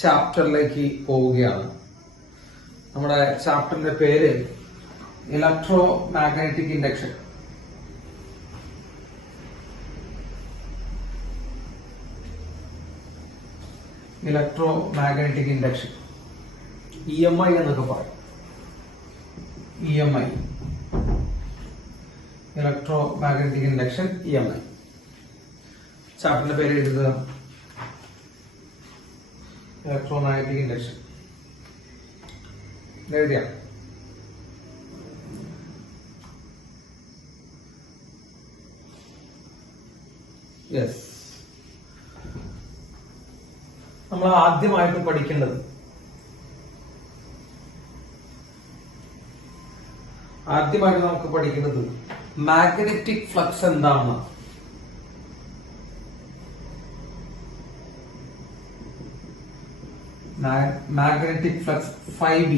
ചാപ്റ്ററിലേക്ക് പോവുകയാണ്. നമ്മുടെ ചാപ്റ്ററിന്റെ പേര് electro magnetic induction. Electro magnetic induction, EMI എന്നൊക്കെ പറയും. EMI, electro magnetic induction, EMI. ചാപ്റ്ററിന്റെ പേര് എഴുതുക, ഇലക്ട്രോ മാഗ്നറ്റിക് ഇൻഡക്ഷൻ. എഴുതിയ യെസ്. നമ്മൾ ആദ്യമായിട്ട് പഠിക്കേണ്ടത് നമുക്ക് പഠിക്കുന്നത് മാഗ്നറ്റിക് ഫ്ലക്സ് എന്താണെന്ന്. Magnetic flux 5B,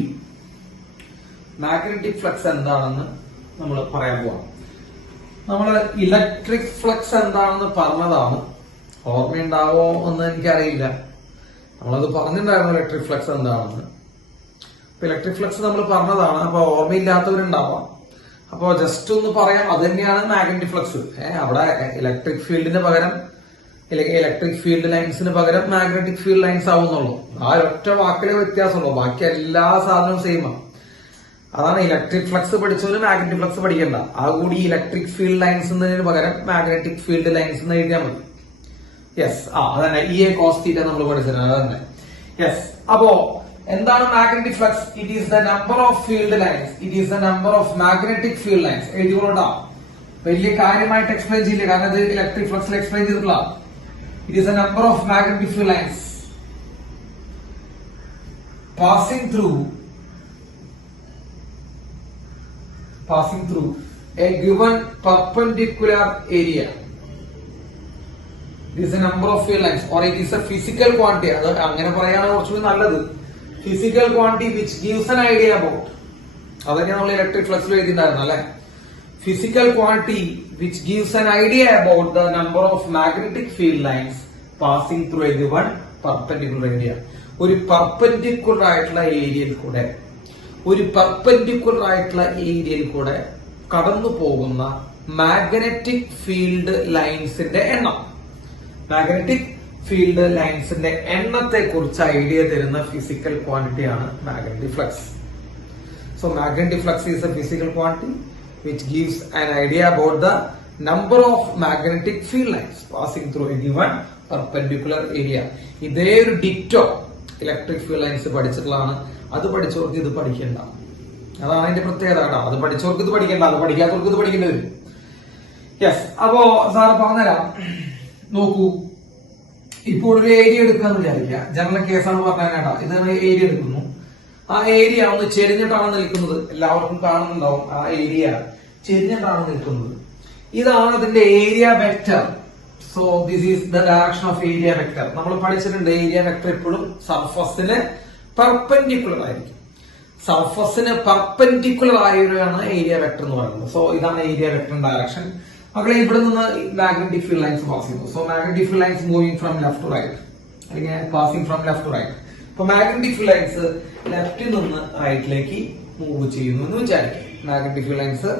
magnetic flux എന്താണെന്ന് നമ്മൾ പറയാൻ പോവാം. നമ്മൾ ഇലക്ട്രിക് ഫ്ലക്സ് എന്താണെന്ന് പറഞ്ഞതാണ്, ഓർമ്മയുണ്ടാവോ എന്ന് എനിക്കറിയില്ല. നമ്മളത് പറഞ്ഞിട്ടുണ്ടായിരുന്നു ഇലക്ട്രിക് ഫ്ലക്സ് എന്താണെന്ന്. അപ്പൊ ഇലക്ട്രിക് ഫ്ലക്സ് നമ്മൾ പറഞ്ഞതാണ്, അപ്പൊ ഓർമ്മയില്ലാത്തവരുണ്ടാവാം. അപ്പൊ ജസ്റ്റ് ഒന്ന് പറയാം, അത് തന്നെയാണ് മാഗ്നറ്റിക് ഫ്ലക്സ്. അവിടെ ഇലക്ട്രിക് ഫീൽഡിന് പകരം ഇലക്ട്രിക് ഫീൽഡ് ലൈൻസിന് പകരം മാഗ്നറ്റിക് ഫീൽഡ് ലൈൻസ് ആവുന്നുള്ളൂ. ആ ഒറ്റ വാക്കിലെ വ്യത്യാസമുള്ളൂ, ബാക്കി എല്ലാ സാധനവും സെയിമാണ്. അതാണ് ഇലക്ട്രിക് ഫ്ലക്സ് പഠിച്ചവര് മാഗ്നറ്റിക് ഫ്ലക്സ് പഠിക്കണ്ട. ആ കൂടി ഇലക്ട്രിക് ഫീൽഡ് ലൈൻസ് എന്നതിന് പകരം മാഗ്നറ്റിക് ഫീൽഡ് ലൈൻസ് എന്ന് എഴുതിയാൽ മതി. യെസ്, അതന്നെ EA cos θ നമ്മൾ പഠിച്ചത് അതന്നെ. യെസ്, അപ്പോ എന്താണ് magnetic flux? It is the number of field lines, it is the number of magnetic field lines. എഴുതിക്കൊണ്ടാ, വലിയ കാര്യമായിട്ട് എക്സ്പ്ലെയിൻ ചെയ്യില്ല, കാരണം ഇത് ഇലക്ട്രിക് ഫ്ലക്സിൽ എക്സ്പ്ലെയിൻ ചെയ്തിട്ടുള്ള. It is the number of magnetic field lines passing through a given perpendicular area. This is the number of field lines, or it is a physical quantity. അത് അങ്ങനെ പറയാണ് കുറച്ചുകൂടി നല്ലത്. Physical quantity which gives an idea about. അതൊക്കെ നമ്മൾ electric ഫ്ലക്സിൽ എഴുതിയിട്ടുണ്ടായിരുന്നു അല്ലെ. Physical quantity which gives an idea about the number of magnetic field lines passing through a given perpendicular area. ഒരു perpendicular ആയിട്ടുള്ള ഏരിയയിൽ കൂടെ കടന്നു പോകുന്ന മാഗ്നറ്റിക് ഫീൽഡ് ലൈൻസിന്റെ എണ്ണം. മാഗ്നറ്റിക് ഫീൽഡ് ലൈൻസിന്റെ എണ്ണത്തെ കുറിച്ച് ഐഡിയ തരുന്ന ഫിസിക്കൽ ക്വാണ്ടിറ്റിയാണ് magnetic flux. So magnetic flux is a physical quantity which gives an idea about the number of magnetic field lines passing through a given perpendicular area. ഇതേ ഒരു ditto electric field lines പഠിച്ചിട്ടുള്ളതാണ്. അത് പഠിച്ചവർക്ക് ഇത് പഠിക്കേണ്ട, അതാണ് അതിന്റെ പ്രത്യേകത കേട്ടോ. അത് പഠിച്ചവർക്ക് ഇത് പഠിക്കേണ്ട, അത് പഠിക്കാത്തവർക്ക് ഇത് പഠിക്കേണ്ടി വരും. യെസ്, അപ്പോ സാറ് പറഞ്ഞുതരാം. നോക്കൂ, ഇപ്പോൾ ഒരു ഏരിയ എടുക്കാന്ന് വിചാരിക്കുക. ജനറൽ കേസാണ് പറഞ്ഞാൽ ഇത് ഏരിയ എടുക്കുന്നു. ആ ഏരിയ ഒന്ന് ചെരിഞ്ഞിട്ടാണ് നിൽക്കുന്നത്, എല്ലാവർക്കും കാണുന്നുണ്ടാവും. ആ ഏരിയ ചെരിഞ്ഞിട്ടാണ് നിൽക്കുന്നത്. ഇതാണ് അതിന്റെ area vector. So this is the direction of area vector. നമ്മൾ പഠിച്ചിട്ടുണ്ട് ഏരിയ വെക്ടർ എപ്പോഴും സർഫസിന് പെർപെൻഡിക്കുലർ ആയിരിക്കും. സർഫസിന് പെർപെൻഡിക്കുലർ ആയാണ് ഏരിയ വെക്ടർ എന്ന് പറയുന്നത്. സോ ഇതാണ് ഏരിയ വെക്ടർ ഡയറക്ഷൻ. മക്കളെ, ഇവിടെ നിന്ന് മാഗ്നറ്റിക് ഫീൽഡ് ലൈൻസ് പാസ് ചെയ്യുന്നു. So magnetic field lines moving from left to right, അല്ലെങ്കിൽ passing from left to right. അപ്പൊ മാഗ്നറ്റിക് ഫീൽഡ് ലൈൻസ് ലെഫ്റ്റിൽ നിന്ന് റൈറ്റിലേക്ക് മൂവ് ചെയ്യുന്നു എന്ന് വിചാരിക്കും. മാഗ്നറ്റിക് ഫീൽഡ് ലൈൻസ്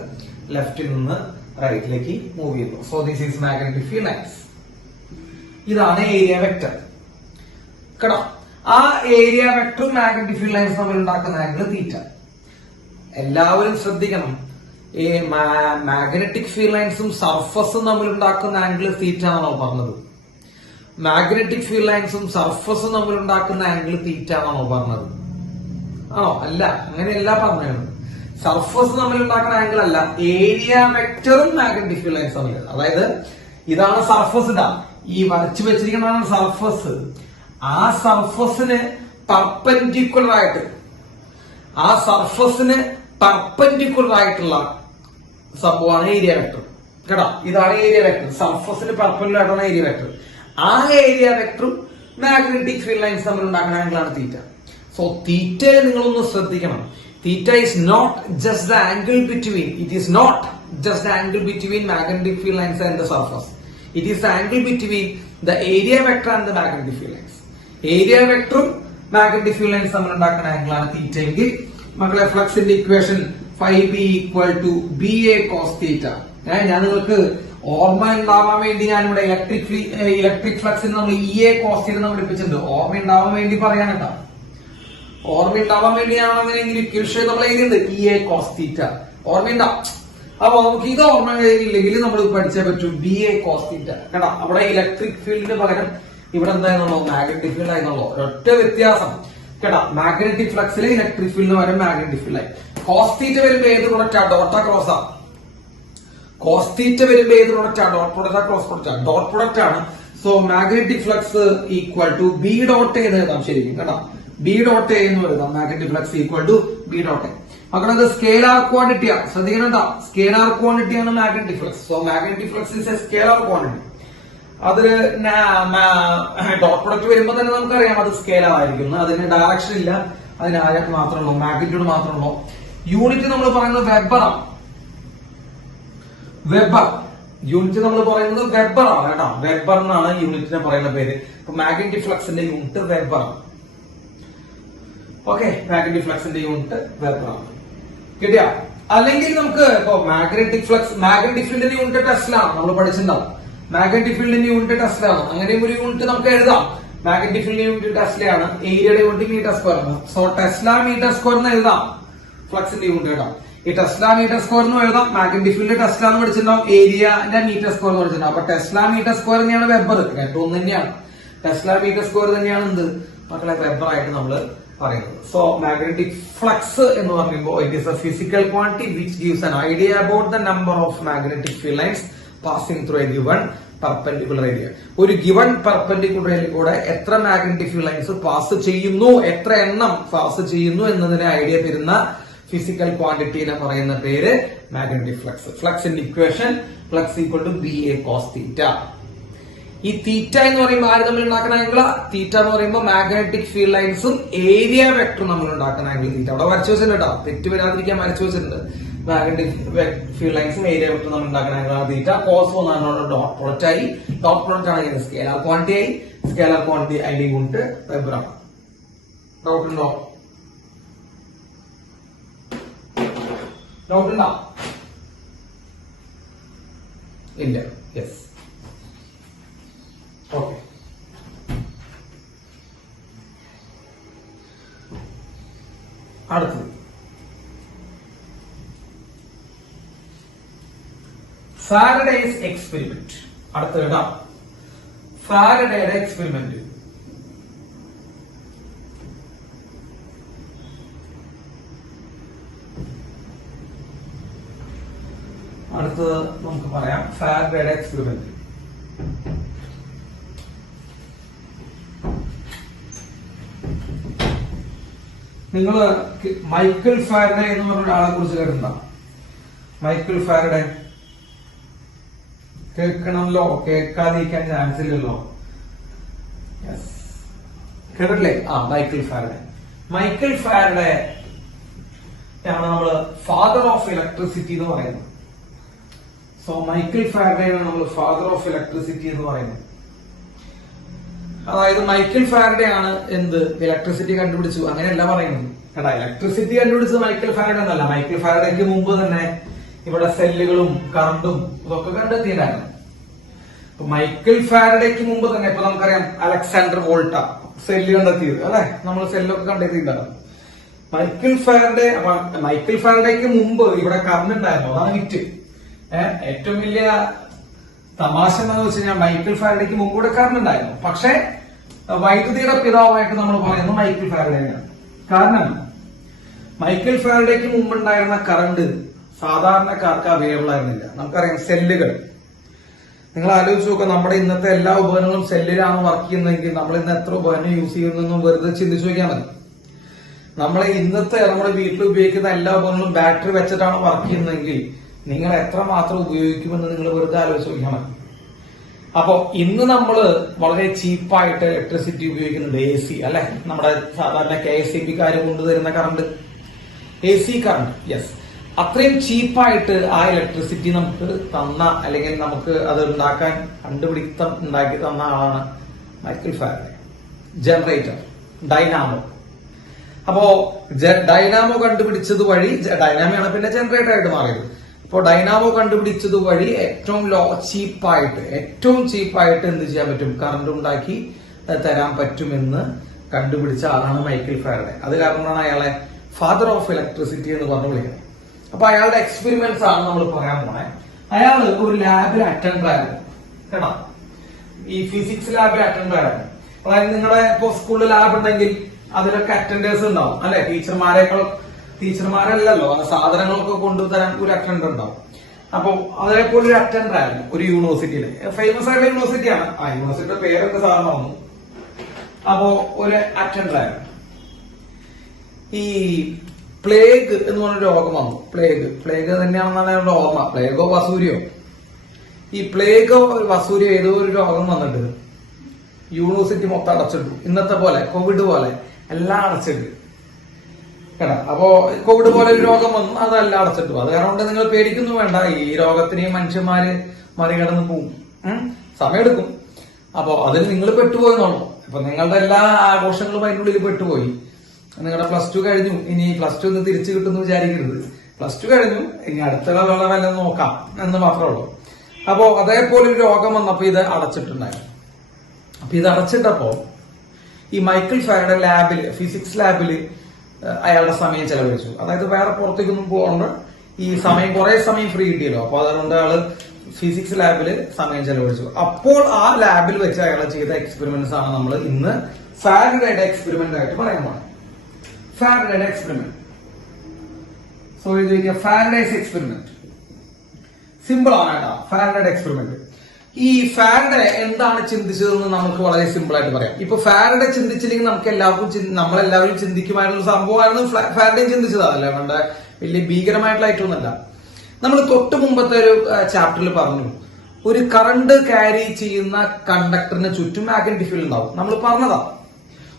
ലെഫ്റ്റിൽ നിന്ന് റൈറ്റിലേക്ക് മൂവ് ചെയ്യുന്നു. So this is magnetic field lines. ഇതാണ് ഏരിയ വെക്ടർ കേട്ടോ. ആ ഏരിയ വെക്ടറും മാഗ്നറ്റിക് ഫീൽഡ് ലൈൻസ് തമ്മിൽ ഉണ്ടാക്കുന്ന ആംഗിൾ തീറ്റ. എല്ലാവരും ശ്രദ്ധിക്കണം, ഈ മാഗ്നറ്റിക് ഫീൽഡ് ലൈൻസും സർഫസും തമ്മിൽ ഉണ്ടാക്കുന്ന ആംഗിൾ തീറ്റ എന്നാണോ പറഞ്ഞത്? മാഗ്നറ്റിക് ഫീൽഡ് ലൈൻസും സർഫസും തമ്മിൽ ഉണ്ടാക്കുന്ന ആംഗിൾ തീറ്റ എന്നാണോ പറഞ്ഞത്? ആണോ? അല്ല, അങ്ങനെയല്ല പറഞ്ഞത്. സർഫസ് തമ്മിൽ ഉണ്ടാക്കുന്ന ആംഗിൾ അല്ല, ഏരിയ വെക്ടറും മാഗ്നറ്റിക് ഫീൽഡ് ലൈൻസ് തമ്മിൽ. അതായത് ഇതാണ് സർഫസ്, ഇതാ ഈ വരച്ചു വെച്ചിരിക്കുന്നതാണ് സർഫസ്. ആ സർഫസിന് പെർപെൻഡിക്കുലർ ആയിട്ടുള്ള സംഭവമാണ് ഏരിയ വെക്ടർ കേട്ടോ. ഇതാണ് ഏരിയ വെക്ടർ. സർഫസിന് പെർപെൻഡിക്കുലർ ആയിട്ടുള്ള ഏരിയ വെക്ടർ. ആ ഏരിയ വെക്ടറും മാഗ്നറ്റിക് ഫീൽഡ് ലൈൻസ് തമ്മിൽ ഉണ്ടാക്കുന്ന ആംഗിളാണ് തീറ്റ. സോ തീറ്റയെ നിങ്ങളൊന്ന് ശ്രദ്ധിക്കണം. തീറ്റ is not just the angle between, it is not just the angle between magnetic field lines and the surface. It is the angle between the area vector and the magnetic field lines. Area വെക്ടറും magnetic field lines നമ്മൾ ഉണ്ടാക്കുന്ന angle ആണ് theta എങ്കിൽ മക്കളെ ഫ്ലക്സിന്റെ equation φb equal to B A cos theta. ഞാൻ നിങ്ങൾക്ക് ഓർമ്മ ഉണ്ടാവാൻ വേണ്ടി ഞാനിവിടെ ഇലക്ട്രിക് ഫ്ലക്സിന് നമ്മൾ ഇ എ കോസ് തീറ്റ നമ്മൾ പഠിപ്പിച്ചിട്ടുണ്ട്. ഓർമ്മ ഉണ്ടാവാൻ വേണ്ടി പറയാനല്ല, ഓർമ്മ ഉണ്ടാവാൻ വേണ്ടി ഞാൻ അങ്ങനെയെങ്കിൽ ഇക്വേഷൻ നമ്മൾ എഴുതിയിട്ടുണ്ട് ഇ എ കോസ് തീറ്റ. ഓർമ്മയുണ്ടാവും. അപ്പൊ നമുക്ക് ഇത് ഓർമ്മ ഇല്ലെങ്കിൽ നമ്മൾ പഠിച്ചേ പറ്റൂ ബി എ കോസ് തീറ്റ. കേട്ടോ, അവിടെ ഇലക്ട്രിക് ഫീൽഡിന് പകരം ഇവിടെ എന്തായിരുന്നുള്ളൂ മാഗ്നറ്റിക് ഫീൽഡ് ആയിരുന്നുള്ളൂ. ഒരൊറ്റ വ്യത്യാസം കേട്ടോ, മാഗ്നറ്റിക് ഫ്ലക്സിലെ ഇലക്ട്രിക് ഫീൽഡിന് പകരം മാഗ്നറ്റിക് ഫീൽഡ് ആയി. കോസ് തീറ്റ വരുമ്പോ ഏത് പ്രൊഡക്റ്റാ? ഡോട്ട ക്രോസാ. കോസ് തീറ്റ വരുമ്പോ ഏത് പ്രൊഡക്റ്റാ? ഡോട്ട് പ്രൊഡക്റ്റാ ക്രോസ് പ്രൊഡക്റ്റാ? ഡോട്ട് പ്രൊഡക്റ്റ് ആണ്. So magnetic flux equal to B dot എന്ന് എഴുതാം. ശരിക്കും കേട്ടോ, ബി ഡോട്ട് എന്ന് എഴുതാം. Magnetic flux equal to B dot. മക്കളത് സ്കേലാർ ക്വാണ്ടിറ്റിയാ. ശ്രദ്ധിക്കണം, സ്കേലാർ ക്വാണ്ടിറ്റിയാണ് magnetic flux. So magnetic flux is a scalar quantity. അതില് ഡോട്ട് പ്രൊഡക്റ്റ് വരുമ്പോ തന്നെ നമുക്കറിയാം അത് സ്കേലാർ ആയിരിക്കും. അതിന് ഡയറക്ഷൻ ഇല്ല, അതിന് ആരം മാത്രമുള്ളൂ, മാഗ്നിറ്റ്യൂഡ് മാത്രമുള്ളൂ. യൂണിറ്റ് നമ്മൾ പറയുന്നത് വെബറാണ്. വെബർ യൂണിറ്റ് നമ്മൾ പറയുന്നത് വെബറാണ് കേട്ടോ. വെബർ എന്നാണ് യൂണിറ്റിനെ പറയുന്ന പേര്. ഇപ്പൊ മാഗ്നറ്റിക് ഫ്ലക്സിന്റെ യൂണിറ്റ് വെബറാണ്. ഓക്കെ, മാഗ്നറ്റിക് ഫ്ലക്സിന്റെ യൂണിറ്റ് വെബറാണ്. കിട്ടിയ? അല്ലെങ്കിൽ നമുക്ക് ഇപ്പൊ മാഗ്നറ്റിക് ഫീൽഡിന്റെ യൂണിറ്റ് ടെസ്ലയാണ്. നമ്മൾ പഠിച്ചിട്ടുണ്ടാവും. മാഗ്നറ്റിക് ഫീൽഡിന്റെ യൂണിറ്റ് ടെസ്ലയാണ്. അങ്ങനെയും ഒരു യൂണിറ്റ് നമുക്ക് എഴുതാം. മാഗ്നറ്റിക് ഫീൽഡിന്റെ യൂണിറ്റ് ടെസ്ലയാണ്. ഏരിയയുടെ unit metre square. So tesla metre square എന്ന് എഴുതാം. ഫ്ലക്സിന്റെ യൂണിറ്റ് കേട്ടോ. ഈ ടെസ്ല മീറ്റർ സ്ക്വയർ എന്ന് എഴുതാം. മാഗ്നറ്റിക് ഫീൽഡ് ടെസ്ല എന്ന് പഠിച്ചിട്ടുണ്ടാവും. ഏരിയന്റെ മീറ്റർ സ്ക്വയർ എന്ന് പഠിച്ചിട്ടുണ്ടാവും. അപ്പൊ ടെസ്ല മീറ്റർ സ്ക്വയർ തന്നെയാണ് വെബർ. രണ്ടും ഒന്ന് തന്നെയാണ്. ടെസ്ല മീറ്റർ സ്ക്വയർ തന്നെയാണ് എന്ത് മക്കളെ വെബർ ആയിട്ട് നമ്മൾ പറയുന്നത്. സോ മാഗ്നറ്റിക് ഫ്ലക്സ് എന്ന് പറയുമ്പോൾ it is a physical quantity which gives an idea about the number of magnetic field lines passing through A given perpendicular area. ഒരു ഗിവൺ പെർപെൻഡിക്കുലർ ഏരിയയിലൂടെ എത്ര മാഗ്നറ്റിക് ഫീൽഡ് ലൈൻസ് പാസ് ചെയ്യുന്നു, എത്ര എണ്ണം pass ചെയ്യുന്നു എന്നതിന് idea തരുന്ന ഫിസിക്കൽ ക്വാണ്ടിറ്റിനെ പറയുന്ന പേര് മാഗ്നറ്റിക് ഫ്ലക്സ്. ഫ്ലക്സിന്റെ equation flux equal to B A cos theta. ഈ തീറ്റ എന്ന് പറയുമ്പോൾ ആര് തമ്മിൽ ഉണ്ടാക്കുന്ന ആംഗിൾ? തീറ്റ എന്ന് പറയുമ്പോൾ മാഗ്നറ്റിക് ഫീൽഡ് ലൈൻസും ഏരിയ വെക്ടറും നമ്മൾ ഉണ്ടാക്കുന്ന ആംഗിൾ തീറ്റ. അവിടെ വരച്ചു വെച്ചിട്ടുണ്ട് കേട്ടോ, തെറ്റ് വരാതിരിക്കാൻ വരച്ചു വെച്ചിട്ടുണ്ട്. മാഗ്നറ്റിക് ഫീൽഡ് ലൈൻസും ഏരിയ വെക്ടറും നമ്മൾ ഉണ്ടാക്കുന്ന ആംഗിൾ തീറ്റ. കോസ് വന്നാണ് ഡോട്ട് പ്രൊഡക്റ്റ് ആയി. ഡോട്ട് പ്രൊഡക്റ്റ് ആണെങ്കിൽ സ്കേലാർ ക്വാണ്ടിറ്റി ആയി. സ്കേലാർ ക്വാണ്ടിറ്റി അതിന്റെ യൂണിറ്റ് വെബറാണ്. ഡൗട്ട് ഉണ്ടോ? ഡൗട്ട് ഉണ്ടോ? ഇല്ല. യെസ്. ഓക്കെ, അടുത്തത് ഫാരഡേസ് എക്സ്പെരിമെന്റ്. അടുത്തത് ഇടാം, ഫാരഡേയുടെ എക്സ്പെരിമെന്റ്. അടുത്തത് നമുക്ക് പറയാം ഫാരഡേയുടെ എക്സ്പെരിമെന്റ്. നിങ്ങൾ മൈക്കിൾ ഫാരഡേ എന്ന് പറഞ്ഞ ഒരാളെ കുറിച്ച് കേട്ടിട്ടുണ്ടോ? മൈക്കിൾ ഫാരഡേ കേൾക്കണമല്ലോ, കേൾക്കാതിരിക്കാൻ ചാൻസ് ഇല്ലല്ലോ. കേട്ടില്ലേ? Michael Faraday. മൈക്കിൾ ഫാരഡേ ആണ് നമ്മള് ഫാദർ ഓഫ് ഇലക്ട്രിസിറ്റി എന്ന് പറയുന്നത്. സോ മൈക്കിൾ ഫാരഡേ ആണ് നമ്മൾ ഫാദർ ഓഫ് ഇലക്ട്രിസിറ്റി എന്ന് പറയുന്നത്. അതായത് മൈക്കിൾ ഫാരഡേ ആണ് എന്ത് ഇലക്ട്രിസിറ്റി കണ്ടുപിടിച്ചു, അങ്ങനെയല്ല പറയുന്നത് കേട്ടാ. ഇലക്ട്രിസിറ്റി കണ്ടുപിടിച്ചത് മൈക്കിൾ ഫാരഡേ എന്നല്ല. മൈക്കിൾ ഫാരഡേക്ക് മുമ്പ് തന്നെ ഇവിടെ സെല്ലുകളും കറണ്ടും ഇതൊക്കെ കണ്ടെത്തിയിട്ടുണ്ടായിരുന്നു. മൈക്കിൾ ഫാരഡേക്ക് മുമ്പ് തന്നെ ഇപ്പൊ നമുക്കറിയാം അലക്സാണ്ടർ വോൾട്ട സെല്ല് കണ്ടെത്തിയത് അല്ലെ, നമ്മൾ സെല്ലൊക്കെ കണ്ടെത്തിയിട്ടുണ്ടായിരുന്നു. മൈക്കിൾ ഫാരഡേക്ക് മുമ്പ് ഇവിടെ കറണ്ട് ഉണ്ടായിരുന്നു, അതാണ് വിറ്റ്. ഏറ്റവും വലിയ തമാശ എന്താണെന്ന് വെച്ച് കഴിഞ്ഞാൽ മൈക്കിൾ ഫാരഡേക്ക് മുമ്പ് ഇവിടെ കറണ്ട് ഉണ്ടായിരുന്നു. പക്ഷെ വൈദ്യുതിയുടെ പിതാവായിട്ട് നമ്മൾ പറയുന്നത് മൈക്കിൾ ഫാരഡേയാണ്. കാരണം മൈക്കിൾ ഫാരഡേക്ക് മുമ്പുണ്ടായിരുന്ന കറണ്ട് സാധാരണക്കാർക്ക് അവൈലബിൾ ആയിരുന്നില്ല. നമുക്കറിയാം സെല്ലുകൾ, നിങ്ങൾ ആലോചിച്ച് നോക്കുക, നമ്മുടെ ഇന്നത്തെ എല്ലാ ഉപകരണങ്ങളും സെല്ലിലാണ് വർക്ക് ചെയ്യുന്നതെങ്കിൽ നമ്മൾ ഇന്ന് എത്ര ഉപകരണം യൂസ് ചെയ്യുന്നതെന്നും വെറുതെ ചിന്തിച്ചു നോക്കിയാൽ മതി. നമ്മുടെ നമ്മുടെ വീട്ടിൽ ഉപയോഗിക്കുന്ന എല്ലാ ഉപകരണങ്ങളും ബാറ്ററി വെച്ചിട്ടാണ് വർക്ക് ചെയ്യുന്നതെങ്കിൽ നിങ്ങൾ എത്രമാത്രം ഉപയോഗിക്കുമെന്ന് നിങ്ങൾ വെറുതെ ആലോചിച്ച് നോക്കിയാൽ മതി. അപ്പോ ഇന്ന് നമ്മൾ വളരെ ചീപ്പായിട്ട് ഇലക്ട്രിസിറ്റി ഉപയോഗിക്കുന്നുണ്ട്. AC അല്ലെ, നമ്മുടെ സാധാരണ KSEBക്കാര് കൊണ്ടുതരുന്ന കറണ്ട്, AC കറണ്ട്. യെസ്, അത്രയും ചീപ്പായിട്ട് ആ ഇലക്ട്രിസിറ്റി നമുക്ക് തന്ന, അല്ലെങ്കിൽ നമുക്ക് അത് ഉണ്ടാക്കി തന്ന ആളാണ് മൈക്കിൾ ഫാരഡേ. Generator Dynamo. അപ്പോ ഡൈനാമോ കണ്ടുപിടിച്ചത് വഴി, ഡൈനാമോയാണ് പിന്നെ ജനറേറ്റർ ആയിട്ട് മാറിയത്. അപ്പോൾ ഡൈനാമോ കണ്ടുപിടിച്ചത് വഴി ഏറ്റവും ചീപ്പായിട്ട് എന്ത് ചെയ്യാൻ പറ്റും, കറണ്ട് ഉണ്ടാക്കി തരാൻ പറ്റുമെന്ന് കണ്ടുപിടിച്ച ആളാണ് മൈക്കിൾ ഫാരഡെ. അത് കാരണമാണ് അയാളെ ഫാദർ ഓഫ് ഇലക്ട്രിസിറ്റി എന്ന് പറഞ്ഞു വിളിക്കുന്നത്. അപ്പൊ അയാളുടെ എക്സ്പെരിമെന്റ്സ് ആണ് നമ്മൾ പറയാൻ പോണേ. അയാള് ഒരു ലാബിൽ അറ്റൻഡർ ആയിരുന്നു കേട്ടോ, ഈ ഫിസിക്സ് ലാബിൽ അറ്റൻഡർ ആയിരുന്നു. അതായത് നിങ്ങളുടെ ഇപ്പോ സ്കൂളിൽ ലാബ് ഉണ്ടെങ്കിൽ അതിലൊക്കെ അറ്റൻഡേഴ്സ് ഉണ്ടാവും അല്ലെ, ടീച്ചർമാരല്ലല്ലോ, സാധനങ്ങളൊക്കെ കൊണ്ടുതരാൻ ഒരു അറ്റൻഡർ ഉണ്ടാവും. അപ്പൊ അതേപോലെ ഒരു അറ്റൻഡർ ആയിരുന്നു ഒരു യൂണിവേഴ്സിറ്റിയിൽ, ഫേമസ് ആയിട്ടുള്ള യൂണിവേഴ്സിറ്റിയാണ്. ആ യൂണിവേഴ്സിറ്റിയുടെ പേരൊക്കെ സാധാരണ വന്നു. അപ്പോ ഒരു അറ്റൻഡർ ആയിരുന്നു. ഈ പ്ലേഗ് എന്ന് പറഞ്ഞ രോഗം വന്നു. പ്ലേഗ് തന്നെയാണെന്നാണ് എന്റെ ഓർമ്മ, പ്ലേഗോ വസൂരിയോ. ഈ പ്ലേഗോ വസൂരിയോ ഏതോ ഒരു രോഗം വന്നിട്ട് യൂണിവേഴ്സിറ്റി മൊത്തം അടച്ചിട്ടു. ഇന്നത്തെ പോലെ കോവിഡ് പോലെ എല്ലാം അടച്ചിട്ട് കേട്ടാ. അപ്പോ കോവിഡ് പോലെ ഒരു രോഗം വന്നു, അതെല്ലാം അടച്ചിട്ടു. അത് കാരണം കൊണ്ട് നിങ്ങൾ പേടിക്കൊന്നും വേണ്ട, ഈ രോഗത്തിനെ മനുഷ്യന്മാര് മറികടന്ന് പോവും, സമയമെടുക്കും. അപ്പോ അതിൽ നിങ്ങൾ പെട്ടുപോയെന്നുള്ളൂ. അപ്പൊ നിങ്ങളുടെ എല്ലാ ആഘോഷങ്ങളും അതിൻ്റെ ഉള്ളിൽ പെട്ടുപോയി. നിങ്ങളുടെ +2 കഴിഞ്ഞു, ഇനി +2 ഒന്ന് തിരിച്ചു കിട്ടുമെന്ന് വിചാരിക്കരുത്. +2 കഴിഞ്ഞു, ഇനി അടുത്ത വല്ലതും നോക്കാം എന്ന് മാത്രമേ ഉള്ളൂ. അപ്പോ അതേപോലെ ഒരു രോഗം വന്നപ്പോ ഇത് അടച്ചിട്ടുണ്ടായിരുന്നു. അപ്പൊ ഇത് അടച്ചിട്ടപ്പോ ഈ മൈക്കിൾ ഫാരഡെ ലാബിൽ, ഫിസിക്സ് ലാബിൽ അയാളുടെ സമയം ചെലവഴിച്ചു. അതായത് വേറെ പുറത്തേക്കൊന്നും പോകണ്ട, ഈ സമയം കുറെ സമയം ഫ്രീ കിട്ടിയല്ലോ. അപ്പൊ അതുകൊണ്ട് അയാള് ഫിസിക്സ് ലാബിൽ സമയം ചെലവഴിച്ചു. അപ്പോൾ ആ ലാബിൽ വെച്ച് അയാൾ ചെയ്ത എക്സ്പെരിമെന്റ്സ് ആണ് നമ്മൾ ഇന്ന് ഫാരഡെയുടെ എക്സ്പെരിമെന്റ് ആയിട്ട് പറയാൻ പോകുന്നത്. ഫാരഡെയുടെ എക്സ്പെരിമെന്റ്. സോ ഇത് ഫാരഡേസ് എക്സ്പെരിമെന്റ് സിമ്പിൾ ആണ് കേട്ടോ. ഫാരഡെയുടെ എക്സ്പെരിമെന്റ്. ഈ ഫാരഡെ എന്താണ് ചിന്തിച്ചതെന്ന് നമുക്ക് വളരെ സിമ്പിൾ ആയിട്ട് പറയാം. ഇപ്പൊ ഫാരഡെ ചിന്തിച്ചില്ലെങ്കിൽ നമ്മളെല്ലാവരും ചിന്തിക്കുമായിരുന്ന സംഭവമായിരുന്നു ഫാരഡെ ചിന്തിച്ചത്. അതല്ല വേണ്ട വലിയ ഭീകരമായിട്ടുള്ള ഐറ്റമൊന്നുമല്ല. നമ്മൾ തൊട്ട് മുമ്പത്തെ ഒരു ചാപ്റ്ററിൽ പറഞ്ഞു, ഒരു കറണ്ട് ക്യാരി ചെയ്യുന്ന കണ്ടക്ടറിന് ചുറ്റും മാഗ്നറ്റിക് ഫീൽഡ് ഉണ്ടാവും. നമ്മൾ പറഞ്ഞതാ,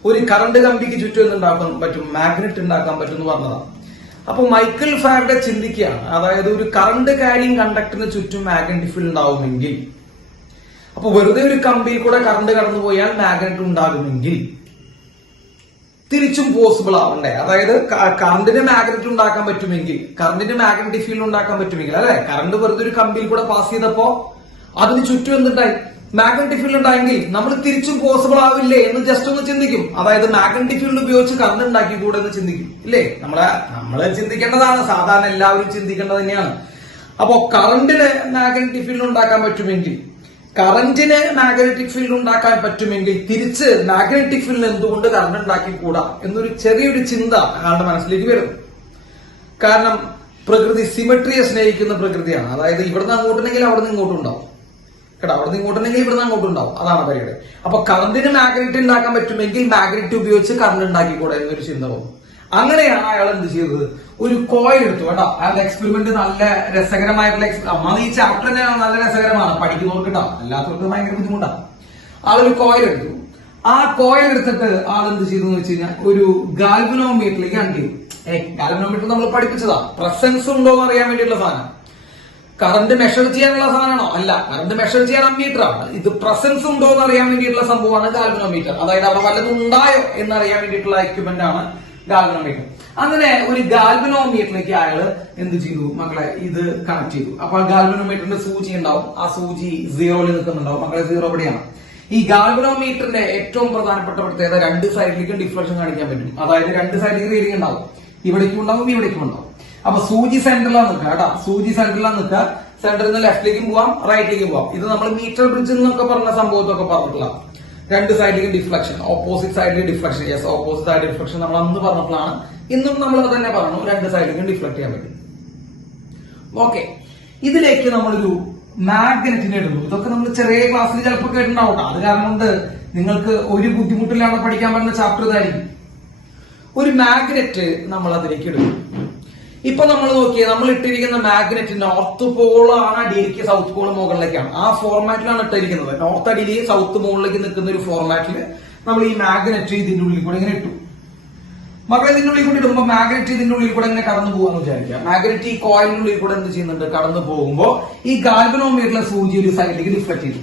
ഒരു കറണ്ട് കമ്പിക്ക് ചുറ്റും എന്തുണ്ടാക്കാൻ പറ്റും, മാഗ്നറ്റ് ഉണ്ടാക്കാൻ പറ്റും എന്ന് പറഞ്ഞതാ. അപ്പൊ മൈക്കിൾ ഫാരഡെ ചിന്തിക്കുകയാണ്, അതായത് ഒരു കറണ്ട് ക്യാരിങ് കണ്ടക്ടറിന് ചുറ്റും മാഗ്നറ്റിക് ഫീൽഡ് ഉണ്ടാവുമെങ്കിൽ, അപ്പൊ വെറുതെ ഒരു കമ്പിയിൽ കൂടെ കറണ്ട് കടന്നു പോയാൽ മാഗ്നറ്റ് ഉണ്ടാകുമെങ്കിൽ തിരിച്ചും പോസിബിൾ ആവണ്ടേ? അതായത് കറണ്ടിന് മാഗ്നറ്റ് ഉണ്ടാക്കാൻ പറ്റുമെങ്കിൽ, കറണ്ടിന് മാഗ്നറ്റിക് ഫീൽഡ് ഉണ്ടാക്കാൻ പറ്റുമെങ്കിൽ, അല്ലെ? കറണ്ട് വെറുതെ ഒരു കമ്പിയിൽ കൂടെ പാസ് ചെയ്തപ്പോ അതിന് ചുറ്റും എന്തുണ്ടായി, മാഗ്നറ്റിക് ഫീൽഡ് ഉണ്ടായെങ്കിൽ നമ്മൾ തിരിച്ചും പോസിബിൾ ആവില്ലേ എന്ന് ജസ്റ്റ് ഒന്ന് ചിന്തിക്കും. അതായത് മാഗ്നറ്റിക് ഫീൽഡ് ഉപയോഗിച്ച് കറണ്ട് ഉണ്ടാക്കി കൂടെ എന്ന് ചിന്തിക്കും, ഇല്ലേ? നമ്മള് ചിന്തിക്കേണ്ടതാണ്, സാധാരണ എല്ലാവരും ചിന്തിക്കേണ്ടത് തന്നെയാണ്. അപ്പോ കറണ്ടിന് മാഗ്നറ്റിക് ഫീൽഡ് ഉണ്ടാക്കാൻ പറ്റുമെങ്കിൽ, കറന്റിന് മാഗ്നറ്റിക് ഫീൽഡ് ഉണ്ടാക്കാൻ പറ്റുമെങ്കിൽ തിരിച്ച് മാഗ്നറ്റിക് ഫീൽഡ് എന്തുകൊണ്ട് കറണ്ട് ഉണ്ടാക്കിക്കൂടാ എന്നൊരു ചെറിയൊരു ചിന്ത അയാളുടെ മനസ്സിലേക്ക് വരും. കാരണം പ്രകൃതി സിമെട്രിയെ സ്നേഹിക്കുന്ന പ്രകൃതിയാണ്. അതായത് ഇവിടുന്ന് അങ്ങോട്ടുണ്ടെങ്കിൽ അവിടെ നിന്ന് ഇങ്ങോട്ടും ഉണ്ടാവും കേട്ടോ, അവിടെ നിന്ന് ഇങ്ങോട്ടുണ്ടെങ്കിൽ ഇവിടുന്ന് അങ്ങോട്ടും ഉണ്ടാവും. അതാണ് പരിപാടി. അപ്പൊ കറന്റിന് മാഗ്നറ്റ് ഉണ്ടാക്കാൻ പറ്റുമെങ്കിൽ മാഗ്നറ്റ് ഉപയോഗിച്ച് കറണ്ട് ഉണ്ടാക്കിക്കൂടെ എന്നൊരു ചിന്ത പോകും. അങ്ങനെയാണ് അയാൾ എന്ത് ചെയ്തത്, ഒരു കോയിൽ എടുത്തു കേട്ടോ. അയാളുടെ എക്സ്പെരിമെന്റ് നല്ല രസകരമായിട്ടുള്ള ഈ ചാപ്റ്റർ തന്നെ നല്ല രസകരമാണ്, പഠിക്കുന്നവർക്ക് കേട്ടോ, അല്ലാത്തവർക്ക് ഭയങ്കര ബുദ്ധിമുട്ടാണ്. ആളൊരു കോയിൽ എടുത്തു. ആ കോയിൽ എടുത്തിട്ട് ആൾ എന്ത് ചെയ്തു എന്ന് വെച്ച് കഴിഞ്ഞാൽ ഒരു ഗാൽവനോമീറ്ററിലേക്ക് കണക്ട് ചെയ്തു. ഗാൽവനോമീറ്റർ നമ്മൾ പഠിപ്പിച്ചതാ, പ്രസൻസ് ഉണ്ടോ എന്ന് അറിയാൻ വേണ്ടിയിട്ടുള്ള സാധനം. കറണ്ട് മെഷർ ചെയ്യാനുള്ള സാധനമാണോ? അല്ല, കറണ്ട് മെഷർ ചെയ്യാൻ അമ്മീറ്റർ ആണ്. ഇത് പ്രസൻസ് ഉണ്ടോ എന്ന് അറിയാൻ വേണ്ടിയിട്ടുള്ള സംഭവമാണ് ഗാൽവനോമീറ്റർ. അതായത് അവിടെ വല്ലതും ഉണ്ടായോ എന്നറിയാൻ വേണ്ടിയിട്ടുള്ള എക്യുപ്മെന്റ് ആണ് ഗാൽവനോമീറ്റർ. അങ്ങനെ ഒരു ഗാൽവനോമീറ്ററിലേക്ക് അയാള് എന്ത് ചെയ്തു മക്കളെ, ഇത് കണക്ട് ചെയ്തു. അപ്പൊ ഗാൽവനോമീറ്ററിന്റെ സൂചി ഉണ്ടാവും, ആ സൂചി 0ൽ നിൽക്കുന്നുണ്ടാവും. മക്കളെ 0 എവിടെയാണ്? ഈ ഗാൽവനോമീറ്ററിന്റെ ഏറ്റവും പ്രധാനപ്പെട്ട പ്രത്യേകത, രണ്ട് സൈഡിലേക്കും ഡിഫ്ലക്ഷൻ കാണിക്കാൻ പറ്റും. അതായത് രണ്ട് സൈഡിലേക്ക് റീഡിംഗ് ഉണ്ടാവും, ഇവിടേക്കും ഉണ്ടാവും ഇവിടേക്കും ഉണ്ടാവും. അപ്പൊ സൂചി സെന്ററിലാണ് നിൽക്കുക കേട്ടോ, സൂചി സെന്ററിലാണ് നിൽക്കുക. സെന്ററിൽ നിന്ന് ലെഫ്റ്റിലേക്കും പോവാം റൈറ്റിലേക്കും പോവാം. ഇത് നമ്മൾ മീറ്റർ ബ്രിഡ്ജ് എന്നൊക്കെ പറഞ്ഞ സംഭവത്തൊക്കെ പറഞ്ഞിട്ടുള്ള രണ്ട് സൈഡിലേക്ക് ഡിഫ്ലക്ഷൻ, ഓപ്പോസിറ്റ് സൈഡിൽ deflection. Yes, opposite side deflection നമ്മൾ അന്ന് പറഞ്ഞപ്പോഴാണ്, ഇന്നും നമ്മൾ അത് തന്നെ പറഞ്ഞു, രണ്ട് സൈഡിലേക്കും ഡിഫ്ലക്ട് ചെയ്യാൻ പറ്റും. ഓക്കെ, ഇതിലേക്ക് നമ്മളൊരു മാഗ്നറ്റിനെ ഇടുന്നു. ഇതൊക്കെ നമ്മൾ ചെറിയ ക്ലാസ്സിൽ ചിലപ്പോൾ കേട്ടിട്ടുണ്ടാവും. അത് കാരണം കൊണ്ട് നിങ്ങൾക്ക് ഒരു ബുദ്ധിമുട്ടില്ലാതെ പഠിക്കാൻ പറ്റുന്ന ചാപ്റ്റർ ഇതായിരിക്കും. ഒരു മാഗ്നറ്റ് നമ്മൾ അതിലേക്ക് ഇടുന്നു. ഇപ്പൊ നമ്മൾ നോക്കിയേ, നമ്മൾ ഇട്ടിരിക്കുന്ന മാഗ്നറ്റ് നോർത്ത് പോളാണ് അടിയിലേക്ക്, സൗത്ത് പോൾ മുകളിലേക്കാണ്. ആ ഫോർമാറ്റിലാണ് ഇട്ടിരിക്കുന്നത്. നോർത്ത് അടിയിലേക്ക് സൗത്ത് മുകളിലേക്ക് നിൽക്കുന്ന ഒരു ഫോർമാറ്റിൽ നമ്മൾ ഈ മാഗ്നറ്റ് ഇതിന്റെ ഉള്ളിൽ കൂടെ ഇങ്ങനെ ഇട്ടു. മക്കളെ ഇതിന്റെ ഉള്ളിൽ കൂടെ ഇടുമ്പോൾ മാഗ്നറ്റ് ഇതിന്റെ ഉള്ളിൽ കൂടെ ഇങ്ങനെ കടന്നു പോകാന്ന് വിചാരിക്കുക. മാഗ്നറ്റ് ഈ കോയിലിന്റെ ഉള്ളിൽ കൂടെ എന്ത് ചെയ്യുന്നുണ്ട്, കടന്നു പോകുമ്പോൾ ഈ ഗാൽവനോമീറ്ററിലെ സൂചി ഒരു സൈഡിലേക്ക് ഡിഫ്ലക്ട് ചെയ്തു.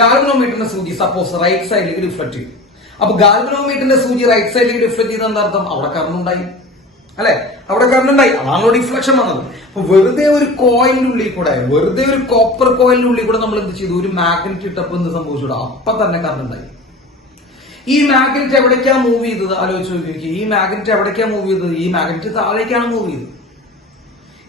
ഗാൽവനോമീറ്ററിന്റെ സൂചി സപ്പോസ് റൈറ്റ് സൈഡിലേക്ക് ഡിഫ്ലക്ട് ചെയ്തു. അപ്പൊ ഗാൽവനോമീറ്ററിന്റെ സൂചി റൈറ്റ് സൈഡിലേക്ക് ഡിഫ്ലക്ട് ചെയ്ത എന്താ അർത്ഥം? അവിടെ കറണ്ട് ഉണ്ടായി അല്ലെ? അവിടെ കറണ്ട് ഉണ്ടായി, അതാണല്ലോ ഡിഫ്ലക്ഷൻ വന്നത്. അപ്പൊ വെറുതെ ഒരു കോയിലിന്റെ ഉള്ളിൽ കൂടെ, വെറുതെ ഒരു കോപ്പർ കോയിലിന്റെ ഉള്ളിൽ കൂടെ നമ്മൾ എന്ത് ചെയ്തു? ഒരു മാഗ്നറ്റ് ഇട്ടപ്പോ എന്ത് സംഭവിച്ചു? അപ്പൊ തന്നെ കറണ്ട് ഉണ്ടായി. ഈ മാഗ്നറ്റ് എവിടേക്കാ മൂവ് ചെയ്തത്? ആലോചിച്ച് നോക്കി. ഈ മാഗ്നറ്റ് എവിടേക്കാ മൂവ് ചെയ്തത്? ഈ മാഗ്നറ്റ് താഴേക്കാണ് മൂവ് ചെയ്തത്.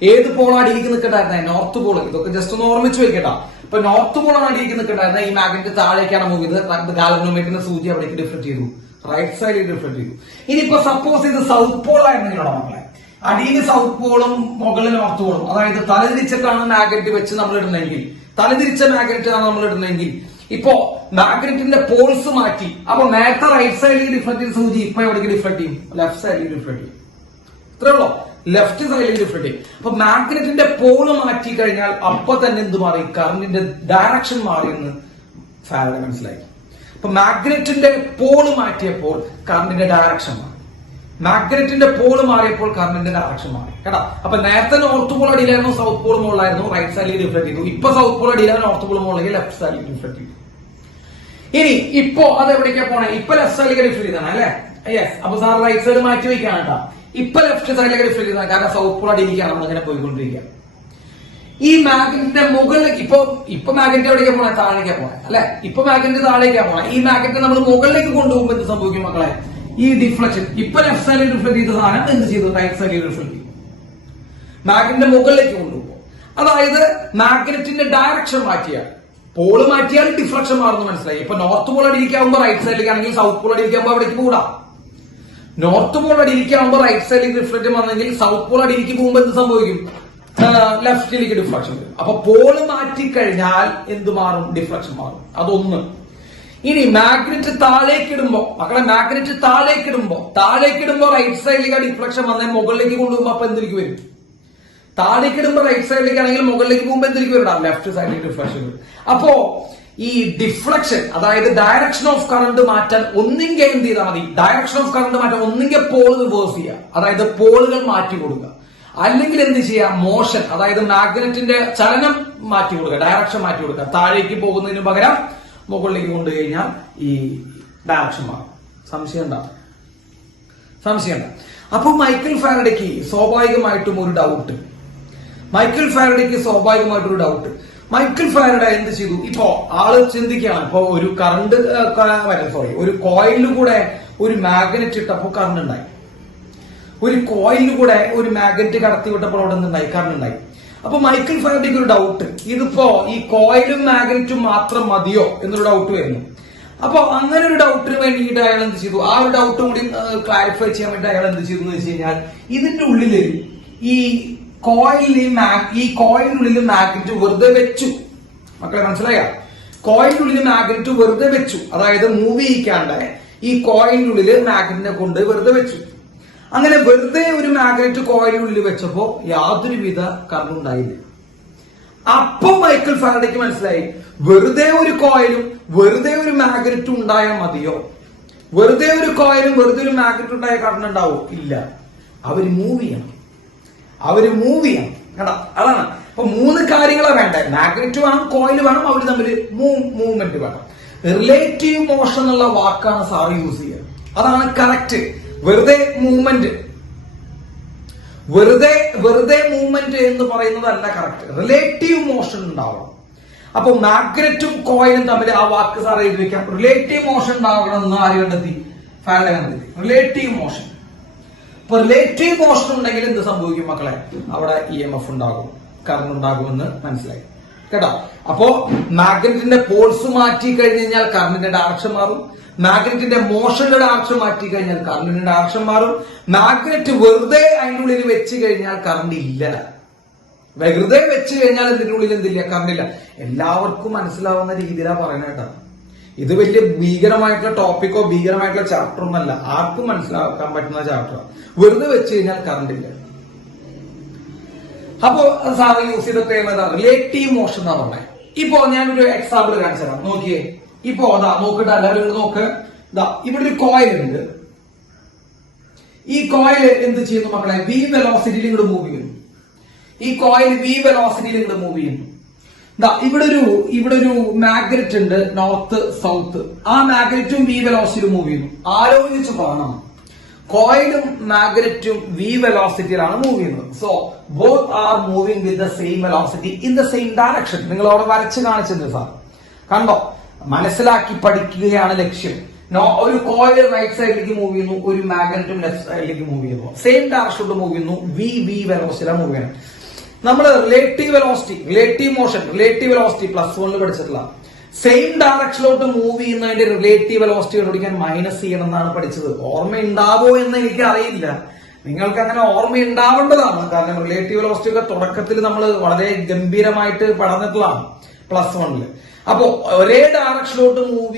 ഏത് പോളാണ് അടിയിലേക്ക് നിൽക്കണ്ടായിരുന്നത്? North pole. ഇതൊക്കെ ജസ്റ്റ് ഒന്ന് ഓർമ്മിച്ച് വെക്കട്ടാ. ഇപ്പൊ നോർത്ത് പോളാണ് അടിയിലേക്ക് നിൽക്കണ്ടായിരുന്നത്. ഈ മാഗ്നറ്റ് താഴേക്കാണ് മൂവ് ചെയ്തത്. ഗാൽവനോമീറ്ററിന്റെ സൂചി അവിടേക്ക് ഡിഫ്ലക്ട് ചെയ്തു, റൈറ്റ് സൈഡിൽ ഡിഫ്ലക്ട് ചെയ്തു. ഇനിയിപ്പോ സപ്പോസ് ഇത് സൗത്ത് പോൾ ആയിരുന്നെങ്കിലോ മക്കളെ, അടിയിൽ സൗത്ത് പോളും മുകളിൽ നോർത്ത് പോളും, അതായത് തലതിരിച്ചിട്ടാണ് മാഗ്നറ്റ് വെച്ച് നമ്മൾ ഇടുന്നെങ്കിൽ, തലതിരിച്ച മാഗ്നറ്റ് ആണ് നമ്മൾ ഇടുന്നെങ്കിൽ, ഇപ്പോ മാഗ്നറ്റിന്റെ പോൾസ് മാറ്റി. അപ്പൊ നേരത്തെ റൈറ്റ് സൈഡിലേക്ക് ഡിഫ്ലക്ട് ചെയ്ത സൂചി ഇപ്പൊ എവിടേക്ക് ഡിഫ്ലക്ട് ചെയ്യും? ലെഫ്റ്റ് സൈഡിലേക്ക് ഡിഫ്ലക്ട് ചെയ്യും. ഇത്രേ ഉള്ളൂ, ലെഫ്റ്റ് സൈഡിലേക്ക് ഡിഫ്ലക്ട് ചെയ്യും. അപ്പൊ മാഗ്നറ്റിന്റെ പോള് മാറ്റി കഴിഞ്ഞാൽ അപ്പൊ തന്നെ എന്ത് മാറി? കറണ്ടിന്റെ ഡയറക്ഷൻ മാറിയെന്ന് ഫാരഡെ മനസ്സിലാക്കി. അപ്പൊ മാഗ്നറ്റിന്റെ പോള് മാറ്റിയപ്പോൾ കറണ്ടിന്റെ ഡയറക്ഷൻ മാറി. മാഗ്നറ്റിന്റെ പോള് മാറിയപ്പോൾ കറണ്ടിന്റെ ഡയറക്ഷൻ മാറി കേട്ടാ. അപ്പൊ നേരത്തെ നോർത്ത് പോൾ അടിയിലായിരുന്നു, സൗത്ത് പോൾ മുകളിലായിരുന്നു, റൈറ്റ് സൈഡിലേക്ക് ഡിഫ്ലക്ട് ചെയ്തു. ഇപ്പൊ സൗത്ത് പോൾ അടിയിലാണ്, നോർത്ത് പോൾ മുകളിലേക്ക്, ലെഫ്റ്റ് സൈഡിലേക്ക് ഡിഫ്ലക്ട് ചെയ്തു. ഇനി ഇപ്പോ അത് എവിടേക്കാ പോണേ? ഇപ്പൊ ലെഫ്റ്റ് സൈഡിലേക്ക് ഡിഫ്ലക്ട് ചെയ്താണ് അല്ലെ? യെസ്. അപ്പൊ സാർ റൈറ്റ് സൈഡ് മാറ്റി വയ്ക്കാണ് കേട്ടാ. ഇപ്പൊ ലെഫ്റ്റ് സൈഡിലേക്ക് ഡിഫ്ലക്ട് ചെയ്താണ്, കാരണം സൗത്ത് പോൾ അടിയിലേക്കാണ് നമ്മൾ അങ്ങനെ പോയിക്കൊണ്ടിരിക്കുക. ഈ മാഗ്നറ്റിന്റെ മുകളിലേക്ക് ഇപ്പൊ മാഗ്നറ്റ് എവിടേക്കാ പോണേ? താഴേക്കാ പോണേ അല്ലെ? ഇപ്പൊ മാഗ്നറ്റ് താഴേക്കാ പോണേ. ഈ മാഗ്നറ്റ് നമ്മൾ മുകളിലേക്ക് കൊണ്ടുപോകുമ്പോൾ എന്ത് സംഭവിക്കും മക്കളെ? ഈ ഡിഫ്ലക്ഷൻ ഇപ്പൊ ലെഫ്റ്റ് സൈഡിൽ ഡിഫ്ലക്ട് ചെയ്ത സാധനം എന്ത് ചെയ്തു? റൈറ്റ് സൈഡിൽ ഡിഫ്ലക്ട് ചെയ്തു. മാഗ്നറ്റിന്റെ മുകളിലേക്ക് കൊണ്ടുപോകും. അതായത് മാഗ്നറ്റിന്റെ ഡയറക്ഷൻ മാറ്റിയാൽ, പോള് മാറ്റിയാൽ ഡിഫ്ലക്ഷൻ മാറുന്നു മനസ്സിലായി. ഇപ്പൊ നോർത്ത് പോൾ അടിയിലേക്കാവുമ്പോൾ റൈറ്റ് സൈഡിലേക്ക് ആണെങ്കിൽ സൗത്ത് പോൾ അടിയിലേക്കാവുമ്പോൾ അവിടേക്ക് കൂടാ. നോർത്ത് പോൾ അടിയിലേക്കാവുമ്പോൾ റൈറ്റ് സൈഡിലേക്ക് ഡിഫ്ലക്ഷൻ വന്നെങ്കിൽ സൗത്ത് പോൾ അടിയിലേക്ക് പോകുമ്പോൾ എന്ത് സംഭവിക്കും? ലെഫ്റ്റിലേക്ക് ഡിഫ്ലക്ഷൻ വരും. അപ്പൊ പോള് മാറ്റിക്കഴിഞ്ഞാൽ എന്ത് മാറും? ഡിഫ്ലക്ഷൻ മാറും. അതൊന്ന്. ഇനി മാഗ്നറ്റ് താഴേക്കിടുമ്പോ മക്കളെ, മാഗ്നറ്റ് താഴേക്കിടുമ്പോ റൈറ്റ് സൈഡിലേക്ക് ഡിഫ്ലക്ഷൻ വന്നേ മുകളിലേക്ക് കൊണ്ടുപോകുമ്പോ അപ്പൊ എന്തിലേക്ക് വരും? താഴേക്കിടുമ്പോ റൈറ്റ് സൈഡിലേക്ക് ആണെങ്കിൽ മുകളിലേക്ക് പോകുമ്പോ എന്തിലേക്ക് വരും? ലെഫ്റ്റ് സൈഡിലേക്ക് ഡിഫ്ലക്ഷൻ വരും. അപ്പോ ഈ ഡിഫ്ലക്ഷൻ, അതായത് ഡയറക്ഷൻ ഓഫ് കറണ്ട് മാറ്റാൻ ഒന്നെങ്കിൽ എന്ത് ചെയ്താൽ മതി? ഡയറക്ഷൻ ഓഫ് കറണ്ട് മാറ്റാൻ ഒന്നെങ്കിൽ പോൾ റിവേഴ്സ് ചെയ്യുക, അതായത് പോളുകൾ മാറ്റി കൊടുക്കുക. അല്ലെങ്കിൽ എന്ത് ചെയ്യുക? മോഷൻ, അതായത് മാഗ്നറ്റിന്റെ ചലനം മാറ്റി കൊടുക്കുക, ഡയറക്ഷൻ മാറ്റി കൊടുക്കുക. താഴേക്ക് പോകുന്നതിന് പകരം മുകളിലേക്ക് കൊണ്ടുകഴിഞ്ഞാൽ ഈ ഡയറക്ഷൻ മാറും. സംശയം ഉണ്ടാവും. അപ്പൊ മൈക്കൽ ഫാരഡയ്ക്ക് സ്വാഭാവികമായിട്ടും ഒരു ഡൗട്ട്. മൈക്കൽ ഫാരഡെ എന്ത് ചെയ്തു? ഇപ്പോ ആള് ചിന്തിക്കുകയാണ്, ഇപ്പൊ ഒരു കറണ്ട് ഒരു കോയിലിൽ കൂടെ ഒരു മാഗ്നറ്റ് ഇട്ടപ്പോ കറണ്ട് ഉണ്ടായി. ഒരു കോയിലിൽ കൂടെ ഒരു മാഗ്നറ്റ് കടത്തി വിട്ടപ്പോൾ അവിടെ നിന്നുണ്ടായി, കറണ്ട് ഉണ്ടായി. അപ്പൊ മൈക്കൽ ഫാരഡയ്ക്ക് ഒരു ഡൗട്ട്, ഇതിപ്പോ ഈ കോയിലും മാഗ്നറ്റും മാത്രം മതിയോ എന്നൊരു ഡൗട്ട് വരുന്നു. അപ്പൊ അങ്ങനെ ഒരു ഡൗട്ടിന് വേണ്ടിയിട്ട് അയാൾ എന്ത് ചെയ്തു? ആ ഒരു ഡൗട്ട് കൂടി ക്ലാരിഫൈ ചെയ്യാൻ വേണ്ടി അയാൾ എന്ത് ചെയ്തു എന്ന് വെച്ച് കഴിഞ്ഞാൽ, ഇതിന്റെ ഉള്ളില് ഈ കോയിലിനുള്ളിൽ മാഗ്നറ്റ് വെറുതെ വെച്ചു. മക്കളെ മനസ്സിലായ? കോയിലിനുള്ളിൽ മാഗ്നറ്റ് വെറുതെ വെച്ചു, അതായത് മൂവ് ചെയ്യിക്കാണ്ട് ഈ കോയിലിനുള്ളിൽ മാഗ്നറ്റിനെ കൊണ്ട് വെറുതെ വെച്ചു. അങ്ങനെ വെറുതെ ഒരു മാഗ്നറ്റ് കോയിലിനുള്ളിൽ വെച്ചപ്പോ യാതൊരുവിധ കറണ്ട് ഉണ്ടായില്ല. അപ്പൊ മൈക്കൽ ഫാരഡയ്ക്ക് മനസ്സിലായി, വെറുതെ ഒരു കോയിലും വെറുതെ ഒരു മാഗ്നറ്റും ഉണ്ടായാൽ മതിയോ? വെറുതെ ഒരു കോയിലും വെറുതെ ഒരു മാഗ്നറ്റ് ഉണ്ടായ കറണ്ട് ഉണ്ടാവോ? ഇല്ല. അവര് മൂവ് ചെയ്യണം കേട്ടോ. അതാണ്. അപ്പൊ 3 കാര്യങ്ങളാണ് വേണ്ടത്. മാഗ്നറ്റ് വേണം, കോയിൽ വേണം, അവർ തമ്മിൽ മൂവ്മെന്റ് വേണം. റിലേറ്റീവ് മോഷൻ എന്നുള്ള വാക്കാണ് സാറ് യൂസ് ചെയ്യുക. അതാണ് കറക്റ്റ്. വെറുതെ മൂവ്മെന്റ് എന്ന് പറയുന്നതല്ല കറക്റ്റ്. റിലേറ്റീവ് മോഷൻ ഉണ്ടാവണം. അപ്പൊ മാഗ്നറ്റും കോയിലും തമ്മിൽ ആ വാക്ക് സാർ എഴുതി വെക്കാം. റിലേറ്റീവ് മോഷൻ ഉണ്ടാവണം എന്ന് ആര് കണ്ടെത്തി? ഫാരഡെ കണ്ടെത്തി. Relative motion. അപ്പൊ റിലേറ്റീവ് മോഷൻ ഉണ്ടെങ്കിൽ എന്ത് സംഭവിക്കും മക്കളെ? അവിടെ EMF ഉണ്ടാകും, കറണ്ട് ഉണ്ടാകുമെന്ന് മനസ്സിലായി കേട്ടോ. അപ്പോ മാഗ്നറ്റിന്റെ പോൾസ് മാറ്റി കഴിഞ്ഞു കഴിഞ്ഞാൽ കറണ്ടിന്റെ ഡയറക്ഷൻ മാറും. മാഗ്നറ്റിന്റെ മോഷന്റെ ഡയറക്ഷൻ മാറ്റി കഴിഞ്ഞാൽ കറണ്ടിന്റെ ഡയറക്ഷൻ മാറും. മാഗ്നറ്റ് വെറുതെ അതിൻ്റെ ഉള്ളിൽ വെച്ച് കഴിഞ്ഞാൽ കറണ്ട് ഇല്ല. വെറുതെ വെച്ച് കഴിഞ്ഞാൽ ഇതിന്റെ ഉള്ളിൽ എന്തില്ല? കറണ്ട് ഇല്ല. എല്ലാവർക്കും മനസ്സിലാവുന്ന രീതിയിലാണ് പറയുന്നത് കേട്ടോ. ഇത് വലിയ ഭീകരമായിട്ടുള്ള ടോപ്പിക്കോ ഭീകരമായിട്ടുള്ള ചാപ്റ്റർ ഒന്നല്ല, ആർക്കും മനസ്സിലാക്കാൻ പറ്റുന്ന ചാപ്റ്റർ. വെറുതെ വെച്ച് കഴിഞ്ഞാൽ കറണ്ട് ഇല്ല. അപ്പോ സാറ് യൂസ് ചെയ്ത റിലേറ്റീവ് മോഷൻ എന്നാ പറഞ്ഞത്. ഇപ്പോ ഞാനൊരു എക്സാമ്പിൾ കാണിച്ചു തരാം. നോക്കിയേ. ഇപ്പോ നോക്കട്ടെ, എല്ലാവരും നോക്ക്. ഇവിടെ ഒരു കോയിൽ ഉണ്ട്. ഈ കോയിൽ എന്ത് ചെയ്യുന്നു മക്കളെ? V വെലോസിറ്റിയിൽ ഇങ്ങോട്ട് മൂവ് ചെയ്യുന്നു. ഈ കോയിൽ V വെലോസിറ്റിയിൽ ഇങ്ങോട്ട് മൂവ് ചെയ്യുന്നു. ഇവിടെ ഒരു മാഗ്നറ്റ് ഉണ്ട്, നോർത്ത് സൗത്ത്. ആ മാഗ്നറ്റും വി വെലോസിറ്റിയിൽ മൂവ് ചെയ്യുന്നു. ആലോചിച്ച് കാണണം, കോയിലും മാഗ്നറ്റും വി വെലോസിറ്റിയിലാണ് മൂവ് ചെയ്യുന്നത്. So both are moving with the same velocity in the same direction. നിങ്ങൾ അവിടെ വരച്ച് കാണിച്ചിട്ടുണ്ട് സാർ, കണ്ടോ? മനസ്സിലാക്കി പഠിക്കുകയാണ് ലക്ഷ്യം. ഒരു കോയിൽ റൈറ്റ് സൈഡിലേക്ക് മൂവ് ചെയ്യുന്നു, ഒരു മാഗ്നറ്റും ലെഫ്റ്റ് സൈഡിലേക്ക് മൂവ് ചെയ്യുന്നു. സെയിം ഡയറക്ഷനിലോട്ട് മൂവ് ചെയ്യുന്നു, വി വെലോസിറ്റിയിലാണ് മൂവ് ചെയ്യുന്നത്. നമ്മൾ റിലേറ്റീവ് വെലോസിറ്റി +1 പഠിച്ചിട്ടില്ല. സെയിം ഡയറക്ഷനിലോട്ട് മൂവ് ചെയ്യുന്നതിന്റെ റിലേറ്റീവ് വെലോസിറ്റി കണ്ടുപിടിക്കാൻ മൈനസ് ചെയ്യണം എന്നാണ് പഠിച്ചത്. ഓർമ്മയുണ്ടാവോ എന്ന് എനിക്ക് അറിയില്ല, നിങ്ങൾക്ക് അങ്ങനെ ഓർമ്മയുണ്ടാവേണ്ടതാണ്. കാരണം റിലേറ്റീവ് വെലോസിറ്റി ഒക്കെ തുടക്കത്തിൽ നമ്മൾ വളരെ ഗംഭീരമായിട്ട് പഠിച്ചിട്ടുള്ളതാണ് +1. അപ്പോ ഒരേ ഡയറക്ഷനിലോട്ട് മൂവ്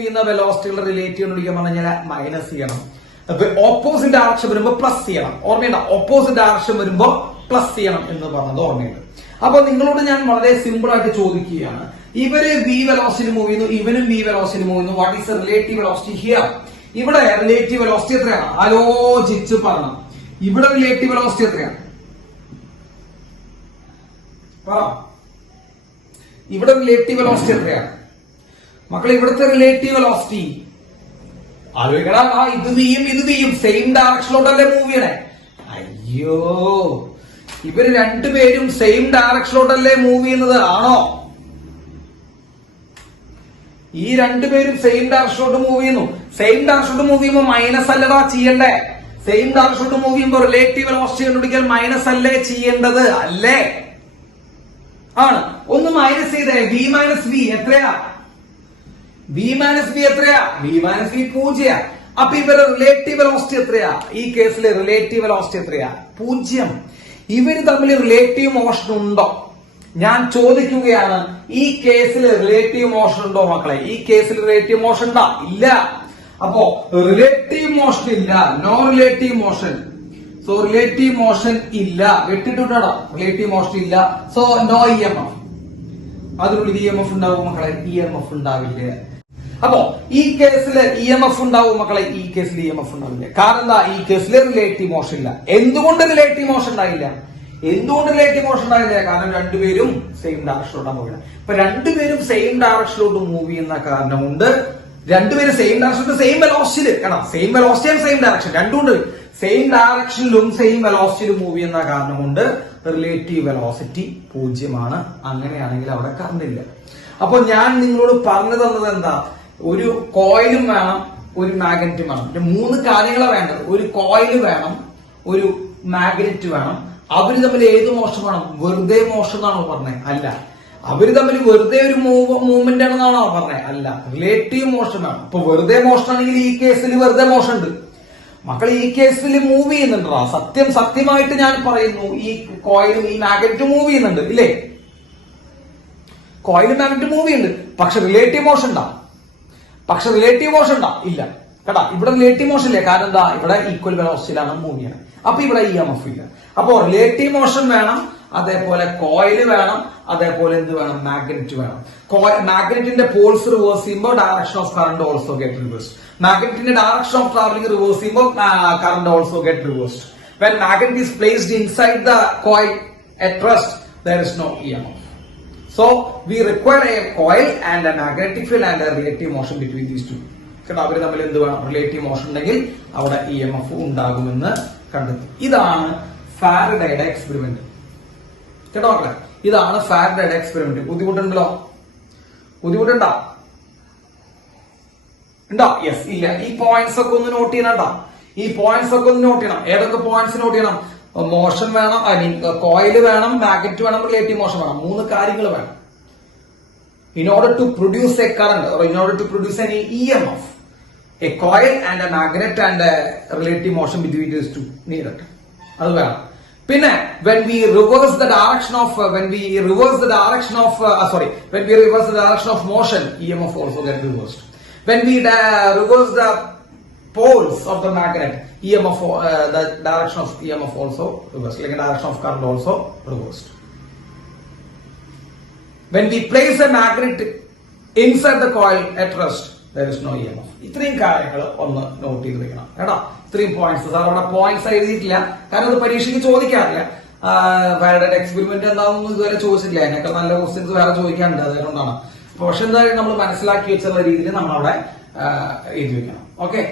ചെയ്യുന്ന വെലോസിറ്റികളുടെ റിലേറ്റീവ് കണ്ടുപിടിക്കാൻ പറഞ്ഞാൽ മൈനസ് ചെയ്യണം. ഓപ്പോസിറ്റ് ഡയറക്ഷൻ വരുമ്പോ പ്ലസ് ചെയ്യണം. ഓർമ്മയുണ്ട്, ഓപ്പോസിറ്റ് ഡയറക്ഷൻ വരുമ്പോ പ്ലസ് ചെയ്യണം എന്ന് പറഞ്ഞത് ഓർമ്മയുണ്ട്. അപ്പൊ നിങ്ങളോട് ഞാൻ വളരെ സിമ്പിൾ ആയിട്ട് ചോദിക്കുകയാണ്, ഇവര് വി വെലോസിറ്റി മൂവ് ചെയ്യുന്നു, ഇവനും വി വെലോസിറ്റി മൂവ് ചെയ്യുന്നു. What is the relative velocity here? ഇവിടെ റിലേറ്റീവ് വെലോസിറ്റി എത്രയാണ്? ആലോചിച്ച് പറയണം. ഇവിടെ റിലേറ്റീവ് വെലോസിറ്റി എത്രയാണ്? ഇവിടെ റിലേറ്റീവ് വെലോസിറ്റി എത്രയാണ് മക്കളെ? ഇവിടുത്തെ റിലേറ്റീവ് വെലോസിറ്റി ആലോചിക്കണം. ഇത് വിയും സെയിം ഡയറക്ഷനിലോട്ടല്ലേ മൂവ് ചെയ്യണേ? അയ്യോ, ഇവര് രണ്ടുപേരും സെയിം ഡയറക്ഷനിലോട്ടല്ലേ മൂവ് ചെയ്യുന്നത്? ആണോ? ഈ രണ്ടുപേരും സെയിം ഡയറക്ഷനിലോട്ട് മൂവ് ചെയ്യുന്നു. സെയിം ഡയറക്ഷനിലോട്ട് മൂവ് ചെയ്യുമ്പോൾ മൈനസ് അല്ലടാ ചെയ്യണ്ടേ? സെയിം ഡയറക്ഷനിലോട്ട് മൂവ് ചെയ്യുമ്പോൾ റിലേറ്റീവ് വെലോസിറ്റി കണ്ടുപിടിക്കാൻ മൈനസ് അല്ലേ ചെയ്യേണ്ടത്? അല്ലേ? ആണ്. ഒന്ന് മൈനസ് ചെയ്തേ. വി മൈനസ് വി എത്രയാ? വി മൈനസ് വി എത്രയാ? V minus V 0. അപ്പൊ ഇവരുടെ റിലേറ്റീവ് വെലോസിറ്റി എത്രയാ? ഈ കേസിൽ റിലേറ്റീവ് വെലോസിറ്റി എത്രയാ? 0. ഇവര് തമ്മിൽ റിലേറ്റീവ് മോഷൻ ഉണ്ടോ? ഞാൻ ചോദിക്കുകയാണ്. ഈ കേസിൽ റിലേറ്റീവ് മോഷൻ ഉണ്ടോ മക്കളെ? ഈ കേസിൽ റിലേറ്റീവ് മോഷൻ ഉണ്ടോ? ഇല്ല. അപ്പോ റിലേറ്റീവ് മോഷൻ ഇല്ല, no relative motion. So relative motion ഇല്ല, വെട്ടിട്ടുണ്ടോ? റിലേറ്റീവ് മോഷൻ ഇല്ല. So no EMF. അതിനുള്ളിൽ EMF ഉണ്ടാവും മക്കളെ? EMF ഉണ്ടാവില്ല. അപ്പോ ഈ കേസിൽ EMF ഉണ്ടാവും മക്കളെ? ഈ കേസിൽ EMF ഉണ്ടാവില്ല. കാരണം എന്താ? ഈ കേസിൽ റിലേറ്റീവ് മോഷൻ ഇല്ല. എന്തുകൊണ്ട് റിലേറ്റീവ് മോഷൻ ഉണ്ടായില്ല? കാരണം രണ്ടുപേരും സെയിം ഡയറക്ഷനിലോട്ടാണ് മൂവ് ചെയ്യുന്നത്. ഇപ്പൊ രണ്ടുപേരും സെയിം ഡയറക്ഷനിലോട്ട് മൂവ് ചെയ്യുന്ന കാരണം കൊണ്ട് രണ്ടുപേരും സെയിം ഡയറക്ഷനിൽ സെയിം വെലോസിറ്റിയിൽ, കാരണം same velocity and same direction രണ്ടുമുണ്ട്. സെയിം ഡയറക്ഷനിലും സെയിം വെലോസിറ്റിയിലും മൂവ് ചെയ്യുന്ന കാരണം കൊണ്ട് റിലേറ്റീവ് വെലോസിറ്റി 0. അങ്ങനെയാണെങ്കിൽ അവിടെ കറണ്ട് ഇല്ല. അപ്പൊ ഞാൻ നിങ്ങളോട് പറഞ്ഞു തന്നത് എന്താ? ഒരു കോയിലും വേണം, ഒരു മാഗ്നറ്റും വേണം. 3 കാര്യങ്ങളാണ് വേണ്ടത്. ഒരു കോയിൽ വേണം, ഒരു മാഗ്നറ്റ് വേണം. അവര് തമ്മിൽ ഏത് മോഷൻ വേണം? വെറുതെ മോഷൻ എന്നാണോ പറഞ്ഞത്? അല്ല. അവര് തമ്മിൽ വെറുതെ ഒരു മൂവ്മെന്റ് ആണെന്നാണോ പറഞ്ഞത്? അല്ല. റിലേറ്റീവ് മോഷൻ വേണം. ഇപ്പൊ വെറുതെ മോഷൻ ആണെങ്കിൽ ഈ കേസിൽ വെറുതെ മോഷൻ ഉണ്ട് മക്കൾ. ഈ കേസിൽ മൂവ് ചെയ്യുന്നുണ്ടോ? സത്യമായിട്ട് ഞാൻ പറയുന്നു, ഈ കോയിലും ഈ മാഗ്നറ്റും മൂവ് ചെയ്യുന്നുണ്ട്, ഇല്ലേ? കോയിലും മാഗ്നറ്റും മൂവ് ചെയ്യുന്നുണ്ട്. പക്ഷെ റിലേറ്റീവ് മോഷൻ ഉണ്ടാ? ഇല്ല. കേട്ടാ, ഇവിടെ റിലേറ്റീവ് മോഷൻ ഇല്ല. കാരണം എന്താ? ഇവിടെ ഈക്വൽ വെലോസിറ്റിയിലാണ് മൂവ് ചെയ്യണത്. അപ്പൊ ഇവിടെ EMF ഇല്ല. അപ്പോ റിലേറ്റീവ് മോഷൻ വേണം, അതേപോലെ കോയില് വേണം, അതേപോലെ എന്ത് വേണം? മാഗ്നറ്റ് വേണം. മാഗ്നറ്റിന്റെ പോൾസ് റിവേഴ്സ് ചെയ്യുമ്പോൾ direction of current also get reversed. മാഗ്നറ്റിന്റെ ഡയറക്ഷൻ ഓഫ് ട്രാവലിംഗ് റിവേഴ്സ് ചെയ്യുമ്പോൾ current also get reversed. When magnet is placed inside the coil at rest, there is no EMF. So we require a coil and a magnetic field and a relative motion between these two. കേട്ടോ, അവര് തമ്മിൽ എന്ത് വേണം? Relative motion ഉണ്ടെങ്കിൽ അവിടെ EMF ഉണ്ടാകുമെന്ന് കണ്ടെത്തി. ഇതാണ് ഫാരഡേയുടെ എക്സ്പെരിമെന്റ്. കേട്ടോ മക്കളെ, ഇതാണ് ഫാരഡേയുടെ എക്സ്പെരിമെന്റ്. ബുദ്ധിമുട്ടുണ്ടോ? ബുദ്ധിമുട്ടുണ്ടോ? യെസ്, ഇല്ല. ഈ പോയിന്റ്സ് ഒക്കെ ഒന്ന് നോട്ട് ചെയ്യണം. ഏതൊക്കെ പോയിന്റ്സ് നോട്ട് ചെയ്യണം? മോഷൻ വേണം, കോയിൽ വേണം, മാഗ്നറ്റ് വേണം, റിലേറ്റീവ് മോഷൻ വേണം. 3 കാര്യങ്ങൾ വേണം. In order to produce a current or in order to produce any EMF, a coil and a magnet and a relative motion between these two needed. അത് വേണം. പിന്നെ when we reverse the direction of motion, EMF also get reversed. When we reverse the poles of the magnet, EMF, the direction of EMF also reversed, like the direction of current also reversed. When we place a magnet inside the coil at rest, there is no EMF. ഇത്രയും കാര്യങ്ങൾ ഒന്ന് not ചെയ്ത് വെക്കണം കേട്ടോ. ഇത്രയും points. Sir അവിടെ points എഴുതിയിട്ടില്ല, കാരണം അത് പരീക്ഷയ്ക്ക് ചോദിക്കാറില്ല. ഫാരഡയുടെ എക്സ്പെരിമെന്റ് എന്താണെന്ന് ഇതുവരെ ചോദിച്ചിട്ടില്ല. അതിനൊക്കെ നല്ല ക്വസ്റ്റ്യൻസ് വേറെ ചോദിക്കാനുണ്ട്, അതുകൊണ്ടാണ്. പക്ഷെ എന്തായാലും നമ്മൾ മനസ്സിലാക്കി വെച്ചുള്ള രീതിയിൽ നമ്മളവിടെ എഴുതി വെക്കണം. ഓക്കെ,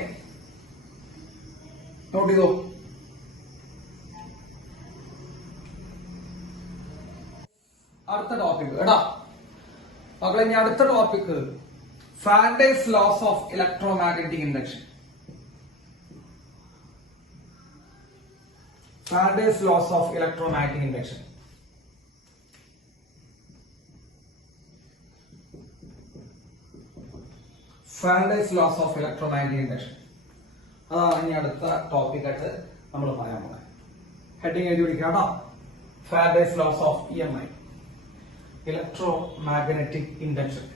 നോട്ട് ചെയ്തോ. അടുത്ത ടോപ്പിക് എടാ മക്കളെ, ഇനി അടുത്ത topic Faraday's laws of electromagnetic induction. Faraday's laws of electromagnetic induction. Faraday's laws of electromagnetic induction, അതാണ് ഇനി അടുത്ത ടോപ്പിക് ആയിട്ട് നമ്മൾ പറയാൻ പോകുന്നത്. ഹെഡിങ് എഴുതി പിടിക്കാം കേട്ടോ. Faraday's laws of EMI, electromagnetic induction.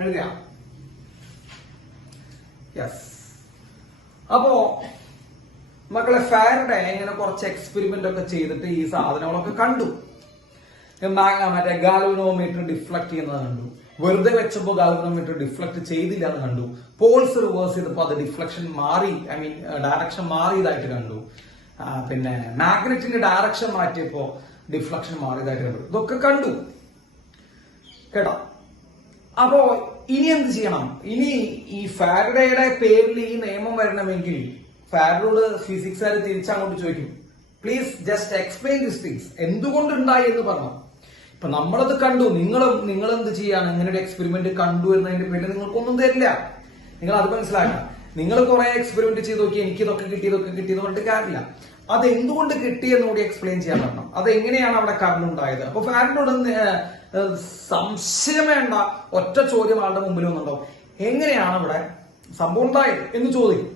എഴുതിയാ? യെസ്. അപ്പോ മക്കളെ, ഫാരഡേ ഇങ്ങനെ കുറച്ച് എക്സ്പെരിമെന്റ് ഒക്കെ ചെയ്തിട്ട് ഈ സാധനങ്ങളൊക്കെ കണ്ടു. മറ്റേ ഗാൽവനോമീറ്റർ ഡിഫ്ലക്ട് ചെയ്യുന്നത് കണ്ടു. വെറുതെ വെച്ചപ്പോ ഗാൽവനോമീറ്റർ ഡിഫ്ലക്ട് ചെയ്തില്ല എന്ന് കണ്ടു. പോൾസ് റിവേഴ്സ് ചെയ്തപ്പോ അത് ഡിഫ്ലക്ഷൻ മാറി, ഡയറക്ഷൻ മാറിയതായിട്ട് കണ്ടു. പിന്നെ മാഗ്നറ്റിന്റെ ഡയറക്ഷൻ മാറ്റിയപ്പോ ഡിഫ്ലക്ഷൻ മാറിയതായിട്ട് കണ്ടു. ഇതൊക്കെ കണ്ടു കേട്ടോ. അപ്പോ ഇനി എന്ത് ചെയ്യണം? ഇനി ഈ ഫാരഡേയുടെ പേരിൽ ഈ നിയമം വരണമെങ്കിൽ ഫാരഡോട് ഫിസിക്സുകാർ തിരിച്ചങ്ങോട്ട് ചോദിക്കും, please just explain this things, എന്തുകൊണ്ടുണ്ടായി എന്ന് പറഞ്ഞു. ഇപ്പൊ നമ്മളത് കണ്ടു, നിങ്ങൾ എന്ത് ചെയ്യാണ്? ഇങ്ങനെ ഒരു എക്സ്പെരിമെന്റ് കണ്ടു എന്നതിന്റെ പേരിൽ നിങ്ങൾക്കൊന്നും തരില്ല. നിങ്ങൾ അത് മനസ്സിലാക്കണം. നിങ്ങൾ കുറെ എക്സ്പെരിമെന്റ് ചെയ്ത് നോക്കി, എനിക്ക് ഇതൊക്കെ കിട്ടിയെന്ന് പറഞ്ഞിട്ട് കാര്യമില്ല. അത് എന്തുകൊണ്ട് കിട്ടിയെന്ന് കൂടി എക്സ്പ്ലെയിൻ ചെയ്യാൻ പറ്റണം. അത് എങ്ങനെയാണ് അവിടെ കറണ്ട് ഉണ്ടായത്. അപ്പൊ ഫാരഡോട് സംശയം വേണ്ട, ഒറ്റ ചോദ്യം ആളുടെ മുമ്പിൽ വന്നുണ്ടാവും, എങ്ങനെയാണ് ഇവിടെ സംഭവം ഉണ്ടായത് എന്ന് ചോദിക്കും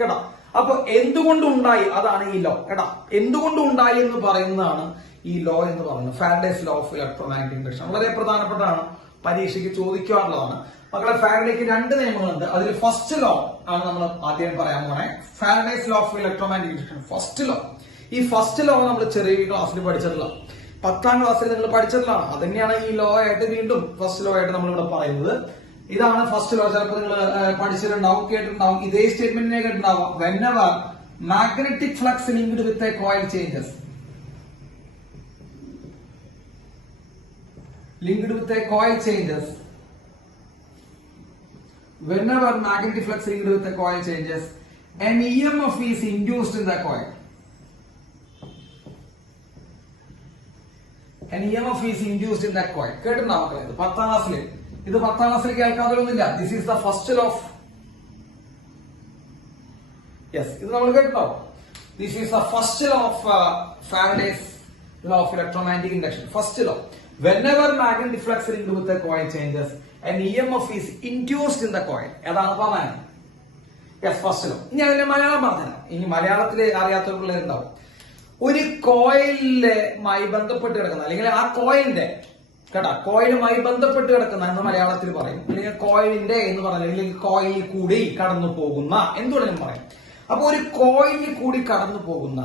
കേട്ടോ. അപ്പൊ എന്തുകൊണ്ടുണ്ടായി, അതാണ് ഈ ലോ കേട്ടോ. എന്തുകൊണ്ടുണ്ടായി എന്ന് പറയുന്നതാണ് ഈ ലോ എന്ന് പറയുന്നത്, Faraday's law of electromagnetic induction. വളരെ പ്രധാനപ്പെട്ടതാണ്, പരീക്ഷയ്ക്ക് ചോദിക്കാറുള്ളതാണ്. മക്കളെ, ഫാരഡേക്ക് രണ്ട് നിയമങ്ങളുണ്ട്. അതിൽ ഫസ്റ്റ് ലോ ആണ് നമ്മൾ ആദ്യം പറയാൻ പോണേ. Faraday's law of electromagnetic induction, first law. ഈ ഫസ്റ്റ് ലോ നമ്മൾ ചെറിയ ക്ലാസ്സിൽ പഠിച്ചിട്ടുള്ള, 10ാം ക്ലാസ്സിൽ നിങ്ങൾ പഠിച്ചിട്ടുള്ളതാണ്. അത് തന്നെയാണ് ഈ ലോ ആയിട്ട് വീണ്ടും ഫസ്റ്റ് ലോ ആയിട്ട് നമ്മൾ ഇവിടെ പറയുന്നത്. ഇതാണ് ഫസ്റ്റ് ലോ. ചിലപ്പോൾ നിങ്ങൾ പഠിച്ചിട്ടുണ്ടാവും, കേട്ടിട്ടുണ്ടാവും. ഇതേ സ്റ്റേറ്റ്മെന്റിനെ കേട്ടിട്ടുണ്ടാവും. whenever magnetic flux linked with a coil changes, whenever magnetic flux linked with a coil changes, an EMF is induced in the coil. An EMF is induced in that coil. കേട്ടിട്ടുണ്ടാവും ഇത് 10ാം ക്ലാസ്സിൽ. ഇത് 10ാം ക്ലാസ്സിൽ കേൾക്കാതൊന്നുമില്ല. This is the first law of, yes, ഇത് നമ്മൾ കേട്ടിട്ടുണ്ടാവും. This is the first law of Faraday's law of electromagnetic induction. First law, whenever magnetic flux linked with a coil changes, an EMF is induced in the coil. ഏതാണ് പറഞ്ഞത്? Yes, first law. ഇനി അതിന്റെ മലയാളം പറഞ്ഞുതരാം. ഇനി മലയാളത്തിൽ അറിയാത്ത പിള്ളേരുണ്ടാവും. ഒരു കോയിലുമായി ബന്ധപ്പെട്ട് കിടക്കുന്ന, അല്ലെങ്കിൽ ആ കോയിലിന്റെ കേട്ടാ, കോയിലുമായി ബന്ധപ്പെട്ട് കിടക്കുന്ന എന്ന് മലയാളത്തിൽ പറയും, അല്ലെങ്കിൽ കോയിലിന്റെ എന്ന് പറഞ്ഞാൽ, അല്ലെങ്കിൽ കോയിലിൽ കൂടി കടന്നു പോകുന്ന, എന്തുകൊണ്ടും പറയും. അപ്പൊ ഒരു കോയിലിൽ കൂടി കടന്നു പോകുന്ന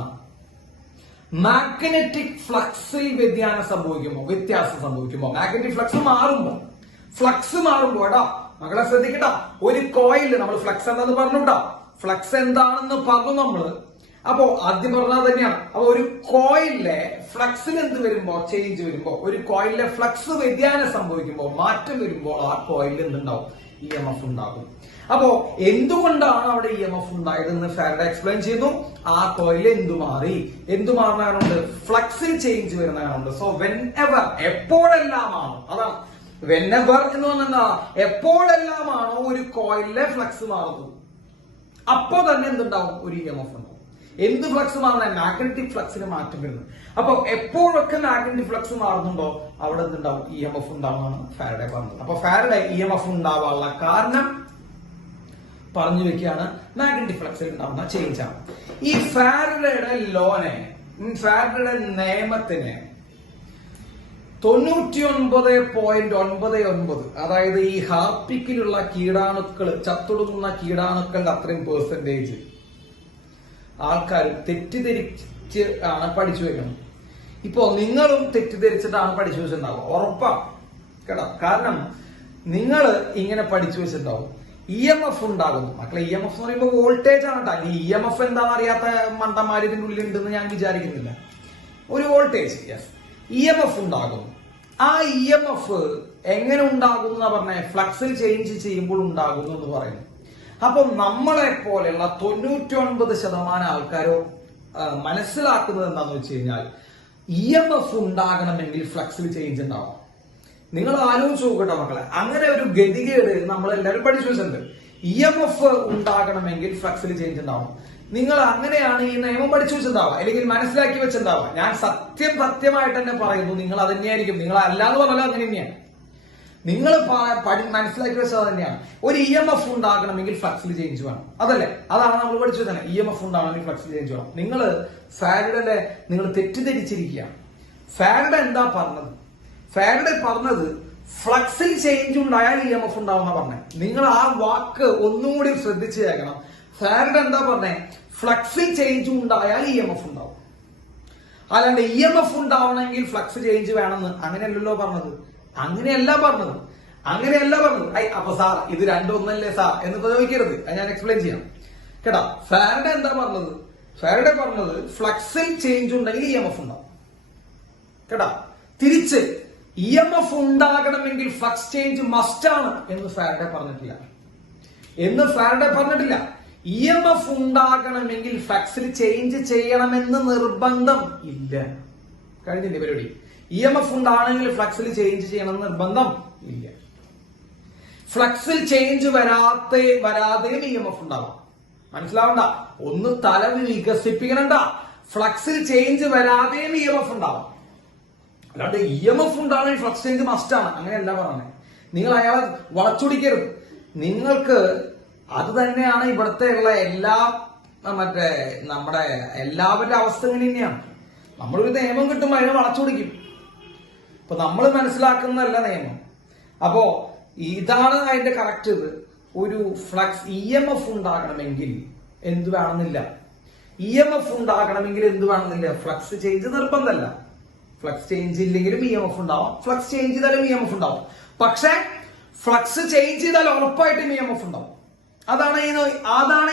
മാഗ്നറ്റിക് ഫ്ലക്സിൽ വ്യത്യാസം സംഭവിക്കുമ്പോ, മാഗ്നറ്റിക് ഫ്ലക്സ് മാറുമ്പോ എടാ മകളെ ശ്രദ്ധിക്കട്ടാ, ഒരു കോയിൽ, നമ്മൾ ഫ്ലക്സ് എന്താന്ന് പറഞ്ഞുണ്ടാ, ഫ്ലക്സ് എന്താണെന്ന് പറഞ്ഞു നമ്മള്. അപ്പോ ആദ്യം പറഞ്ഞത് തന്നെയാണ്. അപ്പൊ ഒരു കോയിലിലെ ഫ്ലക്സിൽ എന്ത് വരുമ്പോ, ചേഞ്ച് വരുമ്പോ, ഒരു കോയിലിലെ ഫ്ലക്സ് വ്യതിയാനം സംഭവിക്കുമ്പോൾ, മാറ്റം വരുമ്പോൾ ആ കോയിലിൽ എന്തുണ്ടാവും? EMF ഉണ്ടാകും. അപ്പോ എന്തുകൊണ്ടാണ് അവിടെ EMF ഉണ്ടായതെന്ന് ഫാരഡേ എക്സ്പ്ലെയിൻ ചെയ്യുന്നു. ആ കോയിൽ എന്തു മാറുന്നതുകൊണ്ട്, ഫ്ലക്സിൽ ചേഞ്ച് വരുന്നതുകൊണ്ട്. സോ whenever, എപ്പോഴെല്ലാമാണോ, അതാണ് whenever എന്ന് പറഞ്ഞാൽ എപ്പോഴെല്ലാമാണോ ഒരു കോയിലിലെ ഫ്ലക്സ് മാറുന്നത്, അപ്പോ തന്നെ എന്തുണ്ടാവും? ഒരു EMF ഉണ്ടാവും. എന്ത് ഫ്ലക്സ് മാറുന്ന? മാഗ്നറ്റിക് ഫ്ലക്സിന് മാറ്റം വരുന്നത്. അപ്പൊ എപ്പോഴൊക്കെ മാഗ്നറ്റിക് ഫ്ലക്സ് മാറുന്നുണ്ടോ അവിടെ എന്തുണ്ടാവും? EMF ഉണ്ടാവുന്നതാണ് ഫാരഡേ പറഞ്ഞത്. അപ്പൊ ഫാരഡേ EMF ഉണ്ടാവാനുള്ള കാരണം പറഞ്ഞു വെക്കുകയാണ്, മാഗ്നറ്റിക് ഫ്ലക്സിൽ ഉണ്ടാവുന്ന ചേഞ്ച് ആണ്. ഈ ഫാരഡേയുടെ ലോനെ, ഫാരഡേയുടെ നിയമത്തിനെ 99.99, അതായത് ഈ ഹാർപ്പിക്കിലുള്ള കീടാണുക്കൾ, ചത്തൊടുങ്ങുന്ന കീടാണുക്കളുടെ അത്രയും പെർസെന്റേജ് ആൾക്കാരും തെറ്റിദ്ധരിച്ച് ആണ് പഠിച്ചു വെക്കുന്നത്. ഇപ്പോ നിങ്ങളും തെറ്റിദ്ധരിച്ചിട്ടാണ് പഠിച്ചു വെച്ചിട്ടുണ്ടാവുക, ഉറപ്പാണ് കേട്ടോ. കാരണം നിങ്ങൾ ഇങ്ങനെ പഠിച്ചു വെച്ചിട്ടുണ്ടാവും, EMF ഉണ്ടാകുന്നു. മക്കളെ EMF എന്ന് പറയുമ്പോൾ വോൾട്ടേജ് ആണ് കേട്ടോ. EMF എന്താണെന്ന് അറിയാത്ത മണ്ടന്മാര് ഇതിന്റെ ഉള്ളിൽ ഉണ്ടെന്ന് ഞാൻ വിചാരിക്കുന്നില്ല. ഒരു വോൾട്ടേജ്, യെസ്, EMF ഉണ്ടാകുന്നു. ആ EMF എങ്ങനെ ഉണ്ടാകും എന്നാ പറഞ്ഞ ഫ്ലക്സിൽ ചേഞ്ച് ചെയ്യുമ്പോൾ ഉണ്ടാകുന്നു എന്ന് പറയുന്നു. അപ്പം നമ്മളെ പോലെയുള്ള 99% ആൾക്കാരോ മനസ്സിലാക്കുന്നത് എന്താന്ന് വെച്ച് കഴിഞ്ഞാൽ EMF ഉണ്ടാകണമെങ്കിൽ ഫ്ലക്സിൽ ചേഞ്ച് ഉണ്ടാവും. നിങ്ങൾ ആലോചിച്ച് നോക്കട്ടെ മക്കളെ, അങ്ങനെ ഒരു ഗതികേട് നമ്മളെല്ലാവരും പഠിച്ചു വെച്ചിട്ടുണ്ട്. EMF ഉണ്ടാകണമെങ്കിൽ ഫ്ലക്സിൽ ചേഞ്ച് ഉണ്ടാവും. നിങ്ങൾ അങ്ങനെയാണ് ഈ നിയമം പഠിച്ചു വെച്ചിട്ടുണ്ടാവുക, അല്ലെങ്കിൽ മനസ്സിലാക്കി വെച്ചിട്ടുണ്ടാവുക. ഞാൻ സത്യമായിട്ട് തന്നെ പറയുന്നു, നിങ്ങൾ അത് തന്നെയായിരിക്കും. നിങ്ങൾ അല്ലാന്ന് പറഞ്ഞാൽ അങ്ങനെ തന്നെയാണ്. നിങ്ങൾ മനസ്സിലാക്കി വെച്ചത് തന്നെയാണ്. ഒരു EMF ഉണ്ടാകണമെങ്കിൽ ഫ്ലക്സിൽ ചേഞ്ച് വേണം, അതല്ലേ? അതാണ് നമ്മൾ പഠിച്ചു തന്നെ. EMF ഉണ്ടാകണമെങ്കിൽ ഫ്ലക്സിൽ ചേഞ്ച് വേണം. നിങ്ങൾ ഫാരഡെ നിങ്ങൾ തെറ്റിദ്ധരിച്ചിരിക്കുക. ഫാരഡെ എന്താ പറഞ്ഞത്? ഫാരഡെ പറഞ്ഞത് ഫ്ലക്സിൽ ചേഞ്ച് ഉണ്ടായാൽ EMF ഉണ്ടാവുന്ന പറഞ്ഞത്. നിങ്ങൾ ആ വാക്ക് ഒന്നുകൂടി ശ്രദ്ധിച്ചു കേൾക്കണം. ഫാരഡെ എന്താ പറഞ്ഞേ? ഫ്ലക്സിൽ ചേഞ്ച് ഉണ്ടായാൽ EMF ഉണ്ടാവും. അല്ലാണ്ട് EMF ഉണ്ടാവണമെങ്കിൽ ഫ്ലക്സ് ചേഞ്ച് വേണമെന്ന് അങ്ങനെയല്ലല്ലോ പറഞ്ഞത്. അങ്ങനെയല്ല പറഞ്ഞത്. അപ്പൊ സാർ ഇത് രണ്ടും ഒന്നല്ലേ സാർ എന്ന് ചോദിക്കരുത്. അത് ഞാൻ എക്സ്പ്ലെയിൻ ചെയ്യാം കേട്ടാ. ഫാരഡെ എന്താ പറഞ്ഞത്? ഫാരഡെ പറഞ്ഞത് ഫ്ലക്സിൽ ചേഞ്ച് ഉണ്ടെങ്കിൽ EMF ഉണ്ടാവും കേട്ടാ. തിരിച്ച് EMF ഉണ്ടാകണമെങ്കിൽ ഫ്ലക്സ് ചേഞ്ച് മസ്റ്റ് ആണ് എന്ന് ഫാരഡെ പറഞ്ഞിട്ടില്ല. EMF ഉണ്ടാകണമെങ്കിൽ ഫ്ലക്സിൽ ചേഞ്ച് ചെയ്യണമെന്ന് നിർബന്ധം ഇല്ല. കഴിഞ്ഞില്ലേ പരിപാടി? EMF ഉണ്ടാകണമെങ്കിൽ ഫ്ലക്സിൽ ചേഞ്ച് ചെയ്യണം നിർബന്ധം ഇല്ല. ഫ്ലക്സിൽ ചേഞ്ച് വരാതെയും EMF ഉണ്ടാവാം. മനസ്സിലാവണ്ട, ഒന്ന് തല വികസിപ്പിക്കണണ്ട. ഫ്ലക്സിൽ ചേഞ്ച് വരാതെയും EMF ഉണ്ടാവാം. അല്ലാണ്ട് EMF ഉണ്ടാകണമെങ്കിൽ ഫ്ലക്സ് ചേഞ്ച് മസ്റ്റ് ആണ് അങ്ങനെയല്ല പറഞ്ഞത്. നിങ്ങൾ അയാളെ വളച്ചൊടിക്കരുത്. നിങ്ങൾക്ക് അത് തന്നെയാണ് ഇവിടുത്തെ ഉള്ള എല്ലാ നമ്മുടെ എല്ലാവരുടെ അവസ്ഥ ഇങ്ങനെ തന്നെയാണ്. നമ്മളൊരു നിയമം കിട്ടുമ്പോൾ അതിനെ വളച്ചൊടിക്കും. ഇപ്പൊ നമ്മൾ മനസ്സിലാക്കുന്നതല്ല നിയമം. അപ്പോ ഇതാണ് അതിന്റെ കറക്റ്റ്. ഇത് ഒരു ഫ്ലക്സ് EMF ഉണ്ടാകണമെങ്കിൽ എന്ത് വേണമെന്നില്ല. EMF ഉണ്ടാകണമെങ്കിൽ എന്ത് വേണമെന്നില്ല. ഫ്ലക്സ് ചേഞ്ച് നിർബന്ധമല്ല. ഫ്ലക്സ് ചേഞ്ച് ഇല്ലെങ്കിലും EMF ഉണ്ടാവും, ഫ്ലക്സ് ചേഞ്ച് ചെയ്താലും EMF ഉണ്ടാവും. പക്ഷെ ഫ്ലക്സ് ചേഞ്ച് ചെയ്താൽ ഉറപ്പായിട്ടും EMF ഉണ്ടാവും. അതാണ്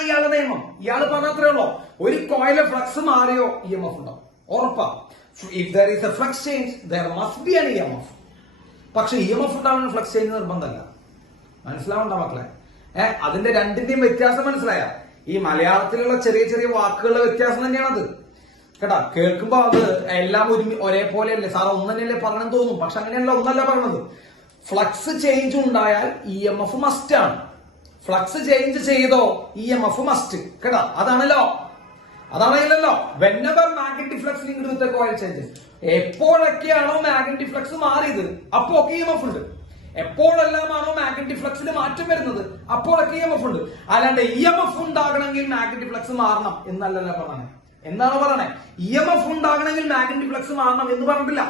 ഇയാളുടെ നിയമം. ഇയാൾ പറഞ്ഞത്രേ ഉള്ളൂ, ഒരു കോയിലെ ഫ്ലക്സ് മാറിയോ EMF ഉണ്ടാവും, ഉറപ്പാ. If there is a flux change, there must be an EMF. പക്ഷെ EMF ഉണ്ടാവുന്ന ഫ്ലക്സ് ചേഞ്ച് നിർബന്ധമല്ല. മനസ്സിലാവണ്ട മക്കളെ? അതിന്റെ രണ്ടിന്റെയും വ്യത്യാസം മനസ്സിലായ? ഈ മലയാളത്തിലുള്ള ചെറിയ ചെറിയ വാക്കുകളുടെ വ്യത്യാസം തന്നെയാണത് കേട്ടാ. കേൾക്കുമ്പോ അത് എല്ലാം ഒരേപോലെയല്ലേ സാർ, ഒന്നല്ലേ പറയണമെന്ന് തോന്നും. പക്ഷെ അങ്ങനെയല്ല, ഒന്നല്ല പറയണത്. ഫ്ലക്സ് ചേഞ്ച് ഉണ്ടായാൽ EMF മസ്റ്റ് ആണ്. ഫ്ലക്സ് ചേഞ്ച് ചെയ്തോ EMF മസ്റ്റ് കേട്ടാ. അതാണല്ലോ. whenever magnetic flux linked with the coil changes, എപ്പോഴൊക്കെയാണോ മാഗ്നറ്റിക് ഫ്ലക്സ് മാറിയത് അപ്പോ ഒക്കെ EMF ഉണ്ട്. എപ്പോഴെല്ലാമാണോ മാഗ്നറ്റിക് ഫ്ലക്സിൽ മാറ്റം വരുന്നത് അപ്പോഴൊക്കെ EMF ഉണ്ട്. അല്ലാണ്ട് EMF ഉണ്ടാകണമെങ്കിൽ മാഗ്നറ്റിക് ഫ്ലക്സ് മാറണം എന്നല്ലല്ലോ പറഞ്ഞത്. എന്താണ് പറയണേ? EMF ഉണ്ടാകണമെങ്കിൽ മാഗ്നറ്റിക് ഫ്ലക്സ് മാറണം എന്ന് പറഞ്ഞിട്ടില്ല.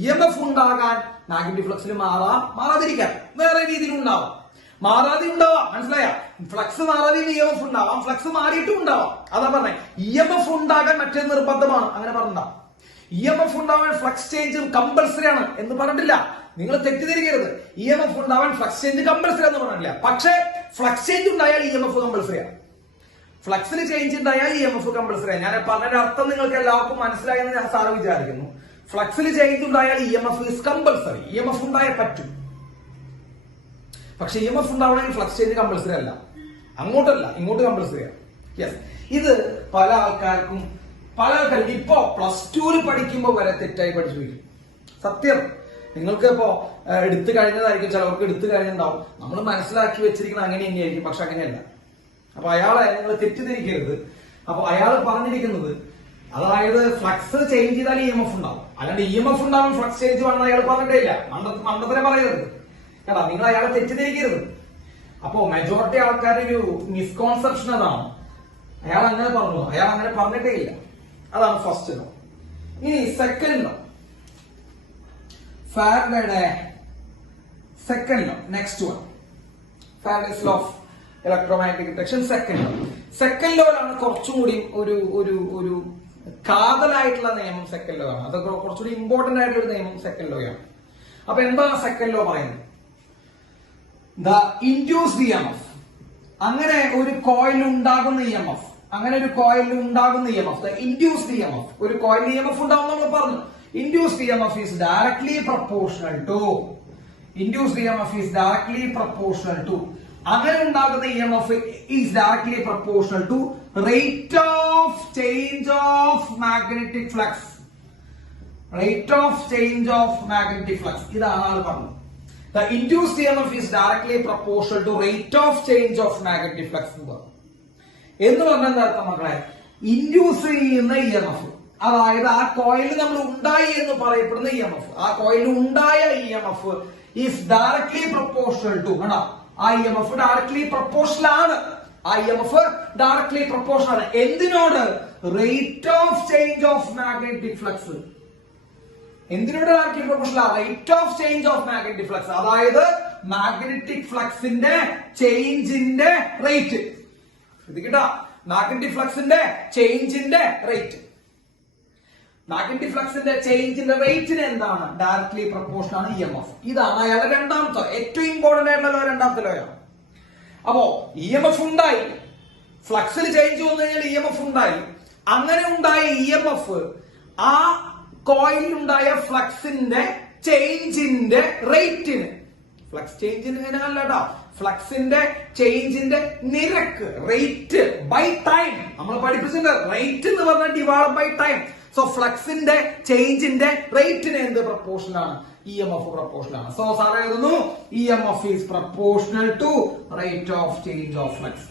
EMF ഉണ്ടാകാൻ മാഗ്നറ്റിക് ഫ്ലക്സിൽ മാറാതിരിക്കാൻ വേറെ രീതിയിൽ ഉണ്ടാവാം, മാറാതെ ഉണ്ടാവാം. മനസ്സിലായ? ഫ്ലക്സ് മാറാതെ EMF ഉണ്ടാവാം, ഫ്ലക്സ് മാറിയിട്ടും ഉണ്ടാവാം. അതാ പറഞ്ഞേ. EMF ഉണ്ടാകാൻ മറ്റേ നിർബന്ധമാണ് അങ്ങനെ പറഞ്ഞ. EMF ഉണ്ടാവാൻ ഫ്ലക്സ് ചേഞ്ച് കമ്പൽസറി ആണ് എന്ന് പറഞ്ഞിട്ടില്ല. നിങ്ങൾ തെറ്റിദ്ധരിക്കരുത്. EMF ഉണ്ടാവാൻ ഫ്ലക്സ് ചേഞ്ച് കമ്പൽസറി എന്ന് പറഞ്ഞിട്ടില്ല. പക്ഷേ ഫ്ലക്സ് ചേഞ്ച് ഉണ്ടായാൽ EMF കമ്പൽസറിയാണ്. ഫ്ലക്സിൽ ചേഞ്ച് ഉണ്ടായാൽ EMF കമ്പൽസറിയാണ്. ഞാൻ പറഞ്ഞതിന്റെ അർത്ഥം നിങ്ങൾക്ക് എല്ലാവർക്കും മനസ്സിലായെന്ന് ഞാൻ സാറ് വിചാരിക്കുന്നു. ഫ്ലക്സിൽ ചേഞ്ച് ഉണ്ടായാൽ EMF ഈസ് കമ്പൽസറി. EMF ഉണ്ടായാൽ പറ്റും. പക്ഷെ EMF ഉണ്ടാവണമെങ്കിൽ ഫ്ലക്സ് ചേഞ്ച് കമ്പൽസറി അല്ല. അങ്ങോട്ടല്ല, ഇങ്ങോട്ട് കമ്പൽസറിയാണ്. യെസ്, ഇത് പല ആൾക്കാർക്കും ഇപ്പോ +2 പഠിക്കുമ്പോൾ വരെ തെറ്റായി പഠിച്ചു വയ്ക്കും. സത്യം. നിങ്ങൾക്ക് ഇപ്പോ എടുത്തു കഴിഞ്ഞതായിരിക്കും, ചിലവർക്ക് എടുത്തു കഴിഞ്ഞിട്ടുണ്ടാവും. നമ്മൾ മനസ്സിലാക്കി വെച്ചിരിക്കുന്നത് അങ്ങനെ തന്നെയായിരിക്കും, പക്ഷെ അങ്ങനെയല്ല. അപ്പൊ അയാളെ നിങ്ങൾ തെറ്റിദ്ധരിക്കരുത്. അപ്പൊ അയാൾ പറഞ്ഞിരിക്കുന്നത്, അതായത് ഫ്ലക്സ് ചേഞ്ച് ചെയ്താൽ EMF ഉണ്ടാവും, അല്ലാണ്ട് EMF ഉണ്ടാവും ഫ്ലക്സ് ചേഞ്ച് വേണമെന്ന് അയാൾ പറഞ്ഞിട്ടില്ല. മണ്ടത്തിനെ പറയരുത് കേട്ടാ. നിങ്ങൾ അയാളെ തെറ്റിദ്ധരിക്കരുത്. അപ്പോ മെജോറിറ്റി ആൾക്കാരുടെ ഒരു മിസ്കോൺസെപ്ഷൻ അതാണ്. അയാൾ അങ്ങനെ പറഞ്ഞു, അയാൾ അങ്ങനെ പറഞ്ഞിട്ടേ ഇല്ല. അതാണ് ഫസ്റ്റ് ലോ. ഇനി സെക്കൻഡ് ലോ, ഫാരഡേയുടെ second law, next one, Faraday's law of electromagnetic induction second ലോയിലാണ് കുറച്ചും കൂടി ഒരു കാതലായിട്ടുള്ള നിയമം സെക്കൻഡ് ലോ ആണ്. അതൊക്കെ കുറച്ചുകൂടി ഇമ്പോർട്ടന്റ് ആയിട്ടുള്ള ഒരു നിയമം സെക്കൻഡ് ലോയാണ്. അപ്പൊ എന്താണ് സെക്കൻഡ് ലോ പറയുന്നത്? The induced EMF. അങ്ങനെ ഒരു കോയിൽ ഉണ്ടാകുന്ന EMF, അങ്ങനെ ഒരു കോയിൽ ഉണ്ടാകുന്ന EMF, ദ ഇൻഡ്യൂസ്ഡ് EMF, ഒരു കോയിൽ EMF ഉണ്ടാവും നമ്മൾ പറഞ്ഞു. Induced EMF is directly proportional to, induced EMF is directly proportional to, അങ്ങനെ ഉണ്ടാകുന്ന EMF is directly proportional to rate of change of magnetic flux, rate of change of magnetic flux. ഇതാണ് ആൾ പറഞ്ഞത്. The induced EMF is directly proportional to rate of change of magnetic flux. എന്ന് പറഞ്ഞാൽ എന്താ അർത്ഥം മക്കളെ? ഇൻഡ്യൂസ് ചെയ്യുന്ന EMF, അതായത് ആ കോയിൽ നമ്മൾ ഉണ്ടായി എന്ന് പറയപ്പെടുന്ന EMF, ആ കോയിൽ ഉണ്ടായ EMF is directly proportional to, കണ്ടോ, ആ EMF ഡയറക്ട്ലി പ്രൊപ്പോർഷണൽ ആണ്, ആ EMF ഡയറക്ട്ലി പ്രൊപ്പോർഷണൽ ആണ് എന്തിനോട്? Rate of change of magnetic flux. എന്തിനോട് directly proportional? Rate of change of magnetic flux, അതായത് മാഗ്നറ്റിക് ഫ്ലക്സിന്റെ ചേഞ്ചിന്റെ റേറ്റ്. ഇത് കേട്ടാ, മാഗ്നറ്റിക് ഫ്ലക്സിന്റെ ചേഞ്ചിന്റെ റേറ്റ്, മാഗ്നറ്റിക് ഫ്ലക്സിന്റെ ചേഞ്ചിന്റെ റേറ്റിന് എന്താണ്? ഡയറക്ട്ലി പ്രൊപ്പോർഷണൽ ആണ് EMF. ഇതാണ് അയാളുടെ രണ്ടാമത്തെ ഏറ്റവും ഇമ്പോർട്ടന്റ് ആയിട്ടുള്ള രണ്ടാമത്തെ ലോയാണ്. അപ്പോ EMF ഉണ്ടായി, ഫ്ലക്സിൽ ചേഞ്ച് വന്നു കഴിഞ്ഞാൽ EMF ഉണ്ടായി. അങ്ങനെ ഉണ്ടായ EMF ആ കോയിലുണ്ടായ ഫ്ലക്സിന്റെ ചേഞ്ചിന്റെ റേറ്റിന്, ഫ്ലക്സ് ചേഞ്ചിന് ഇങ്ങനെയല്ല കേട്ടോ, ഫ്ലക്സിന്റെ ചേഞ്ചിന്റെ നിരക്ക്, റേറ്റ് ബൈ ടൈം. നമ്മൾ പഠിപ്പിച്ചിട്ടുണ്ട് റേറ്റ് എന്ന് പറഞ്ഞാൽ ഡിവൈഡ് ബൈ ടൈം. സോ ഫ്ലക്സിന്റെ ചേഞ്ചിന്റെ റേറ്റിന് എന്ത് പ്രൊപ്പോർഷണൽ ആണ്? EMF പ്രൊപ്പോർഷണൽ ആണ്. സോ സാർ എഴുതുന്നു EMF is proportional to rate of change of flux.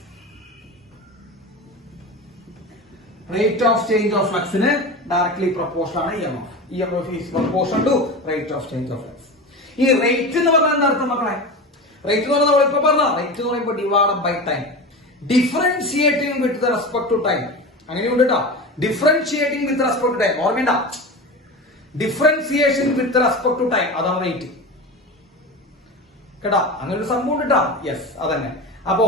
Rate of change of ഫ്ലക്സിന് ഡയറക്ട്ലി പ്രൊപ്പോർഷണൽ ആണ് EMF. EMF is proportional to rate of change of flux. ഈ റേറ്റ് എന്ന് പറഞ്ഞാൽ എന്താ അർത്ഥം മക്കളെ? റേറ്റ് എന്ന് പറഞ്ഞാൽ നമ്മളിപ്പോ പറഞ്ഞ റേറ്റ് എന്ന് പറയുമ്പോൾ divide by time, differentiating with respect to time. അങ്ങനെയുണ്ട് കേട്ടോ, differentiating with respect to time. ഓർമ്മയുണ്ട, differentiation with respect to time, അതാണ് റേറ്റ് കേട്ടോ. അങ്ങനെ ഒരു സംഭവം ഉണ്ട് കേട്ടോ. യെസ്, അതന്നെ. അപ്പോ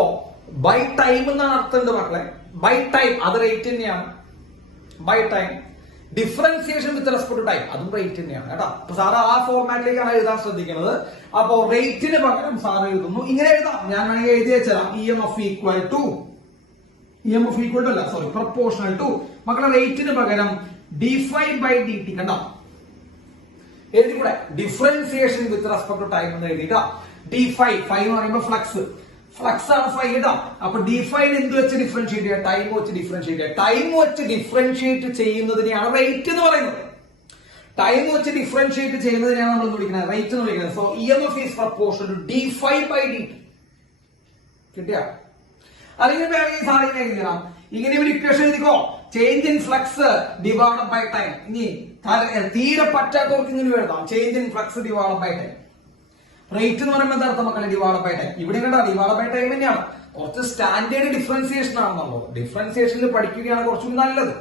ബൈ ടൈം എന്നാണ് അർത്ഥമുണ്ട് മക്കളെ. ബൈ ടൈം അത് റേറ്റ് തന്നെയാണ്. By time differentiation with respect to time, അതും റേറ്റ് തന്നെയാണ് കേട്ടോ. അപ്പൊ സാറ് ആ ഫോർമാറ്റിലേക്കാണ് എഴുതാൻ ശ്രദ്ധിക്കുന്നത്. അപ്പോ റേറ്റിന് പകരം സാറ് എഴുതുന്നു ഇങ്ങനെ എഴുതാം. ഞാൻ വേണമെങ്കിൽ എഴുതി വെച്ചാൽ EMF equal to, EMF equal to അല്ല, സോറി, പ്രൊപ്പോർഷണൽ ടു മക്കളെ റേറ്റിന് പകരം d∅/dt. കണ്ടോ, എഴുതി കൂടെ, differentiation with respect to time എന്ന് എഴുതിട്ടോ. d∅, എന്ന് പറയുമ്പോൾ ഫ്ലക്സ്, ഫ്ലക്സ് ആണ് ഫൈ കേട്ടോ. അപ്പൊ d∅ എന്ത് വെച്ച് ഡിഫറൻഷിയേറ്റ് ചെയ്യുക? ടൈം വെച്ച് ഡിഫറൻഷിയേറ്റ് ചെയ്യുക. ടൈം വെച്ച് ഡിഫറൻഷിയേറ്റ് ചെയ്യുന്നതിനെയാണ് റേറ്റ് എന്ന് പറയുന്നത്. ടൈം വെച്ച് ഡിഫറൻഷിയേറ്റ് ചെയ്യുന്നതിനെയാണ് നമ്മൾ വിളിക്കുന്നത് റേറ്റ് എന്ന് വിളിക്കുന്നത്. So EMF is proportional to d∅/dt. കിട്ടിയ? അല്ലെങ്കിൽ സാറിനെ എഴുതണം ഇങ്ങനെ ഒരു ഇക്വേഷൻ എഴുതിക്കോ, change in flux divide by time. ഇനി തീരെ പറ്റാത്തവർക്ക് ഇങ്ങനെ എഴുതാം, change in flux divide by time. Rate എന്ന് പറയുമ്പോൾ എന്താ അർത്ഥം മക്കളെ? Divide by time. ഇവിടെ കണ്ടാ ഡിവൈഡ് ബൈ ടൈം തന്നെയാണ്. കുറച്ച് സ്റ്റാൻഡേർഡ് ഡിഫറൻസിയേഷൻ ആണെന്നുള്ളത്. ഡിഫറൻസിയേഷനിൽ പഠിക്കുകയാണ് കുറച്ചുകൂടി നല്ലത്.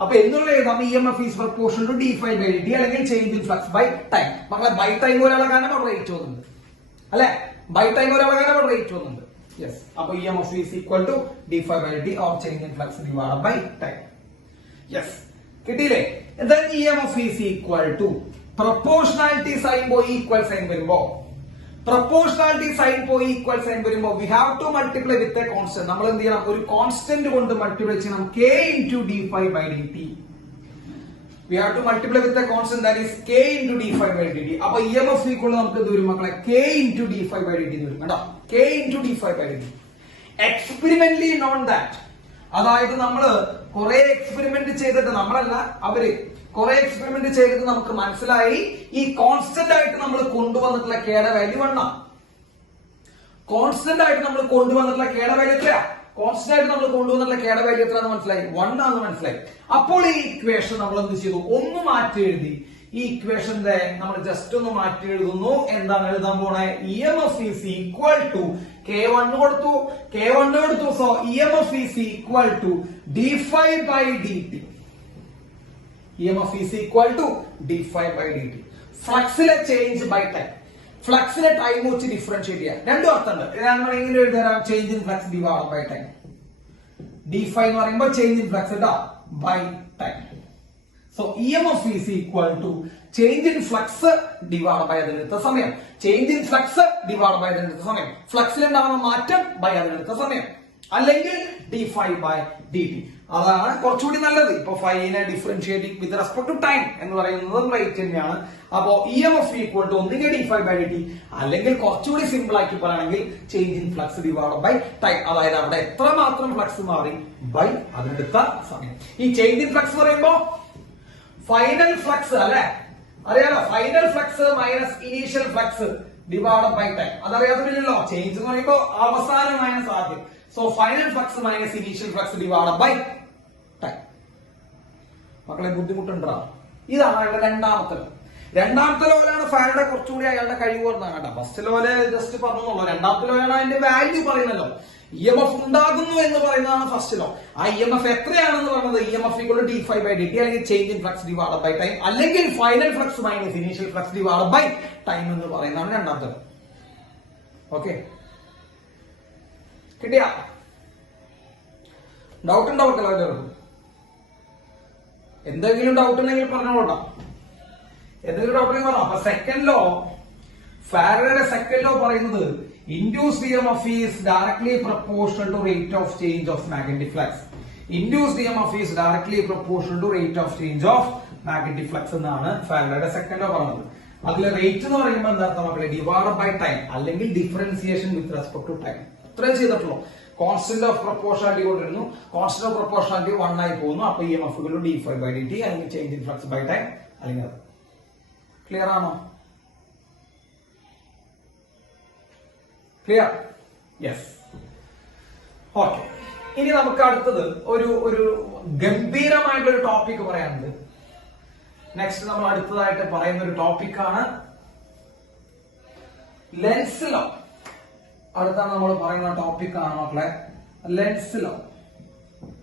അപ്പൊ എന്നുള്ള എഴുതാം EMF is proportional to d∅/dt, അല്ലെങ്കിൽ change in flux by time. മക്കളെ ബൈ ടൈം ഒരാളെ കാരണം അവിടെ റേറ്റ് വന്നിട്ടുണ്ട് അല്ലെ? ബൈ ടൈം ഒരാളെ കാരണം അവിടെ റേറ്റ് വന്നിട്ടുണ്ട്. യെസ്. അപ്പൊ EMF is equal to d∅/dt or change in flux divide by time. Yes, കിട്ടിയില്ലേ? then EMF is equal to proportionality sign പോയി ഈക്വൽ സൈൻ വരുമ്പോ, പ്രൊപ്പോർഷണാലിറ്റി സൈൻ പോയി ഈക്വൽ സൈൻ വരുമ്പോ we have to multiply with a constant. നമ്മൾ എന്ത് ചെയ്യണം? ഒരു constant കൊണ്ട് മൾട്ടിപ്ലൈ ചെയ്യണം. k into d∅/dt. we have to multiply with a constant that is k into d∅/dt. അപ്പൊ EMF ഈക്വൽ നമുക്ക് എന്ത് വരും മക്കളെ? k into d∅/dt വരും കേട്ടോ. k into d∅/dt. Experimentally non that, അതായത് നമ്മള് കുറെ എക്സ്പെരിമെന്റ് ചെയ്തിട്ട്, നമ്മളല്ല അവര് കുറെ എക്സ്പെരിമെന്റ് ചെയ്തിട്ട് നമുക്ക് മനസ്സിലായി ഈ കോൺസ്റ്റന്റ് ആയിട്ട് നമ്മൾ കൊണ്ടുവന്നിട്ടുള്ള കെയുടെ വാല്യൂ 1 ആണ്. കോൺസ്റ്റന്റ് ആയിട്ട് നമ്മൾ കൊണ്ടുവന്നിട്ടുള്ള കെയുടെ വാല്യൂ എത്രയാ? കോൺസ്റ്റന്റ് ആയിട്ട് നമ്മൾ കൊണ്ടുവന്നിട്ടുള്ള കെയുടെ വാല്യൂ എത്രയാണെന്ന് മനസ്സിലായി? 1 ആണെന്ന് മനസ്സിലായി. അപ്പോൾ ഈ ഇക്വേഷൻ നമ്മൾ എന്ത് ചെയ്തു? ഒന്ന് മാറ്റി എഴുതി. ഈ ഇക്വേഷന്റെ നമ്മൾ ജസ്റ്റ് ഒന്ന് മാറ്റി എഴുതുന്നു. എന്താണ് എഴുതാൻ പോണേ? EMF is equal to k1 കൊടുത്തു, k1 കൊടുത്തു. So EMF is equal to d∅/dt. EMF is equal to d∅/dt. ഫ്ലക്സിലെ ചേഞ്ച് ബൈ ടൈം, ഫ്ലക്സിലെ ടൈം വെച്ച് ഡിഫറൻഷിയേറ്റ് ചെയ്യാം. രണ്ടും അർത്ഥമുണ്ട്. ഞാൻ ഇങ്ങനെ എഴുതാം, change in flux divide by time. d∅ എന്ന് പറയുമ്പോൾ change in flux by time. So EMF is equal to change in flux divide by അതിനെടുത്ത സമയം. Change in flux divide by അതിനെടുത്ത സമയം. ഫ്ലക്സിൽ ഉണ്ടാകുന്ന മാറ്റം ബൈ അതിനെടുത്ത സമയം. അല്ലെങ്കിൽ d5/dt. അതാണ് കുറച്ചുകൂടി നല്ലത്. ഇപ്പൊ ഫൈനെ differentiating with respect to time എന്ന് പറയുന്നത് റേറ്റ് തന്നെയാണ്. അപ്പോ EMF ഈക്വൽ ടു ഒന്നുകിൽ d5/dt അല്ലെങ്കിൽ കുറച്ചുകൂടി സിമ്പിൾ ആക്കി പറയുകയാണെങ്കിൽ change in flux divide by time. അതായത് അവിടെ എത്രമാത്രം ഫ്ലക്സ് മാറി ബൈ അതിനെടുത്ത സമയം. ഈ ചേഞ്ച് ഇൻ ഫ്ലക്സ് പറയുമ്പോ ഫൈനൽ ഫ്ലക്സ് അല്ലെ, അറിയാലോ, final flux minus initial flux divide by time. അതറിയാത്തില്ലല്ലോ. ചേഞ്ച് എന്ന് പറയുമ്പോ അവസാനം മൈനസ് ആദ്യം. സോ final flux minus initial flux divide by time. മക്കളെ ബുദ്ധിമുട്ടുണ്ടോ? ഇതാണ് അയാളുടെ രണ്ടാമത്തെ ലോയിലാണ് ഫാരഡെ കുറച്ചുകൂടി അയാളുടെ കഴിവ് പറഞ്ഞാണ് കേട്ടോ. ഫസ്റ്റ് ലോയില് ജസ്റ്റ് പറഞ്ഞോളൂ. രണ്ടാമത്തെ ലോയാണ് അതിന്റെ വാല്യൂ പറയുന്നല്ലോ. EMF ഉണ്ടാകുന്നു എന്ന് പറയുന്നതാണ് ഫസ്റ്റ് ലോ. ആ EMF എത്രയാണെന്ന് പറയുന്നത് EMF = d5/dt അല്ലെങ്കിൽ change in flux divide by time അല്ലെങ്കിൽ final flux minus initial flux divide by time എന്ന് പറയുന്നതാണ് രണ്ടാമത്തെ ലോ. ഓക്കെ, കിട്ടിയ? ഡൗട്ട് ഉണ്ടോ എല്ലാവർക്കും? എന്തെങ്കിലും ഡൗട്ട് ഉണ്ടെങ്കിൽ പറഞ്ഞോളൂ. എന്തെങ്കിലും ഡൗട്ട് ഉണ്ടെങ്കിൽ പറഞ്ഞോ. അപ്പൊ സെക്കൻഡ് ലോ, ഫാരഡയുടെ സെക്കൻഡ് ലോ പറയുന്നത് induced EMF is directly proportional to rate of change of magnetic flux. Induced EMF is directly proportional to rate of change of magnetic flux എന്നാണ് ഫാരഡയുടെ സെക്കൻഡ് ലോ പറഞ്ഞത്. അതിലെ rate എന്ന് പറയുമ്പോൾ എന്താ മക്കളെ? Divide by time അല്ലെങ്കിൽ differentiation with respect to time. അത്രയും ചെയ്തിട്ടുള്ളൂ. കോൺസ്റ്റന്റ് ഓഫ് പ്രൊപ്പോർഷണാലിറ്റി കൊണ്ടിരുന്നു. കോൺസ്റ്റന്റ് ഓഫ് പ്രൊപ്പോർഷണാലിറ്റി 1 ആയി പോകുന്നു. അപ്പൊ EMF = d5/dt അല്ലെങ്കിൽ change in flux by time അല്ലെങ്കിൽ അത്. ക്ലിയർ ആണോ? ക്ലിയർ? യെസ്. ഓക്കെ, ഇനി നമുക്ക് അടുത്തത് ഒരു ഗംഭീരമായിട്ടൊരു ടോപ്പിക് പറയാനുണ്ട്. നെക്സ്റ്റ് നമ്മൾ അടുത്തതായിട്ട് പറയുന്ന ഒരു ടോപ്പിക്കാണ് ലെൻസ് ലോ. അടുത്താണ് നമ്മൾ പറയുന്ന ടോപ്പിക്കാണ് മക്കളെ Lenz's law.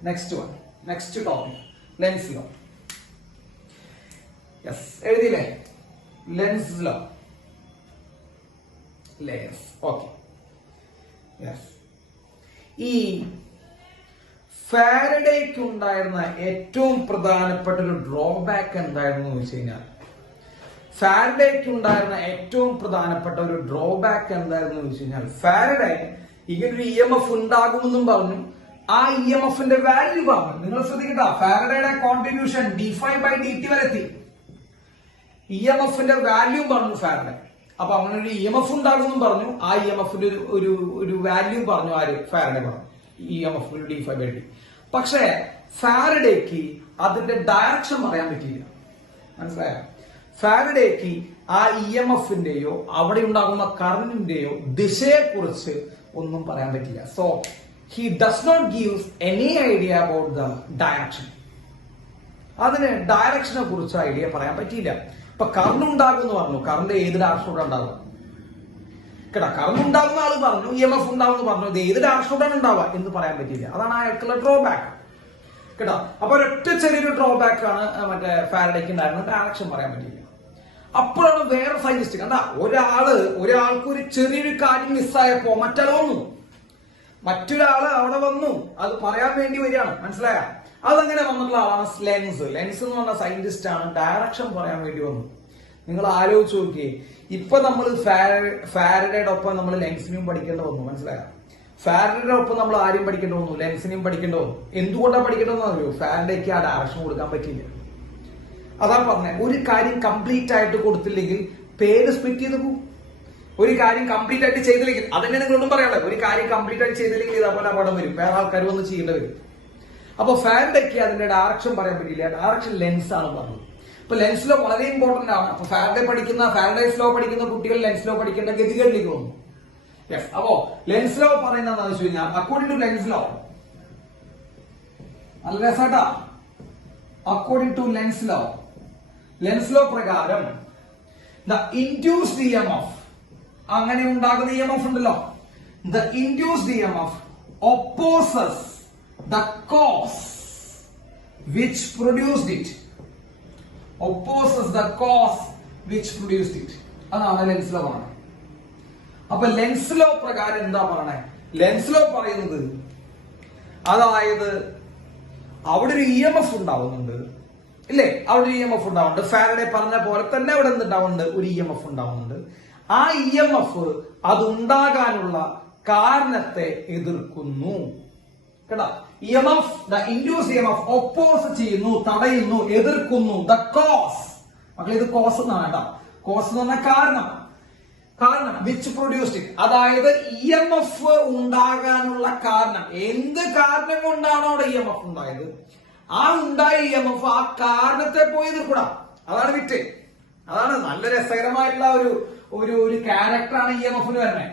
Next topic Lenz's law. Yes, എഴുതിയില്ലേ? Lenz's law. ലെൻസ്. ഓക്കെ. ഈ ഫാരഡേക്ക് ഉണ്ടായിരുന്ന ഏറ്റവും പ്രധാനപ്പെട്ട ഒരു ഡ്രോബാക്ക് എന്തായിരുന്നു എന്ന് വെച്ച് കഴിഞ്ഞാൽ, ഫാരഡേക്ക് ഉണ്ടായിരുന്ന ഏറ്റവും പ്രധാനപ്പെട്ട ഒരു ഡ്രോബാക്ക് എന്തായിരുന്നു എന്ന് വെച്ച് കഴിഞ്ഞാൽ, ഫാരഡേ ഇങ്ങനൊരു EMF ഉണ്ടാകുമെന്നും പറഞ്ഞു. ആ EMFന്റെ വാല്യൂ പറഞ്ഞു. നിങ്ങൾ ശ്രദ്ധിക്കട്ടോ, ഫാരഡേയുടെ കോൺട്രിബ്യൂഷൻ d5/dt വരെ എത്തി. EMFന്റെ വാല്യൂ പറഞ്ഞു ഫാരഡേ. അപ്പൊ അങ്ങനെ ഒരു EMF ഉണ്ടാകുമെന്നും പറഞ്ഞു. ആ EMFന്റെ ഒരു വാല്യൂ പറഞ്ഞു ആര്? ഫാരഡേ പറഞ്ഞു. EMF d5/dt. പക്ഷേ ഫാരഡേക്ക് അതിന്റെ ഡയറക്ഷൻ പറയാൻ പറ്റിയില്ല. മനസ്സിലായോ? ഫാരഡേക്ക് ആ EMFന്റെയോ അവിടെ ഉണ്ടാകുന്ന കറന്റിന്റെയോ ദിശയെക്കുറിച്ച് ഒന്നും പറയാൻ പറ്റില്ല. So he does not gives any idea about the direction. അതിന് ഡയറക്ഷനെ കുറിച്ച് ഐഡിയ പറയാൻ പറ്റിയില്ല. ഇപ്പൊ കറണ്ട് ഉണ്ടാകും എന്ന് പറഞ്ഞു. കറണ്ട് ഏത് ഡയറക്ഷനോടെ ഉണ്ടാവുക കേട്ടാ? കറണ്ട് ഉണ്ടാകുന്ന ആള് പറഞ്ഞു, EMF ഉണ്ടാവുമെന്ന് പറഞ്ഞു. ഇത് ഏത് ഡയറക്ഷനോടാണ് ഉണ്ടാവുക എന്ന് പറയാൻ പറ്റിയില്ല. അതാണ് അയാൾക്കുള്ള ഡ്രോബാക്ക് കേട്ടോ. അപ്പൊ ഒരൊറ്റ ചെറിയൊരു ഡ്രോബാക്ക് ആണ് മറ്റേ ഫാരഡേക്ക് ഉണ്ടായിരുന്നത്. ഡയറക്ഷൻ പറയാൻ പറ്റിയില്ല. അപ്പോഴാണ് വേറെ സയന്റിസ്റ്റ് കണ്ട ഒരാൾക്ക് ഒരു ചെറിയൊരു കാര്യം മിസ്സായപ്പോ മറ്റൊരാള് അവിടെ വന്നു അത് പറയാൻ വേണ്ടി വരികയാണ്. മനസ്സിലായ? അതങ്ങനെ വന്നിട്ടുള്ള ആളാണ് ലെൻസ് എന്ന് പറഞ്ഞ സയന്റിസ്റ്റ് ആണ്. ഡയറക്ഷൻ പറയാൻ വേണ്ടി വന്നു. നിങ്ങൾ ആലോചിച്ച് നോക്കിയേ, ഇപ്പൊ നമ്മൾ ഫാരഡയുടെ ഒപ്പം നമ്മൾ ലെൻസിനെയും പഠിക്കേണ്ടി വന്നു. മനസ്സിലായോ? ഫാരഡയുടെ ഒപ്പം നമ്മൾ ആരെയും പഠിക്കേണ്ടി വന്നു? ലെൻസിനെയും പഠിക്കേണ്ടി വന്നു. എന്തുകൊണ്ടാണ് പഠിക്കേണ്ടതെന്ന് അറിയോ? ഫാരഡയ്ക്ക് ആ ഡയറക്ഷൻ കൊടുക്കാൻ പറ്റിയില്ല. അതാണ് പറഞ്ഞത്. ഒരു കാര്യം കംപ്ലീറ്റ് ആയിട്ട് കൊടുത്തില്ലെങ്കിൽ പേര് സ്പ്ലിറ്റ് ചെയ്ത് പോകും. ഒരു കാര്യം കംപ്ലീറ്റ് ആയിട്ട് ചെയ്തില്ലെങ്കിൽ, അതന്നെ നിങ്ങളൊന്നും പറയാനുള്ളത്, ഒരു കാര്യം കംപ്ലീറ്റ് ആയിട്ട് ചെയ്തില്ലെങ്കിൽ ഇതേപോലെ അപകടം വരും. വേറെ ആൾക്കാർ വന്ന് ചെയ്യേണ്ടി വരും. അപ്പൊ ഫാരഡേക്ക് അതിന്റെ ഡയറക്ഷൻ പറയാൻ പറ്റില്ല. ഡയറക്ഷൻ ലെൻസ് ആണ് പറഞ്ഞത്. അപ്പൊ ലെൻസ് ലോ വളരെ ഇമ്പോർട്ടന്റ് ആണ്. അപ്പൊ ഫാരഡേസ് ലോ പഠിക്കുന്ന കുട്ടികൾ ലെൻസ് ലോ പഠിക്കേണ്ട ഗതികളിലേക്ക് വന്നു. യെസ്. അപ്പോ ലെൻസ് ലോ പറയുന്നത് എന്താണെന്ന് വെച്ച് കഴിഞ്ഞാൽ, according to Lenz law, according to Lenz law പ്രകാരം ദ ഇൻഡ്യൂസ്ഡ് EMF, അങ്ങനെ ഉണ്ടാകുന്ന EMF ഉണ്ടല്ലോ, the induced EMF opposes the cause which produced it. അതാണ് ലെൻസ് ലോ പറയുന്നത്. അപ്പൊ ലെൻസ് ലോ പ്രകാരം എന്താ പറയണേ? ലെൻസ് ലോ പറയുന്നത്, അതായത് അവിടെ ഒരു EMF ഉണ്ടാവുന്നുണ്ട്. ഇല്ലേ? അവിടെ ഒരു EMF ഉണ്ടാവുന്നുണ്ട്. ഫാരഡെ പറഞ്ഞ പോലെ തന്നെ അവിടെ എന്തുണ്ടാവുന്നുണ്ട്? ഒരു EMF ഉണ്ടാവുന്നുണ്ട്. ആ EMF അത് ഉണ്ടാകാനുള്ള കാരണത്തെ എതിർക്കുന്നു. കേട്ടോ? EMF, the induce EMF oppose ചെയ്യുന്നു, തടയുന്നു, എതിർക്കുന്നു. ദ കോസ്, മക്കളെ ഇത് കോസ് എന്നാണ് കേട്ടോ. കോസ് എന്ന് പറഞ്ഞാൽ കാരണം, കാരണം വിച്ച് പ്രൊഡ്യൂസ്ഡ് ഇറ്റ്, അതായത് EMF ഉണ്ടാകാനുള്ള കാരണം, എന്ത് കാരണം കൊണ്ടാണോ അവിടെ EMF ഉണ്ടായത്, ആ ഉണ്ടായ EMF ആ കാരണത്തെ പോയി എതിർക്കൂടാ. അതാണ് വിറ്റ്. അതാണ് നല്ല രസകരമായിട്ടുള്ള ഒരു ക്യാരക്ടറാണ് EMFന് വരുന്നത്.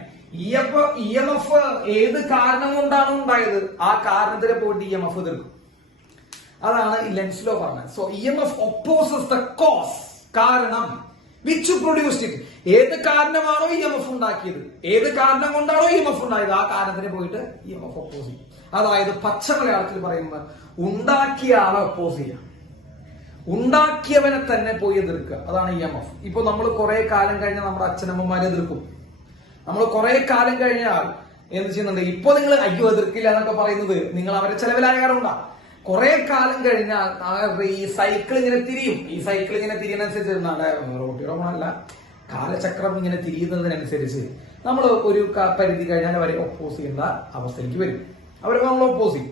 EMF ഏത് കാരണം കൊണ്ടാണ് ഉണ്ടായത്, ആ കാരണത്തിനെ പോയിട്ട് EMF എതിർക്കും. അതാണ് ലെൻസ് ലോ പറഞ്ഞത്. So EMF opposes the cause, കാരണം, which produced it, ഏത് കാരണമാണോ EMF ഉണ്ടാക്കിയത്, ഏത് കാരണം കൊണ്ടാണോ EMF ഉണ്ടായത്, ആ കാരണത്തിന് പോയിട്ട് EMF ഒപ്പോസ് ചെയ്യും. അതായത് പച്ച മലയാളത്തിൽ പറയുമ്പോൾ ഉണ്ടാക്കിയ ആളെ ഒപ്പോസ് ചെയ്യാം, ഉണ്ടാക്കിയവനെ തന്നെ പോയി എതിർക്കുക. അതാണ് EMF. ഇപ്പൊ നമ്മൾ കുറെ കാലം കഴിഞ്ഞാൽ നമ്മുടെ അച്ഛനമ്മമാരെ എതിർക്കും. നമ്മൾ കുറെ കാലം കഴിഞ്ഞാൽ എന്ത് ചെയ്യുന്നുണ്ട്? ഇപ്പൊ നിങ്ങൾ അയ്യോ എതിർക്കില്ല എന്നൊക്കെ പറയുന്നത് നിങ്ങൾ അവരെ ചെലവിലായ കാരണമുണ്ടാ. കുറെ കാലം കഴിഞ്ഞാൽ ഈ സൈക്കിൾ ഇങ്ങനെ തിരിയും. ഈ സൈക്കിൾ ഇങ്ങനെ തിരിയുന്നതനുസരിച്ച് റോട്ടിറോമല്ല, കാലചക്രം ഇങ്ങനെ തിരിയുന്നതിനനുസരിച്ച് നമ്മൾ ഒരു പരിധി കഴിഞ്ഞാൽ അവരെ ഒപ്പോസ് ചെയ്യേണ്ട അവസ്ഥയിലേക്ക് വരും. അവരെ നമ്മൾ ഒപ്പോസ് ചെയ്യും.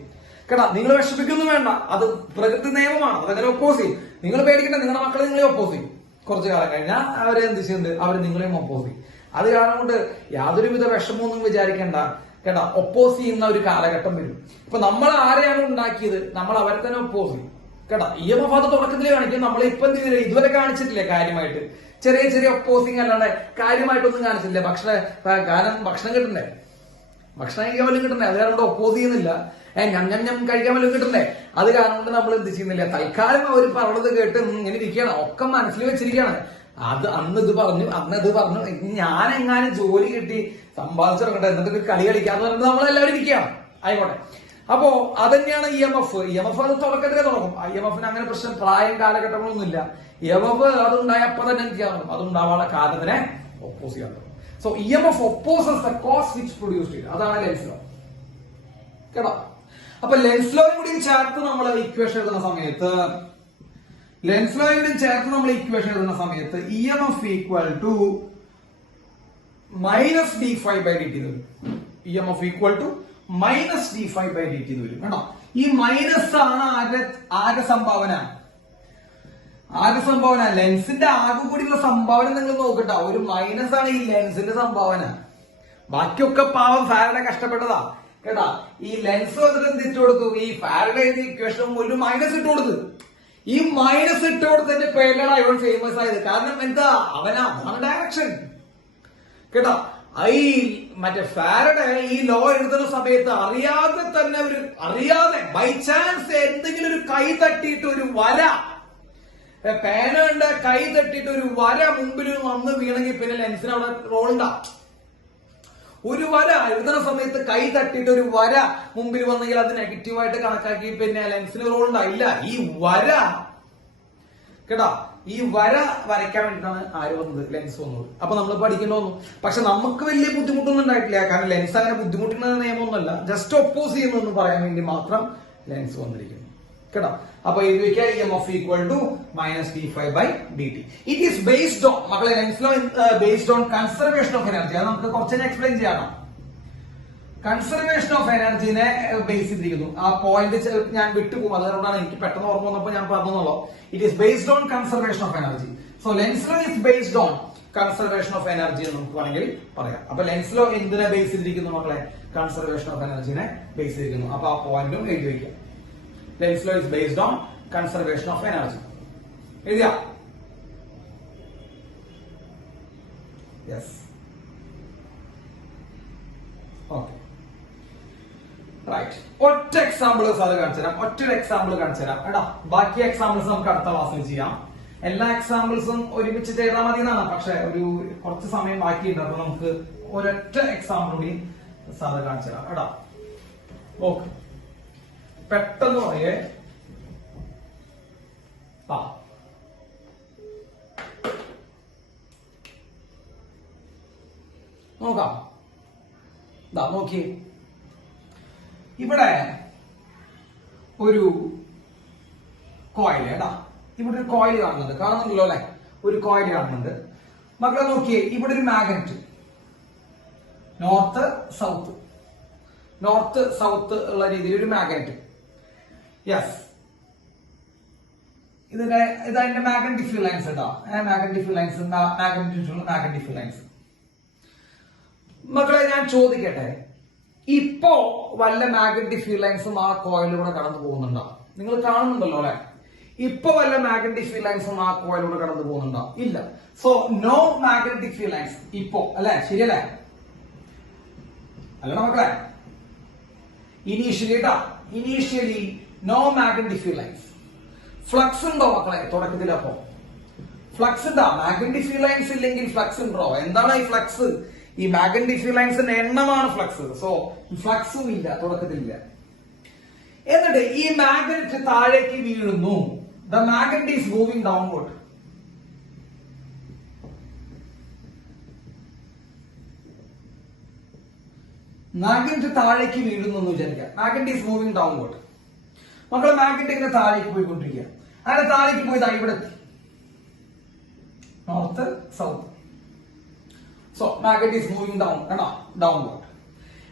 കേട്ടാ, നിങ്ങൾ വിഷമിക്കൊന്നും വേണ്ട, അത് പ്രകൃതി നിയമമാണ്, അതങ്ങനെ ഒപ്പോസ് ചെയ്യും. നിങ്ങൾ പേടിക്കണ്ട, നിങ്ങളുടെ മക്കളെ നിങ്ങളെ ഒപ്പോസ് ചെയ്യും. കുറച്ചു കാലം കഴിഞ്ഞാൽ അവരെ എന്ത് ചെയ്യുന്നുണ്ട്? അവർ നിങ്ങളെയും ഒപ്പോസ് ചെയ്യും. അത് കാരണം കൊണ്ട് യാതൊരുവിധ വിഷമമൊന്നും വിചാരിക്കേണ്ട. കേട്ടാ, ഒപ്പോസ് ചെയ്യുന്ന ഒരു കാലഘട്ടം വരും. ഇപ്പൊ നമ്മൾ ആരെയാണ് ഉണ്ടാക്കിയത്, നമ്മൾ അവരെ തന്നെ ഒപ്പോസ് ചെയ്യും. കേട്ടാ, EMF അത് തുടക്കത്തിൽ കാണിക്കും. നമ്മൾ ഇപ്പൊ എന്ത് ചെയ്തില്ല, ഇതുവരെ കാണിച്ചിട്ടില്ലേ കാര്യമായിട്ട്? ചെറിയ ചെറിയ ഒപ്പോസിങ് അല്ലാതെ കാര്യമായിട്ടൊന്നും കാണിച്ചില്ല. ഭക്ഷണം കിട്ടണ്ടേ, ഭക്ഷണം കഴിക്കാൻ വല്ലതും കിട്ടണ്ടേ, അത് കാരണം കൊണ്ട് ഒപ്പോസ് ചെയ്യുന്നില്ല. ഞം കഴിക്കാൻ വല്ലതും കിട്ടണ്ടേ, അത് കാരണം കൊണ്ട് നമ്മൾ എന്ത് ചെയ്യുന്നില്ല. തൽക്കാലം അവർ പറഞ്ഞത് കേട്ട് ഇങ്ങനെ ഇരിക്കുകയാണ്, ഒക്കെ മനസ്സിൽ വെച്ചിരിക്കുകയാണ്. അത് അന്ന് ഇത് പറഞ്ഞു, അന്ന് ഇത് പറഞ്ഞു, ഞാൻ എങ്ങാനും ജോലി കിട്ടി സമ്പാദിച്ചിറങ്ങട്ടെ, എന്നിട്ട് കളി കളിക്കാന്ന് പറഞ്ഞിട്ട് നമ്മളെല്ലാവരും ഇരിക്കുകയാണ്. ആയിക്കോട്ടെ. അപ്പോ അതന്നെയാണ് EMF. EMF അത് തുടക്കത്തിലേ തുടങ്ങും. EMFന് അങ്ങനെ പ്രശ്നം പ്രായം കാലഘട്ടങ്ങളൊന്നുമില്ല. EMF അതുണ്ടായപ്പോ തന്നെ എന്ത് ചെയ്യാൻ തുടങ്ങും? അതുണ്ടാവാനുള്ള കാരണത്തിനെ ഒപ്പോസ് ചെയ്യാൻ തുടങ്ങും. So EMF opposes the cause which produced it. അതാണ് ലെൻസ് ലോ. കേട്ടോ? അപ്പൊ ലെൻസ് ലോയും കൂടി ചേർത്ത് നമ്മൾ ഇക്വേഷൻ എഴുതുന്ന സമയത്ത് EMF equal to minus d∅dt വരും. EMF equal to minus d∅dt വരും. കേട്ടോ? ഈ മൈനസ് ആണ് ആരുടെ സംഭാവന? ലെൻസിന്റെ ആകെ കൂടിയുള്ള സംഭാവന നിങ്ങൾ നോക്കട്ടോ. ഒരു മൈനസ് ആണ് ഈ ലെൻസിന്റെ സംഭാവന. ബാക്കിയൊക്കെ പാവം ഫാരഡെ കഷ്ടപ്പെട്ടതാ. കേട്ടാ, ഈ ലെൻസ് വന്നിട്ട് എന്തിട്ട് കൊടുത്തു? ഈ ഫാരഡെ ഇക്വേഷൻ ഒരു മൈനസ് ഇട്ട് കൊടുത്തു. ഈ മൈനസ് ഇട്ട് കൊടുത്തതിന്റെ പേരിലാണ് ഇവൻ ഫേമസ് ആയത്. കാരണം എന്താ? അതാണ് ഡയറക്ഷൻ. കേട്ടാ, ഈ മറ്റേ ഫാരഡെ ഈ ലോ എഴുതുന്ന സമയത്ത് അറിയാതെ ബൈ ചാൻസ് എന്തെങ്കിലും ഒരു കൈ തട്ടിയിട്ട് ഒരു വര, പേനയുടെ കൈ തട്ടിയിട്ട് ഒരു വര മുമ്പിൽ വന്ന് വീണെങ്കിൽ പിന്നെ ലെൻസിന് അവിടെ റോൾ ഉണ്ടാവും. ഒരു വര എഴുതുന്ന സമയത്ത് കൈ തട്ടിയിട്ട് ഒരു വര മുമ്പിൽ വന്നെങ്കിൽ അത് നെഗറ്റീവായിട്ട് കണക്കാക്കി പിന്നെ ലെൻസിന് റോൾ ഉണ്ടാവില്ല. ഈ വര, കേട്ടാ, ഈ വര വരയ്ക്കാൻ വേണ്ടിയിട്ടാണ് ആര് വന്നത്? ലെൻസ് വന്നത്. അപ്പൊ നമ്മൾ പഠിക്കേണ്ടി വന്നു. പക്ഷെ നമുക്ക് വലിയ ബുദ്ധിമുട്ടൊന്നും ഉണ്ടായിട്ടില്ല. കാരണം ലെൻസ് അങ്ങനെ ബുദ്ധിമുട്ടുന്ന നിയമമൊന്നുമല്ല. ജസ്റ്റ് ഒപ്പോസ് ചെയ്യുന്നു പറയാൻ വേണ്ടി മാത്രം ലെൻസ് വന്നിരിക്കുന്നു. കേട്ടോ? അപ്പൊ ഇത് വെക്കാം, EMF equal to minus d∅dt. It is based on, മക്കളെ Lenz's law based on conservation of energy. അത് നമുക്ക് കുറച്ച് എക്സ്പ്ലെയിൻ ചെയ്യണം. കൺസർവേഷൻ ഓഫ് എനർജിനെ ബേസ് ചെയ്തിരിക്കുന്നു. ആ പോയിന്റ് ഞാൻ വിട്ടുപോകും, അതുകൊണ്ടാണ് എനിക്ക് പെട്ടെന്ന് ഓർമ്മ വന്നപ്പോൾ ഞാൻ പറഞ്ഞോളൂ. It is based on conservation of energy. So lens law is based on conservation of energy എന്ന് നമുക്ക് വേണമെങ്കിൽ പറയാം. അപ്പൊ ലെൻസ് ലോ എന്തിനെ ബേസ് ചെയ്തിരിക്കുന്നു മക്കളെ? കൺസർവേഷൻ ഓഫ് എനർജിനെ ബേസ് ചെയ്തിരിക്കുന്നു. അപ്പൊ ആ പോയിന്റും എഴുതി വയ്ക്കാം. Lenz law is based on conservation of energy. എഴുതിയാ? Yes. Okay. Right. ഒറ്റ എക്സാമ്പിൾസ് അത് കാണിച്ചു തരാം. ഒറ്റൊരു എക്സാമ്പിൾ കാണിച്ചു തരാം. എടാ, ബാക്കി എക്സാമ്പിൾസ് നമുക്ക് അടുത്ത ക്ലാസ്സിൽ ചെയ്യാം. എല്ലാ എക്സാമ്പിൾസും ഒരുമിച്ച് ചെയ്താൽ മതി എന്നാണ്. പക്ഷെ കുറച്ച് സമയം ബാക്കിയുണ്ട്. അപ്പൊ നമുക്ക് ഒരൊറ്റ എക്സാമ്പിൾ കൂടി സാറ് കാണിച്ചു തരാം. എടാ, ഓക്കെ, പെട്ടെന്ന് പറയേ. നോക്കാം. നോക്കി, ഇവിടെ ഒരു കോയിൽ, ഇവിടെ ഒരു കോയിൽ കാണുന്നുണ്ടല്ലോ അല്ലെ, ഒരു കോയിൽ കാണുന്നുണ്ട്. മക്കളെ നോക്കിയേ, ഇവിടെ ഒരു മാഗ്നറ്റ് നോർത്ത് സൗത്ത് ഉള്ള രീതിയിൽ ഒരു മാഗ്നറ്റ്. യെസ്, ഇതതിന്റെ മാഗ്നറ്റിക് ഫീൽഡ് ലൈൻസ് കേട്ടോ. Magnetic field lines. മക്കളെ ഞാൻ ചോദിക്കട്ടെ, ഇപ്പോ വല്ല മാഗ്നറ്റിക് ഫീൽഡ് ലൈൻസും ആ കോയിലൂടെ കടന്നു പോകുന്നുണ്ടോ? നിങ്ങൾ കാണുന്നുണ്ടല്ലോ അല്ലെ, ഇപ്പൊ വല്ല മാഗ്നറ്റിക് ഫീൽഡ് ലൈൻസും ആ കോയിലൂടെ കടന്നു പോകുന്നുണ്ടോ? ഇല്ല. So no magnetic field lines ഇപ്പോ, അല്ലെ? ശരിയല്ലേ? അല്ല മക്കളെ, initially no magnetic field lines. Flux ഉണ്ടോ മക്കളെ തുടക്കത്തിൽ? അപ്പോ ഫ്ലക്സ് ഉണ്ടാ? മാഗ്നറ്റിക് ഫീൽഡ് ലൈൻസ് ഇല്ലെങ്കിൽ ഫ്ലക്സ് ഉണ്ടോ? എന്താണ് ഈ ഫ്ലക്സ്? ഈ മാഗ്നറ്റിക് ഫീൽഡ് ലൈൻസിന്റെ എണ്ണമാണ് ഫ്ലക്സ്. സോ ഫ്ലക്സും ഇല്ല, തുടക്കത്തിലില്ല. എന്നിട്ട് ഈ മാഗ്നറ്റ് താഴേക്ക് വീഴുന്നു. The magnet is moving downward. Magnet താഴേക്ക് വീഴുന്നു എന്ന് വിചാരിക്കുക. Magnet is moving downward. മക്കളെ മാഗ്നറ്റ് ഇങ്ങനെ താഴേക്ക് പോയിക്കൊണ്ടിരിക്കുക. അങ്ങനെ താഴേക്ക് പോയത് ഇവിടെ എത്തി, north south. So magnet is moving downward.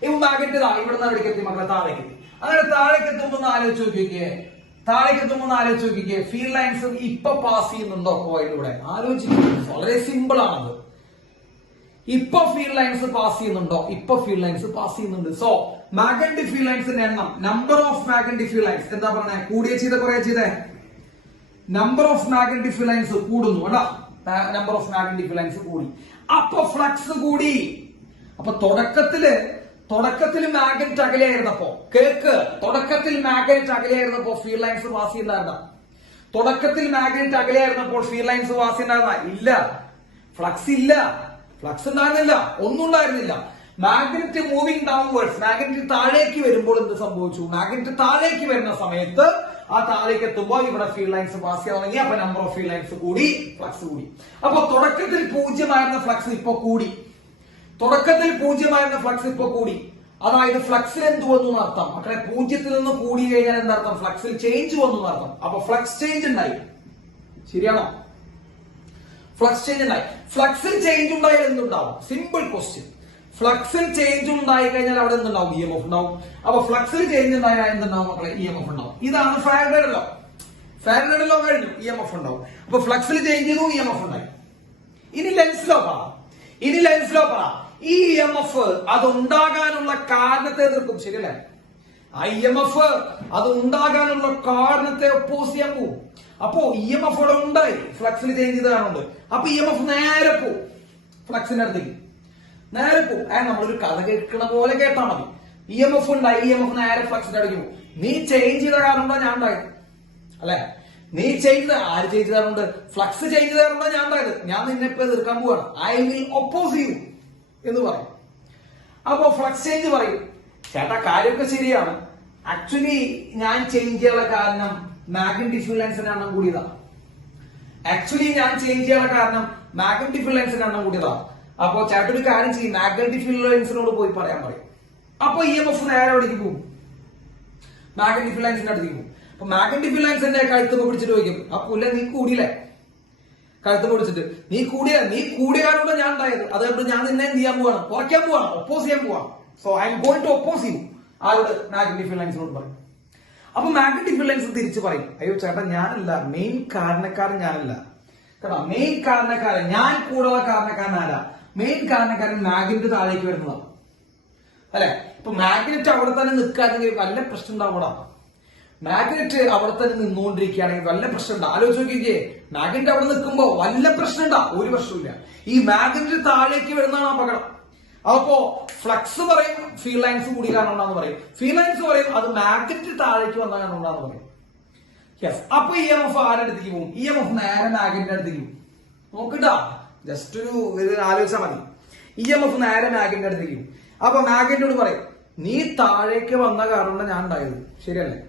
ഇപ്പൊ മാഗ്നറ്റ് ഇവിടെ നിന്ന് എവിടേക്ക് എത്തി മക്കളെ? താഴേക്ക് എത്തി. അങ്ങനെ താഴേക്ക് എത്തുമ്പോൾ ആലോചിച്ച് നോക്കിക്കേ, ഫീൽഡ് ലൈൻസ് ഇപ്പൊ പാസ് ചെയ്യുന്നുണ്ടോ കോയിലൂടെ? ആലോചിക്കുന്നു. വളരെ സിമ്പിൾ ആണത്. ഇപ്പൊ ഫീൽഡ് ലൈൻസ് പാസ് ചെയ്യുന്നുണ്ടോ? ഇപ്പൊ ഫീൽഡ് ലൈൻസ് പാസ് ചെയ്യുന്നുണ്ട്. സോ മാഗ്നറ്റിക് ഫീൽഡ് ലൈൻസിന്റെ എണ്ണം, number of magnetic field lines എന്താ പറഞ്ഞേ? കൂടിയ ചെയ്ത കുറേ ചെയ്തേ? Number of magnetic field lines കൂടുന്നു കേട്ടോ. Number of magnetic field lines കൂടി, അപ്പൊ ഫ്ലക്സ് കൂടി. അപ്പൊ തുടക്കത്തിൽ മാഗ്നറ്റ് അകലെയായിരുന്നപ്പോ, തുടക്കത്തിൽ മാഗ്നറ്റ് അകലെയായിരുന്നപ്പോ ഫീൽഡ് ലൈൻസ് പാസ് ചെയ്യുന്നതായിരുന്ന? തുടക്കത്തിൽ മാഗ്നറ്റ് അകലെയായിരുന്നപ്പോൾ ഫീൽഡ് ലൈൻസ് പാസ് ചെയ്യുന്നതായിരുന്ന? ഇല്ല, ഫ്ലക്സ് ഇല്ല, ഫ്ലക്സ് ഉണ്ടായിരുന്നില്ല, ഒന്നും ഉണ്ടായിരുന്നില്ല. മാഗ്നറ്റ് മൂവിംഗ് ഡൗൺവേർഡ്സ്, മാഗ്നറ്റ് താഴേക്ക് വരുമ്പോൾ എന്ത് സംഭവിച്ചു? മാഗ്നറ്റ് താഴേക്ക് വരുന്ന സമയത്ത് ആ താഴേക്ക് എത്തുമ്പോൾ ഇവിടെ ഫീൽഡ് ലൈൻസ് പാസ് ചെയ്യാൻ തുടങ്ങി. അപ്പൊ നമ്പർ ഓഫ് ഫീൽഡ് ലൈൻസ് കൂടി, ഫ്ലക്സ് കൂടി. അപ്പൊ തുടക്കത്തിൽ 0 ഫ്ലക്സ് ഇപ്പൊ കൂടി. അതായത് ഫ്ലക്സിൽ എന്ത് വന്നു എന്നർത്ഥം മക്കളെ? 0 നിന്ന് കൂടി കഴിഞ്ഞാൽ എന്താർത്ഥം? ഫ്ലക്സിൽ ചേഞ്ച് വന്നു എന്നർത്ഥം. അപ്പൊ ഫ്ലക്സ് ചേഞ്ച് ഉണ്ടായി. ശരിയാണോ? ഫ്ലക്സ് ചേഞ്ച് ഉണ്ടായി. ഫ്ലക്സിൽ ചേഞ്ച് ഉണ്ടായാൽ എന്തുണ്ടാവും? Simple question. ഫ്ലക്സിൽ ചേഞ്ച് ഉണ്ടായി കഴിഞ്ഞാൽ അവിടെ എന്തുണ്ടാവും? EMF ഉണ്ടാവും. അപ്പൊ ഫ്ലക്സിൽ ചേഞ്ച് ഉണ്ടായാൽ എന്തുണ്ടാവും മക്കളെ? EMF ഉണ്ടാവും. ഇതാണ് ഫാരഡേയുടെ ലോ. കഴിഞ്ഞു, EMF ഉണ്ടാവും. അപ്പൊ ഫ്ലക്സിൽ ചേഞ്ച് ചെയ്തു, EMF ഉണ്ടായി. ഇനി ലെൻസ് ലോ പറ. ഈ EMF അത് ഉണ്ടാകാനുള്ള കാരണത്തെ എതിർക്കും. ശരിയല്ലേ? ആ EMF അത് ഉണ്ടാകാനുള്ള കാരണത്തെ ഒപ്പോസ് ചെയ്യാൻ പോകും. അപ്പോ EMF അവിടെ ഉണ്ടായി, ഫ്ലക്സിൽ ചേഞ്ച് ചെയ്ത് കാണുന്നുണ്ട്. അപ്പൊ EMF നേരെ പോവും ഫ്ലക്സിന്റെ അടുത്തേക്ക്, നേരെ പോവും. നമ്മളൊരു കഥ കേൾക്കണ പോലെ കേട്ടാ മതി. EMF ഉണ്ടായി, EMF നേരെ ഫ്ലക്സിന്റെ അടുത്തേക്ക് പോകും. നീ ചേഞ്ച് ചെയ്ത കാരണം ഞാൻ ഉണ്ടായത്, അല്ലെ? നീ ആര് ചേഞ്ച് ചെയ്താറുണ്ട്? ഫ്ലക്സ് ചേഞ്ച് ചെയ്താറുണ്ടോ? ഞാൻ ഉണ്ടായത്. ഞാൻ നിന്നെ ഇപ്പൊ എതിർക്കാൻ പോവാണ്. ഐ വിൽ ഒപ്പോസ് യു എന്ന് പറയും. അപ്പോ ഫ്ലക്സ് ചേഞ്ച് പറയും, ചേട്ടാ കാര്യമൊക്കെ ശരിയാണ്, ആക്ച്വലി ഞാൻ ചേഞ്ച് ചെയ്യാനുള്ള കാരണം മാഗ്നറ്റിക് ഫീൽഡ് ലൈൻസിന്റെ എണ്ണം കൂടിയതാണ്. അപ്പോ ചേട്ടൻ ഒരു കാര്യം ചെയ്യും, മാഗ്നറ്റിക് ഫീൽഡ് ലൈൻസിനോട് പോയി പറയാൻ പറയും. അപ്പൊ EMF നേരെ എവിടേക്ക് പോകും? മാഗ്നറ്റിക് ഫീൽഡ് ലൈൻസിന്റെ അടുത്തേക്ക് പോകും. അപ്പൊ മാഗ്നറ്റിക് ഫീൽഡ് ലൈൻസിന്റെ കഴുത്ത് പിടിച്ചിട്ട് ചോദിക്കും, അപ്പൊ നീ കൂടിയില്ലേ? കഴുത്ത് പിടിച്ചിട്ട് നീ കൂടിയ കാരണം ഞാൻ ഉണ്ടായത്, അതുകൊണ്ട് ഞാൻ നിന്നെ എന്ത് ചെയ്യാൻ പോവാണ്? കുറയ്ക്കാൻ പോവാണ്, ഒപ്പോസ് ചെയ്യാൻ പോവാണ്. So I am going to oppose you. ആരോട്? മാഗ്നറ്റിക് ഫീൽഡ് ലൈൻസിനോട് പറയും. അപ്പൊ മാഗ്നറ്റിക് ഫീൽഡ് ലൈൻസ് തിരിച്ചു പറയും, അയ്യോ ചേട്ടാ ഞാനല്ല, മെയിൻ കാരണക്കാരൻ ഞാനല്ല കേട്ടോ. മെയിൻ കാരണക്കാരൻ ഞാൻ, കൂടെയുള്ള കാരണക്കാരൻ ആരാ? മെയിൻ കാരണക്കാരൻ മാഗ്നറ്റ് താഴേക്ക് വരുന്നതാണ്, അല്ലെ? ഇപ്പൊ മാഗ്നറ്റ് അവിടെ തന്നെ നിൽക്കാണെങ്കിൽ വല്ല പ്രശ്നം ഉണ്ടാവൂടാ. മാഗ്നറ്റ് അവിടെ തന്നെ നിന്നുകൊണ്ടിരിക്കുകയാണെങ്കിൽ വല്ല പ്രശ്നം ഉണ്ടാവും. ആലോചിച്ച് നോക്കിക്കേ, മാഗ്നറ്റ് അവിടെ നിൽക്കുമ്പോ വല്ല പ്രശ്നം ഉണ്ടാവും? ഒരു പ്രശ്നമില്ല. ഈ മാഗ്നറ്റ് താഴേക്ക് വരുന്നതാണ് അപകടം. അപ്പോ ഫ്ലക്സ് പറയും ഫീൽഡ് ലൈൻസ് കൂടി കാരണം ഉണ്ടാന്ന് പറയും, ഫീൽഡ് ലൈൻസ് പറയും അത് മാഗ്നറ്റ് താഴേക്ക് വന്ന കാരണം ഉണ്ടാന്ന് പറയും. യെസ്. അപ്പൊ EMF ആരുടെ അടുത്തേക്ക് പോകും? EMF നേരെ മാഗ്നറ്റിന്റെ അടുത്തേക്ക് പോകും. നോക്കിട്ടാ, ജസ്റ്റ് ഒരു ആലോചിച്ചാൽ മതി. EMF നേരെ മാഗ്നറ്റിന്റെ അടുത്തേക്ക് പോകും. അപ്പൊ മാഗ്നറ്റിനോട് പറയും, നീ താഴേക്ക് വന്ന കാരണം ഞാൻ ഉണ്ടായത്. ശരിയല്ലേ?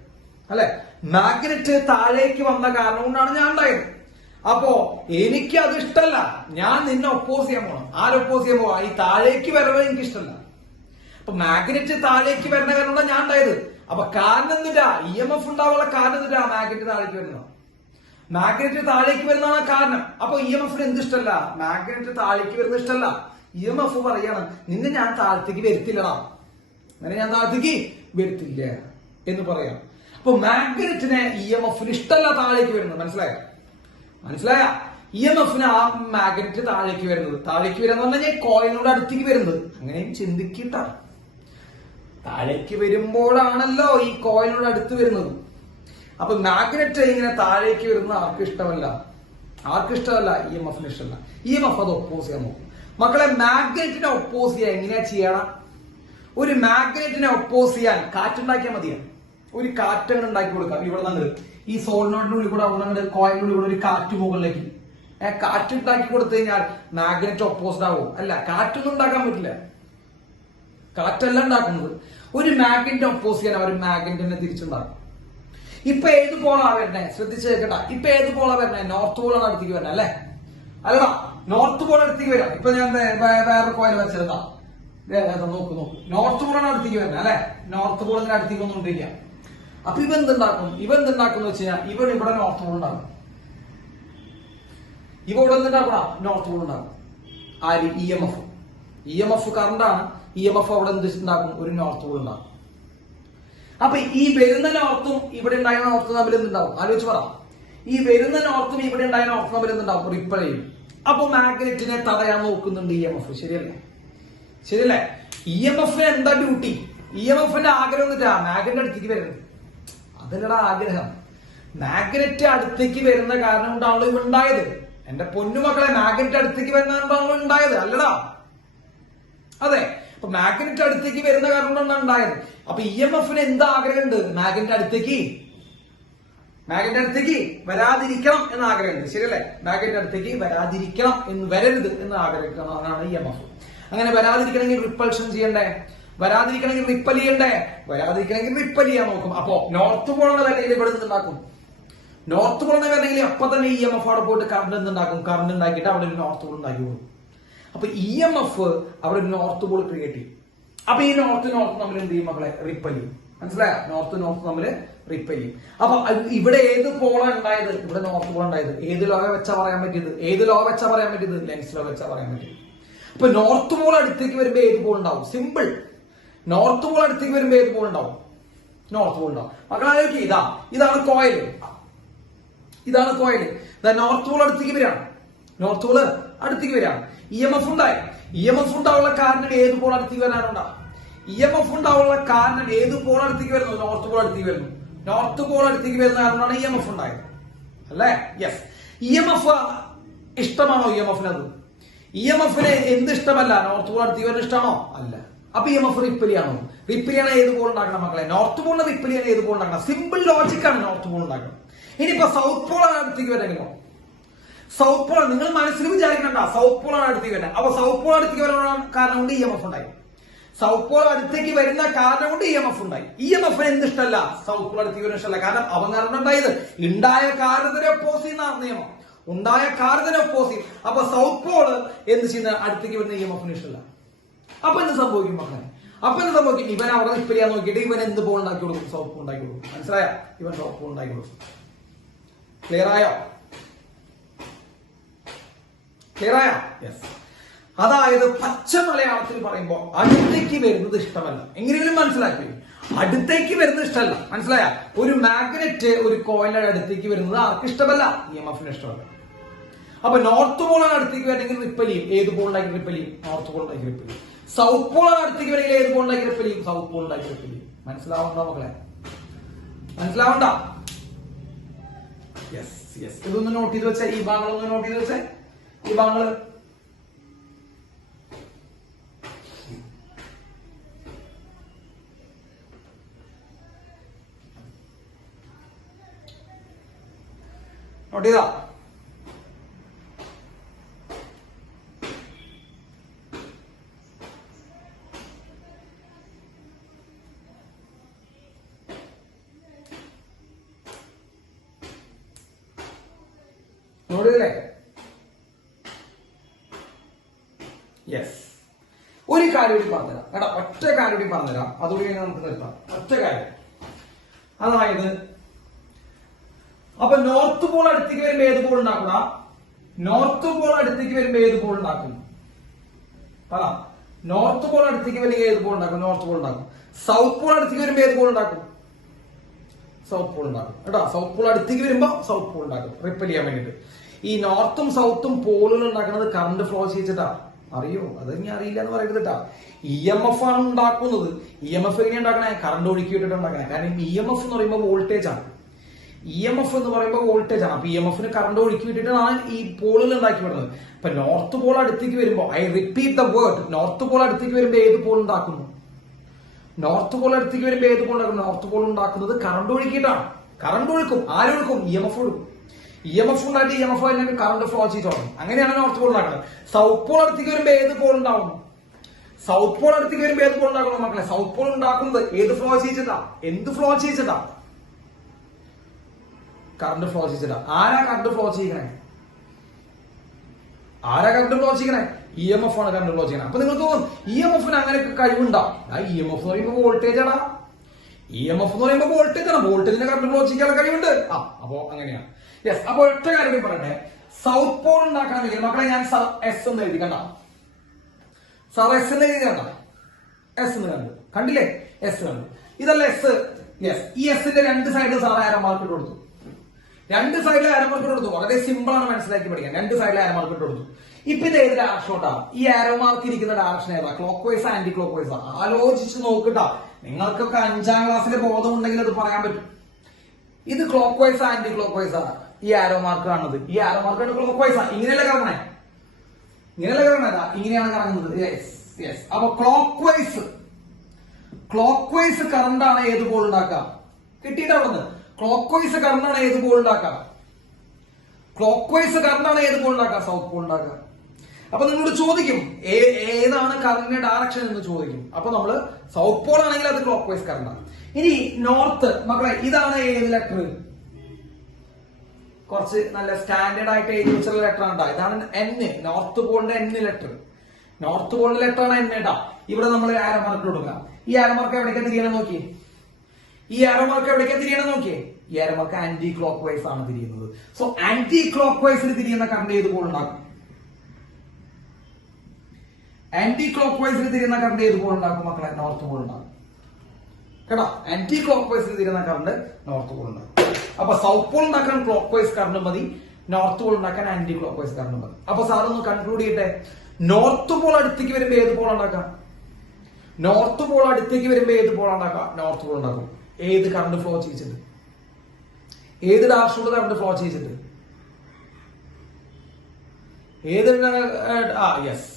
അല്ലെ? മാഗ്നറ്റ് താഴേക്ക് വന്ന കാരണം കൊണ്ടാണ് ഞാൻ ഉണ്ടായത്. അപ്പോ എനിക്ക് അത് ഇഷ്ടമല്ല, ഞാൻ നിന്നെ ഒപ്പോസ് ചെയ്യാൻ പോകണം. ആരൊപ്പോസ് ചെയ്യാൻ പോവാ? ഈ താഴേക്ക് വരവ് എനിക്ക് ഇഷ്ടമല്ല. അപ്പൊ മാഗ്നറ്റ് താഴേക്ക് വരുന്ന കാരണം ഞാൻ ഉണ്ടായത്. അപ്പൊ കാരണം എന്തിട്ടാ? EMF ഉണ്ടാവാനുള്ള കാരണം എന്തിട്ടാ? മാഗ്നറ്റ് താഴേക്ക് വരുന്നത്. മാഗ്നറ്റ് താഴേക്ക് വരുന്നതാണ് കാരണം. അപ്പൊ ഇ എം എഫിന് എന്ത് ഇഷ്ടമല്ല? മാഗ്നറ്റ് താഴേക്ക് വരുന്ന ഇഷ്ടമല്ല. ഇ എം എഫ് പറയാണ് നിന്നെ ഞാൻ താഴത്തേക്ക് വരുത്തില്ലടാ, അങ്ങനെ ഞാൻ താഴത്തേക്ക് വരുത്തില്ല എന്ന് പറയാം. അപ്പൊ മാഗ്നറ്റിനെ ഇ എം എഫിന് ഇഷ്ടമല്ല താഴേക്ക് വരുന്നത്. മനസ്സിലായ? ഇ എം എഫിന് ആ മാഗ്നറ്റ് താഴേക്ക് വരുന്നത്, താഴേക്ക് വരാന്ന് പറഞ്ഞാൽ കോയിലിനോട് അടുത്തേക്ക് വരുന്നത്. അങ്ങനെയും ചിന്തിക്കട്ട, താഴേക്ക് വരുമ്പോഴാണല്ലോ ഈ കോയിലിനോട് അടുത്ത് വരുന്നത്. അപ്പൊ മാഗ്നറ്റ് ഇങ്ങനെ താഴേക്ക് വരുന്ന ആർക്കും ഇഷ്ടമല്ല. ഇ എം എഫിന് ഇഷ്ടമല്ല. ഇ എം എഫ് അത് ഒപ്പോസ് ചെയ്യാൻ നോക്കും. മക്കളെ, മാഗ്നറ്റിനെ ഒപ്പോസ് ചെയ്യാൻ എങ്ങനെയാ ചെയ്യണം? ഒരു മാഗ്നറ്റിനെ ഒപ്പോസ് ചെയ്യാൻ കാറ്റുണ്ടാക്കിയാൽ മതിയാണ്. ഒരു കാറ്റ് ഉണ്ടാക്കി കൊടുക്കാം. ഇവിടെ നിന്ന് ഈ സോളിനോഡിനുള്ളിൽ കൂടെ അവിടെ കോയിലിനുള്ളിൽ കൂടെ ഒരു കാറ്റ് മുകളിലേക്ക് കാറ്റ് ഉണ്ടാക്കി കൊടുത്തു കഴിഞ്ഞാൽ മാഗ്നറ്റ് ഒപ്പോസ്ഡ് ആവും? അല്ല, കാറ്റൊന്നും ഉണ്ടാക്കാൻ പറ്റില്ല. കാറ്റല്ല ഉണ്ടാക്കുന്നത്. ഒരു മാഗ്നറ്റ് ഒപ്പോസ് ചെയ്യാൻ അവർ മാഗ്നറ്റിനെ തിരിച്ചുണ്ടാക്കും. ഇപ്പൊ ഏത് പോളാ വരണേ? ശ്രദ്ധിച്ചു കേൾക്കട്ടെ. ഇപ്പൊ ഏത് പോളാ വരണേ? നോർത്ത് പോളാണ് അടുത്തേക്ക് വരണേ, അല്ലെ? അല്ലടാ, നോർത്ത് പോൾ അടുത്തേക്ക് വരാം. ഇപ്പൊ ഞാൻ വേറെ കോയിൽ വെച്ചെടുത്താ നോക്ക്. നോർത്ത് പോളാണ് അടുത്തേക്ക് വരണേ, അല്ലെ? നോർത്ത് പോൾ ഇങ്ങനെ അടുത്തേക്ക് വന്നുകൊണ്ടിരിക്കുക. അപ്പൊ ഇവ എന്തുണ്ടാക്കും എന്ന് വെച്ച് കഴിഞ്ഞാൽ ഇവിടെ നോർത്ത് പോൾ ഉണ്ടാകും. ഇവിടെ എന്തുണ്ടാക്കണ? നോർത്ത് പോൾ ഉണ്ടാകും. ആര്? ഇ എം എഫ് കറണ്ടാണ്. ഇ എം എഫ് അവിടെ എന്തുണ്ടാക്കും? ഒരു നോർത്ത് പോൾ ഉണ്ടാകും. അപ്പൊ ഈ വരുന്ന നോർത്തും ഇവിടെ ഉണ്ടായ നോർത്തും തമ്മിൽ എന്തുണ്ടാവും? ആലോചിച്ച് പറ. ഈ വരുന്ന നോർത്തും ഇവിടെ ഉണ്ടായ നോർത്തും തമ്മിൽ എന്തുണ്ടാവും? റിപ്പൽ ചെയ്യും. അപ്പൊ മാഗ്നറ്റിനെ തടയാൻ നോക്കുന്നുണ്ട് ഇ എം എഫ്. ശരിയല്ലേ? ഇ എം എഫിന് എന്താ ഡ്യൂട്ടി? ഇ എം എഫിന്റെ ആഗ്രഹം എന്നിട്ടാ മാഗ്നറ്റ് അടുത്തേക്ക് വരുന്നത്. അതല്ലടാ ആഗ്രഹം. മാഗ്നറ്റ് അടുത്തേക്ക് വരുന്ന കാരണം കൊണ്ടാണല്ലോ ഇവ ഉണ്ടായത്. എന്റെ പൊന്നുമക്കളെ, മാഗ്നറ്റ് അടുത്തേക്ക് വരുന്നതാണല്ലോ ഉണ്ടായത്, അല്ലടാ? അതെ. അപ്പൊ മാഗ്നറ്റ് അടുത്തേക്ക് വരുന്ന കാരണം കൊണ്ടാണ് ഉണ്ടായത്. അപ്പൊ ഇ എം എഫിന് എന്താ ആഗ്രഹമുണ്ട്? മാഗ്നറ്റ് അടുത്തേക്ക് വരാതിരിക്കണം എന്ന ആഗ്രഹമുണ്ട്. ശരിയല്ലേ? മാഗ്നറ്റ് അടുത്തേക്ക് വരാതിരിക്കണം എന്ന് വരരുത് എന്ന് ആഗ്രഹിക്കുന്നതാണ് ഇ എം എഫ്. അങ്ങനെ വരാതിരിക്കണമെങ്കിൽ റിപ്പൾഷൻ ചെയ്യണ്ടേ? വരാതിരിക്കണമെങ്കിൽ റിപ്പൽ ചെയ്യണ്ടേ? വരാതിരിക്കണമെങ്കിൽ റിപ്പൽ ചെയ്യാൻ നോക്കും. അപ്പോ നോർത്ത് പോളാണ് വരണമെങ്കിൽ ഇവിടെ നിന്നുണ്ടാക്കും. നോർത്ത് പോളാണ് വരണമെങ്കിൽ അപ്പൊ തന്നെ ഇ എം എഫ് അവിടെ പോയിട്ട് കറണ്ട് എന്തുണ്ടാക്കും? കറണ്ട് ഉണ്ടാക്കിയിട്ട് അവിടെ ഒരു നോർത്ത് പോൾ ഉണ്ടാക്കി കൊടുക്കും. അപ്പൊ ഇ എം എഫ് അവിടെ ഒരു നോർത്ത് പോൾ ക്രിയേറ്റ് ചെയ്യും. അപ്പൊ ഈ നോർത്ത് തമ്മിൽ എന്ത് ചെയ്യും മക്കളെ? റിപ്പൽ ചെയ്യും. മനസ്സിലായോ? നോർത്ത് തമ്മിൽ റിപ്പൽ ചെയ്യും. അപ്പൊ ഇവിടെ ഏത് പോളാണ് ഉണ്ടായത്? ഇവിടെ നോർത്ത് പോൾ ഉണ്ടായത്. ഏത് ലോ വെച്ചാ പറയാൻ പറ്റിയത്? ലെൻസ് ലോ വെച്ചാ പറയാൻ പറ്റിയത്. അപ്പൊ നോർത്ത് പോൾ അടുത്തേക്ക് വരുമ്പോ ഏത് പോൾ ഉണ്ടാവും? സിമ്പിൾ. നോർത്ത് പോൾ അടുത്തേക്ക് വരുമ്പോ ഏത് പോൾ ഉണ്ടാവും? നോർത്ത് പോൾ ഉണ്ടാവും. മക്കളാലോചിക്കുക, ഇതാണ് കോയിൽ. നോർത്ത് പോൾ അടുത്തേക്ക് വരികയാണ്. ഇ എം എഫ് ഉണ്ടായി. ഇ എം എഫ് ഉണ്ടാവുള്ള കാരണം ഏത് പോൾ അടുത്തേക്ക് വരാനുണ്ടാ? ഇ എം എഫ് ഉണ്ടാവുള്ള കാരണം ഏത് പോൾ അടുത്തേക്ക് വരുന്നു? നോർത്ത് പോൾ അടുത്തേക്ക് വരുന്നു. നോർത്ത് പോൾ അടുത്തേക്ക് വരുന്ന കാരണമാണ് ഇ എം എഫ് ഉണ്ടായത്, അല്ലേ? യെസ്. ഇ എം എഫ് ഇഷ്ടമാണോ? ഇ എം എഫിന് എന്ത് ഇഷ്ടമല്ല? നോർത്ത് പോൾ അടുത്തേക്ക് വരുന്ന ഇഷ്ടമാണോ? അല്ല. അപ്പൊ ഇ എം എഫ് റിപ്പൽ ചെയ്യണോ? റിപ്പൽ ചെയ്യണ ഏത് പോൾ ഉണ്ടാക്കണം മക്കളെ? നോർത്ത് പോളിന് റിപ്പൽ ചെയ്യണ ഏത് പോൾ ഉണ്ടാക്കണം? സിമ്പിൾ ലോജിക്കാണ് നോർത്ത് പോൾ ഉണ്ടാക്കണം. ഇനിയിപ്പോ സൗത്ത് പോളാണ് അടുത്തേക്ക് വരണമെങ്കിലോ? സൗത്ത് പോൾ നിങ്ങൾ മനസ്സിൽ വിചാരിക്കണ്ട, സൗത്ത് പോളാണ് അടുത്തേക്ക് വരുന്നത്. അപ്പൊ സൗത്ത് പോൾ അടുത്തേക്ക് വരാൻ കാരണം കൊണ്ട് ഇ എം എഫ് ഉണ്ടായി. സൗത്ത് പോൾ അടുത്തേക്ക് വരുന്ന കാരണം കൊണ്ട് ഇ എം എഫ് ഉണ്ടായി. ഇ എം എഫിന് എന്ത് ഇഷ്ടമല്ല? സൗത്ത് പോൾ അടുത്തേക്ക് വരുന്ന ഇഷ്ടമല്ല. കാരണം അവൻ കാരണം ഉണ്ടായത് ഉണ്ടായ കാര്യത്തിനെ ഒപ്പോസ് ചെയ്യുന്ന നിയമം. അപ്പൊ സൗത്ത് പോൾ എന്ത് ചെയ്യുന്ന? അടുത്തേക്ക് വരുന്ന ഇ എം എഫിന് ഇഷ്ടമല്ല. അപ്പൊ എന്ത് സംഭവിക്കും മക്കളെ? ഇവൻ അവിടെ റിപ്പൽ ചെയ്യാൻ നോക്കിയിട്ട് ഇവൻ എന്ത് പോൾ ഉണ്ടാക്കി കൊടുക്കും? സൗത്ത് പോൾ ഉണ്ടാക്കി കൊടുക്കും. മനസ്സിലായോ? ഇവൻ സൗത്ത് പോൾ ഉണ്ടാക്കി കൊടുക്കും. ക്ലിയർ ആയോ? യെസ്. അതായത് പച്ച മലയാളത്തിൽ പറയുമ്പോൾ അടുത്തേക്ക് വരുന്നത് ഇഷ്ടമല്ല. എങ്ങനെയെങ്കിലും മനസ്സിലാക്കി. അടുത്തേക്ക് വരുന്നത് ഇഷ്ടമല്ല. മനസ്സിലായ? ഒരു മാഗ്നറ്റ് ഒരു കോയിലിന്റെ അടുത്തേക്ക് വരുന്നത് ആർക്ക് ഇഷ്ടമല്ല? ഇ എം എഫിന് ഇഷ്ടമല്ല. അപ്പൊ നോർത്ത് പോളാണ് അടുത്തേക്ക് വരണമെങ്കിൽ റിപ്പൽ ചെയ്യും. ഏത് പോൾ ഉണ്ടാക്കി റിപ്പൽ ചെയ്യും? നോർത്ത് പോൾ ഉണ്ടാക്കി റിപ്പൽ ചെയ്യും. സൗത്ത് പോളാണ് അടുത്തേക്ക് വരണമെങ്കിൽ ഏത് പോൾ ഉണ്ടാക്കി റിപ്പൽ ചെയ്യും? സൗത്ത് പോൾ ഉണ്ടാക്കി റിപ്പൽ ചെയ്യും. മനസ്സിലാവണ്ട മക്കളെ? യെസ്. ഇതൊന്ന് നോട്ട് ചെയ്ത് വെച്ചേ. ഈ ഭാഗങ്ങളൊന്ന് നോട്ട് ചെയ്ത് വെച്ചേ. ഈ ഭാഗങ്ങള് നോട്ട് ചെയ്താ? നോട്ടില്ലേ? യെസ്. ഒരു കാര്യം കൂടി പറഞ്ഞുതരാം കേട്ടോ. ഒറ്റ കാര്യം കൂടി പറഞ്ഞുതരാം. അതുകൂടി നമുക്ക് നിർത്താം. ഒറ്റ കാര്യം. അതായത് അപ്പൊ നോർത്ത് പോൾ അടുത്തേക്ക് വരുമ്പോ ഏത് പോൾ ഉണ്ടാക്കുക? നോർത്ത് പോൾ അടുത്തേക്ക് വരുമ്പോ ഏത് പോൾ ഉണ്ടാക്കും? പറ. നോർത്ത് പോൾ അടുത്തേക്ക് വരുമ്പോൾ ഏത് പോൾ ഉണ്ടാക്കും? നോർത്ത് പോൾ ഉണ്ടാക്കും. സൗത്ത് പോൾ അടുത്തേക്ക് വരുമ്പോ ഏത് പോൾ ഉണ്ടാക്കും? സൗത്ത് പോൾ ഉണ്ടാക്കും കേട്ടോ. സൗത്ത് പോൾ അടുത്തേക്ക് വരുമ്പോ സൗത്ത് പോൾ ഉണ്ടാക്കും, റിപ്പൽ ചെയ്യാൻ വേണ്ടിട്ട്. ഈ നോർത്തും സൗത്തും പോളുകൾ ഉണ്ടാക്കുന്നത് കറണ്ട് ഫ്ലോ ചെയ്തിട്ടാ. അറിയോ? അത് ഇനി അറിയില്ല എന്ന് പറയരുതട്ടാ. EMF ആണ് ഉണ്ടാക്കുന്നത്. EMF എങ്ങനെ ഉണ്ടാക്കണേ? കറണ്ട് ഒഴുക്കി വിട്ടിട്ട് ഉണ്ടാക്കണേ. കാരണം EMF എന്ന് പറയുമ്പോൾ വോൾട്ടേജ് ആണ്. EMF എന്ന് പറയുമ്പോൾ വോൾട്ടേജ് ആണ്. അപ്പൊ EMFന് കറണ്ട് ഒഴുക്കി വിട്ടിട്ടാണ് ഈ പോളുകൾ ഉണ്ടാക്കി വിടുന്നത്. അപ്പൊ നോർത്ത് പോൾ അടുത്തേക്ക് വരുമ്പോ, I repeat the word, north Paul അടുത്തേക്ക് വരുമ്പോ ഏത് പോൾ ഉണ്ടാക്കുന്നു? നോർത്ത് പോൾ അടുത്തേക്ക് വരുമ്പോ ഏത് പോൾ ഉണ്ടാക്കുന്നു? നോർത്ത് പോൾ ഉണ്ടാക്കുന്നത് കറണ്ട് ഒഴുക്കിയിട്ടാണ്. കറണ്ട് ഒഴുക്കും. ആരൊഴുക്കും? EMF ഒഴുക്കും. EMF ഉണ്ടായിട്ട് EMF അതിനൊക്കെ കറണ്ട് ഫ്ലോ ചെയ്ത് തുടങ്ങും. അങ്ങനെയാണ് നോർത്ത് പോൾ ഉണ്ടാക്കുന്നത്. സൗത്ത് പോൾ അടുത്തേക്ക് വരുമ്പോ ഏത് പോൾ ഉണ്ടാവും? സൗത്ത് പോൾ അടുത്തേക്ക് വരുമ്പോ ഏത് പോൾ ഉണ്ടാക്കണം മക്കളെ? സൗത്ത് പോൾ ഉണ്ടാക്കുന്നത് ഏത് ഫ്ലോ ചെയ്തിട്ടാ? എന്ത് ഫ്ലോ ചെയ്തിട്ടാ? കറണ്ട് ഫ്ലോ ചെയ്തിട്ടാ. ആരാ കറണ്ട് ഫ്ലോ ചെയ്യണേ? ആരാ കറണ്ട് ഫ്ലോ ചെയ്യണേ? EMF ആണ് കറണ്ട് ഫ്ലോ ചെയ്യണേ. അപ്പൊ നിങ്ങൾ തോന്നും EMFന് അങ്ങനെയൊക്കെ കഴിവുണ്ടാവും. EMF എന്ന് പറയുമ്പോൾ വോൾട്ടേജ് ആണ്. EMF എന്ന് പറയുമ്പോൾ വോൾട്ടേജ് ആണ്. വോൾട്ടേജിന്റെ കറണ്ട് ഫ്ലോ ചെയ്യാനുള്ള കഴിവുണ്ട്. അപ്പോ അങ്ങനെയാണ്. യെസ്. അപ്പൊ ഒറ്റ കാര്യം പറയട്ടെ. സൗത്ത് പോൾ ഉണ്ടാക്കണമെങ്കിൽ മക്കളെ ഞാൻ എസ് എന്ന് എഴുതി കണ്ട. സാർ എസ് എന്ന് എഴുതി കണ്ട. എസ് എന്ന് കണ്ടു. കണ്ടില്ലേ? എസ് കണ്ടു. ഇതല്ല എസ്. യെസ്. ഈ എസിന്റെ രണ്ട് സൈഡിൽ സാർ ആരോ മാർക്ക് ഇട്ട് കൊടുത്തു. രണ്ട് സൈഡിൽ ആരോ മാർക്ക് ഇട്ട് കൊടുത്തു. വളരെ സിമ്പിൾ ആണ് മനസ്സിലാക്കി പഠിക്കാൻ. രണ്ട് സൈഡിൽ ആരോ മാർക്ക് ഇട്ട് കൊടുത്തു. ഇപ്പൊ ഇത് ഏത് ഡയറക്ഷനോട്ടാ? ഈ ആരോ മാർക്ക് ഇരിക്കുന്ന ഡയറക്ഷൻ ഏതാ? Clockwise, anticlockwise? ആലോചിച്ച് നോക്കട്ടാ. നിങ്ങൾക്കൊക്കെ 5ാം ക്ലാസ്സിലെ ബോധം ഉണ്ടെങ്കിൽ അത് പറയാൻ പറ്റും. ഇത് clockwise, anticlockwise ആണ്. ഈ ആരോ മാർക്ക് കാണുന്നത്. ഈ ആരോ മാർക്ക് ക്ലോക്ക് വൈസ് ആണ്. ഇങ്ങനെയല്ല കറങ്ങണേ. ഇങ്ങനെയല്ല കറങ്ങണേതാ. ഇങ്ങനെയാണ് കറങ്ങുന്നത്. Yes yes. അപ്പൊ ക്ലോക്ക് വൈസ് കറണ്ട് ആണ് ഏത് പോൾ ഉണ്ടാക്കുക? കിട്ടിയിട്ട് അവിടെ നിന്ന് ക്ലോക്ക് വൈസ് കറണ്ട് ആണ് ഏത് പോൾ ഉണ്ടാക്കുക? ക്ലോക്ക് വൈസ് കറണ്ട് ആണ് ഏത് പോൾ ഉണ്ടാക്കുക? സൗത്ത് പോൾ ഉണ്ടാക്കുക. അപ്പൊ നിങ്ങളോട് ചോദിക്കും ഏതാണ് കറണ്ടിന്റെ ഡയറക്ഷൻ എന്ന് ചോദിക്കും. അപ്പൊ നമ്മള് സൗത്ത് പോൾ ആണെങ്കിൽ അത് ക്ലോക്ക് വൈസ് കറണ്ട് ആണ്. ഇനി നോർത്ത് മക്കളെ, ഇതാണ് ഏത് ലെറ്റർ? കുറച്ച് നല്ല സ്റ്റാൻഡേർഡ് ആയിട്ട് എഴുതി വെച്ചുള്ള ലെറ്റർ ആണ്. ഇതാണ് N. നോർത്ത് പോളിന്റെ N ലെറ്റർ. നോർത്ത് പോളിന്റെ ലെറ്റർ ആണ് N കേട്ടാ. ഇവിടെ നമ്മൾ ആരോ മാർക്ക് കൊടുക്കാം. ഈ ആരോ മാർക്ക് എവിടേക്കാ തിരിയണം നോക്കിയേ. ഈ ആരോ മാർക്ക് എവിടേക്കാ തിരിയണം നോക്കിയേ. ഈ arrow mark anticlockwise ആണ് തിരിയുന്നത്. സോ ആന്റി ക്ലോക്ക് വൈസിൽ തിരിയുന്ന കറണ്ട് ഏത് പോൾ ഉണ്ടാക്കും? ആന്റി ക്ലോക്ക് വൈസിൽ തിരിയുന്ന കറണ്ട് ഏത് പോൾ ഉണ്ടാക്കും മക്കളെ? നോർത്ത് പോൾ ഉണ്ടാക്കും കേട്ടോ. ആന്റി ക്ലോക്ക് വൈസിൽ തിരിയുന്ന കറണ്ട് നോർത്ത് പോൾ ഉണ്ടാക്കും. അപ്പൊ സൗത്ത് പോൾ ഉണ്ടാക്കാൻ ക്ലോക്ക് വൈസ് കറണ്ട് മതി, നോർത്ത് പോൾ ഉണ്ടാക്കാൻ ആന്റി ക്ലോക്ക് വൈസ് കറണ്ട് മതി. അപ്പൊ സാർ ഒന്ന് കൺക്ലൂഡ് ചെയ്യട്ടെ. നോർത്ത് പോൾ അടുത്തേക്ക് വരുമ്പോ ഏത് പോൾ ഉണ്ടാക്കാം? നോർത്ത് പോൾ അടുത്തേക്ക് വരുമ്പോ ഏത് പോൾ ഉണ്ടാക്കാം? നോർത്ത് പോൾ ഉണ്ടാക്കും. ഏത് കറണ്ട് ഫ്ലോ ചെയ്യിച്ചിട്ട്? ഏത് ഡയറക്ഷനിലൂടെ കറണ്ട് ഫ്ലോ ചെയ്യിച്ചിട്ട്? ഏത്? Yes,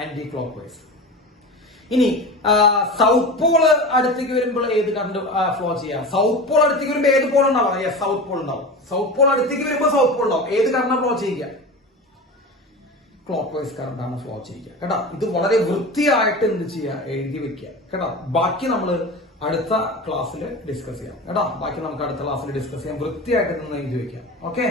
anticlockwise. ഇനി സൗത്ത് പോൾ അടുത്തേക്ക് വരുമ്പോൾ ഏത് കറണ്ട് ഫ്ലോ ചെയ്യാം? സൗത്ത് പോൾ അടുത്തേക്ക് വരുമ്പോൾ ഏത് പോൾ ഉണ്ടാവും? യെസ്, സൗത്ത് പോൾ ഉണ്ടാവും. സൗത്ത് പോൾ അടുത്തേക്ക് വരുമ്പോൾ സൗത്ത് പോൾ ഉണ്ടാവും. ഏത് കറണ്ട് ഫ്ലോ ചെയ്യുക? ക്ലോക്ക് വൈസ് കറണ്ട് ആണ് ഫ്ലോ ചെയ്യുക കേട്ടോ. ഇത് വളരെ വൃത്തിയായിട്ട് എന്ത് ചെയ്യുക? എഴുതി വെക്കുക കേട്ടോ. ബാക്കി നമ്മൾ അടുത്ത ക്ലാസ്സിൽ ഡിസ്കസ് ചെയ്യാം കേട്ടോ. ബാക്കി നമുക്ക് അടുത്ത ക്ലാസ്സിൽ ഡിസ്കസ് ചെയ്യാം. വൃത്തിയായിട്ട് നിന്ന് എഴുതി വെക്കാം. ഓക്കെ.